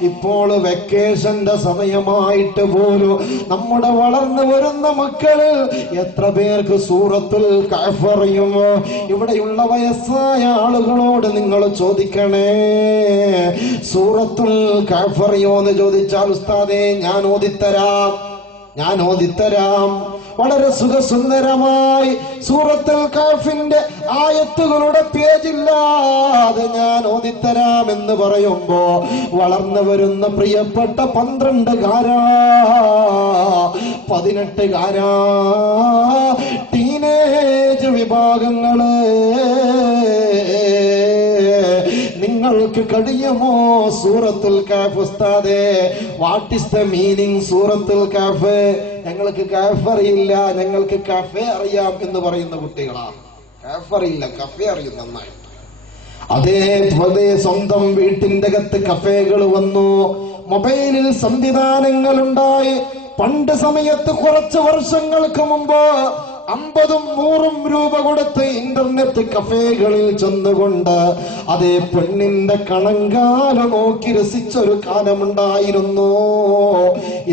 ഇപ്പോൾ വെക്കേഷന്റെ സമയമായിട്ട് പോലും നമ്മുടെ വളർന്നു വരുന്ന മക്കള് എത്ര പേർക്ക് സൂറത്തുൽ കഹ്ഫ് അറിയുമോ? ഇവിടെയുള്ള വയസ്സായ ആളുകളോട് നിങ്ങൾ ചോദിക്കണേ, സൂറത്തുൽ കഹ്ഫ് അറിയോ എന്ന് ചോദിച്ചാൽ ഉസ്താദേ ഞാൻ ഓതിത്തരാം. വളരെ സുഖസുന്ദരമായി സൂറത്തുൽ കഹ്ഫിന്റെ ആയത്തുകളുടെ പേജില്ലാതെ ഞാൻ ഓതിത്തരാം എന്ന് പറയുമ്പോ വളർന്നു വരുന്ന പ്രിയപ്പെട്ട 12-കാരാ 18-കാരാ ടീനേജ് വിഭാഗങ്ങള്, നിങ്ങൾക്ക് കഴിയുമോ സൂറത്തുൽ കഹ്ഫ്? ഉസ്താദേ വാട്ട് ഈസ് ദ മീനിങ് സൂറത്തുൽ കഹ്ഫ്? ഞങ്ങൾക്ക് കഹ്ഫ് അറിയില്ല, ഞങ്ങൾക്ക് കഫേ അറിയാം എന്ന് പറയുന്ന കുട്ടികളാണ്. കഹ്ഫ് അറിയില്ല, കഫേ അറിയും നന്നായി. അതേപോലെ സ്വന്തം വീട്ടിന്റെ അകത്ത് കഫേകൾ വന്നു, മൊബൈലിൽ സംവിധാനങ്ങളുണ്ടായി. പണ്ട് സമയത്ത് കുറച്ച് വർഷങ്ങൾക്ക് മുമ്പ് 50-100 രൂപ കൊടുത്ത് ഇന്റർനെറ്റ് കഫേകളിൽ ചെന്നുകൊണ്ട് അതേ പെണ്ണിന്റെ കണങ്കാല നോക്കി രസിച്ചൊരു കാലമുണ്ടായിരുന്നു.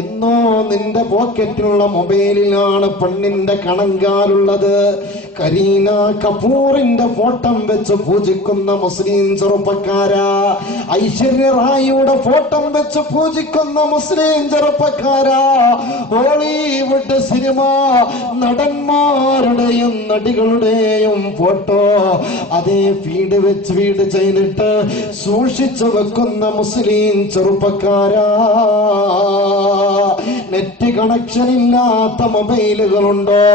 ഇന്നോ നിന്റെ പോക്കറ്റിലുള്ള മൊബൈലിലാണ് പെണ്ണിന്റെ കണങ്കാലുള്ളത്. കരീന കപൂറിന്റെ ഫോട്ടോ വെച്ച് പൂജിക്കുന്ന മുസ്ലിം ചെറുപ്പക്കാരാ, ഐശ്വര്യ റായിയുടെ ഫോട്ടോ വെച്ച് പൂജിക്കുന്ന മുസ്ലിം ചെറുപ്പക്കാരാ, ഹോളിവുഡ് സിനിമ നടന്മാരുടെയും നടികളുടെയും ഫോട്ടോ അതേ ഫീഡ് ചെയ്തിട്ട് സൂക്ഷിച്ചു വെക്കുന്ന മുസ്ലിം ചെറുപ്പക്കാരാ, നെറ്റ് കണക്ഷൻ ഇല്ലാത്ത മൊബൈലുകളുണ്ടോ?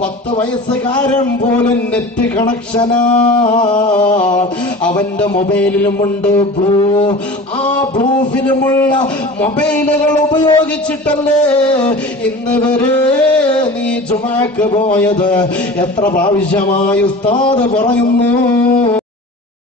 10 വയസ്സുകാരൻ പോലും നെറ്റ് കണക്ഷനാ. അവന്റെ മൊബൈലിലുമുണ്ട് ബ്ലൂ. ആ ബ്ലൂ ഫിലിമുള്ള മൊബൈലുകൾ ഉപയോഗിച്ചിട്ടല്ലേ ഇന്ന് വരെ നീ ജുമാക്ക് പോയത്? എത്ര പ്രാവശ്യമായി ഉസ്താദ് പറയുന്നു.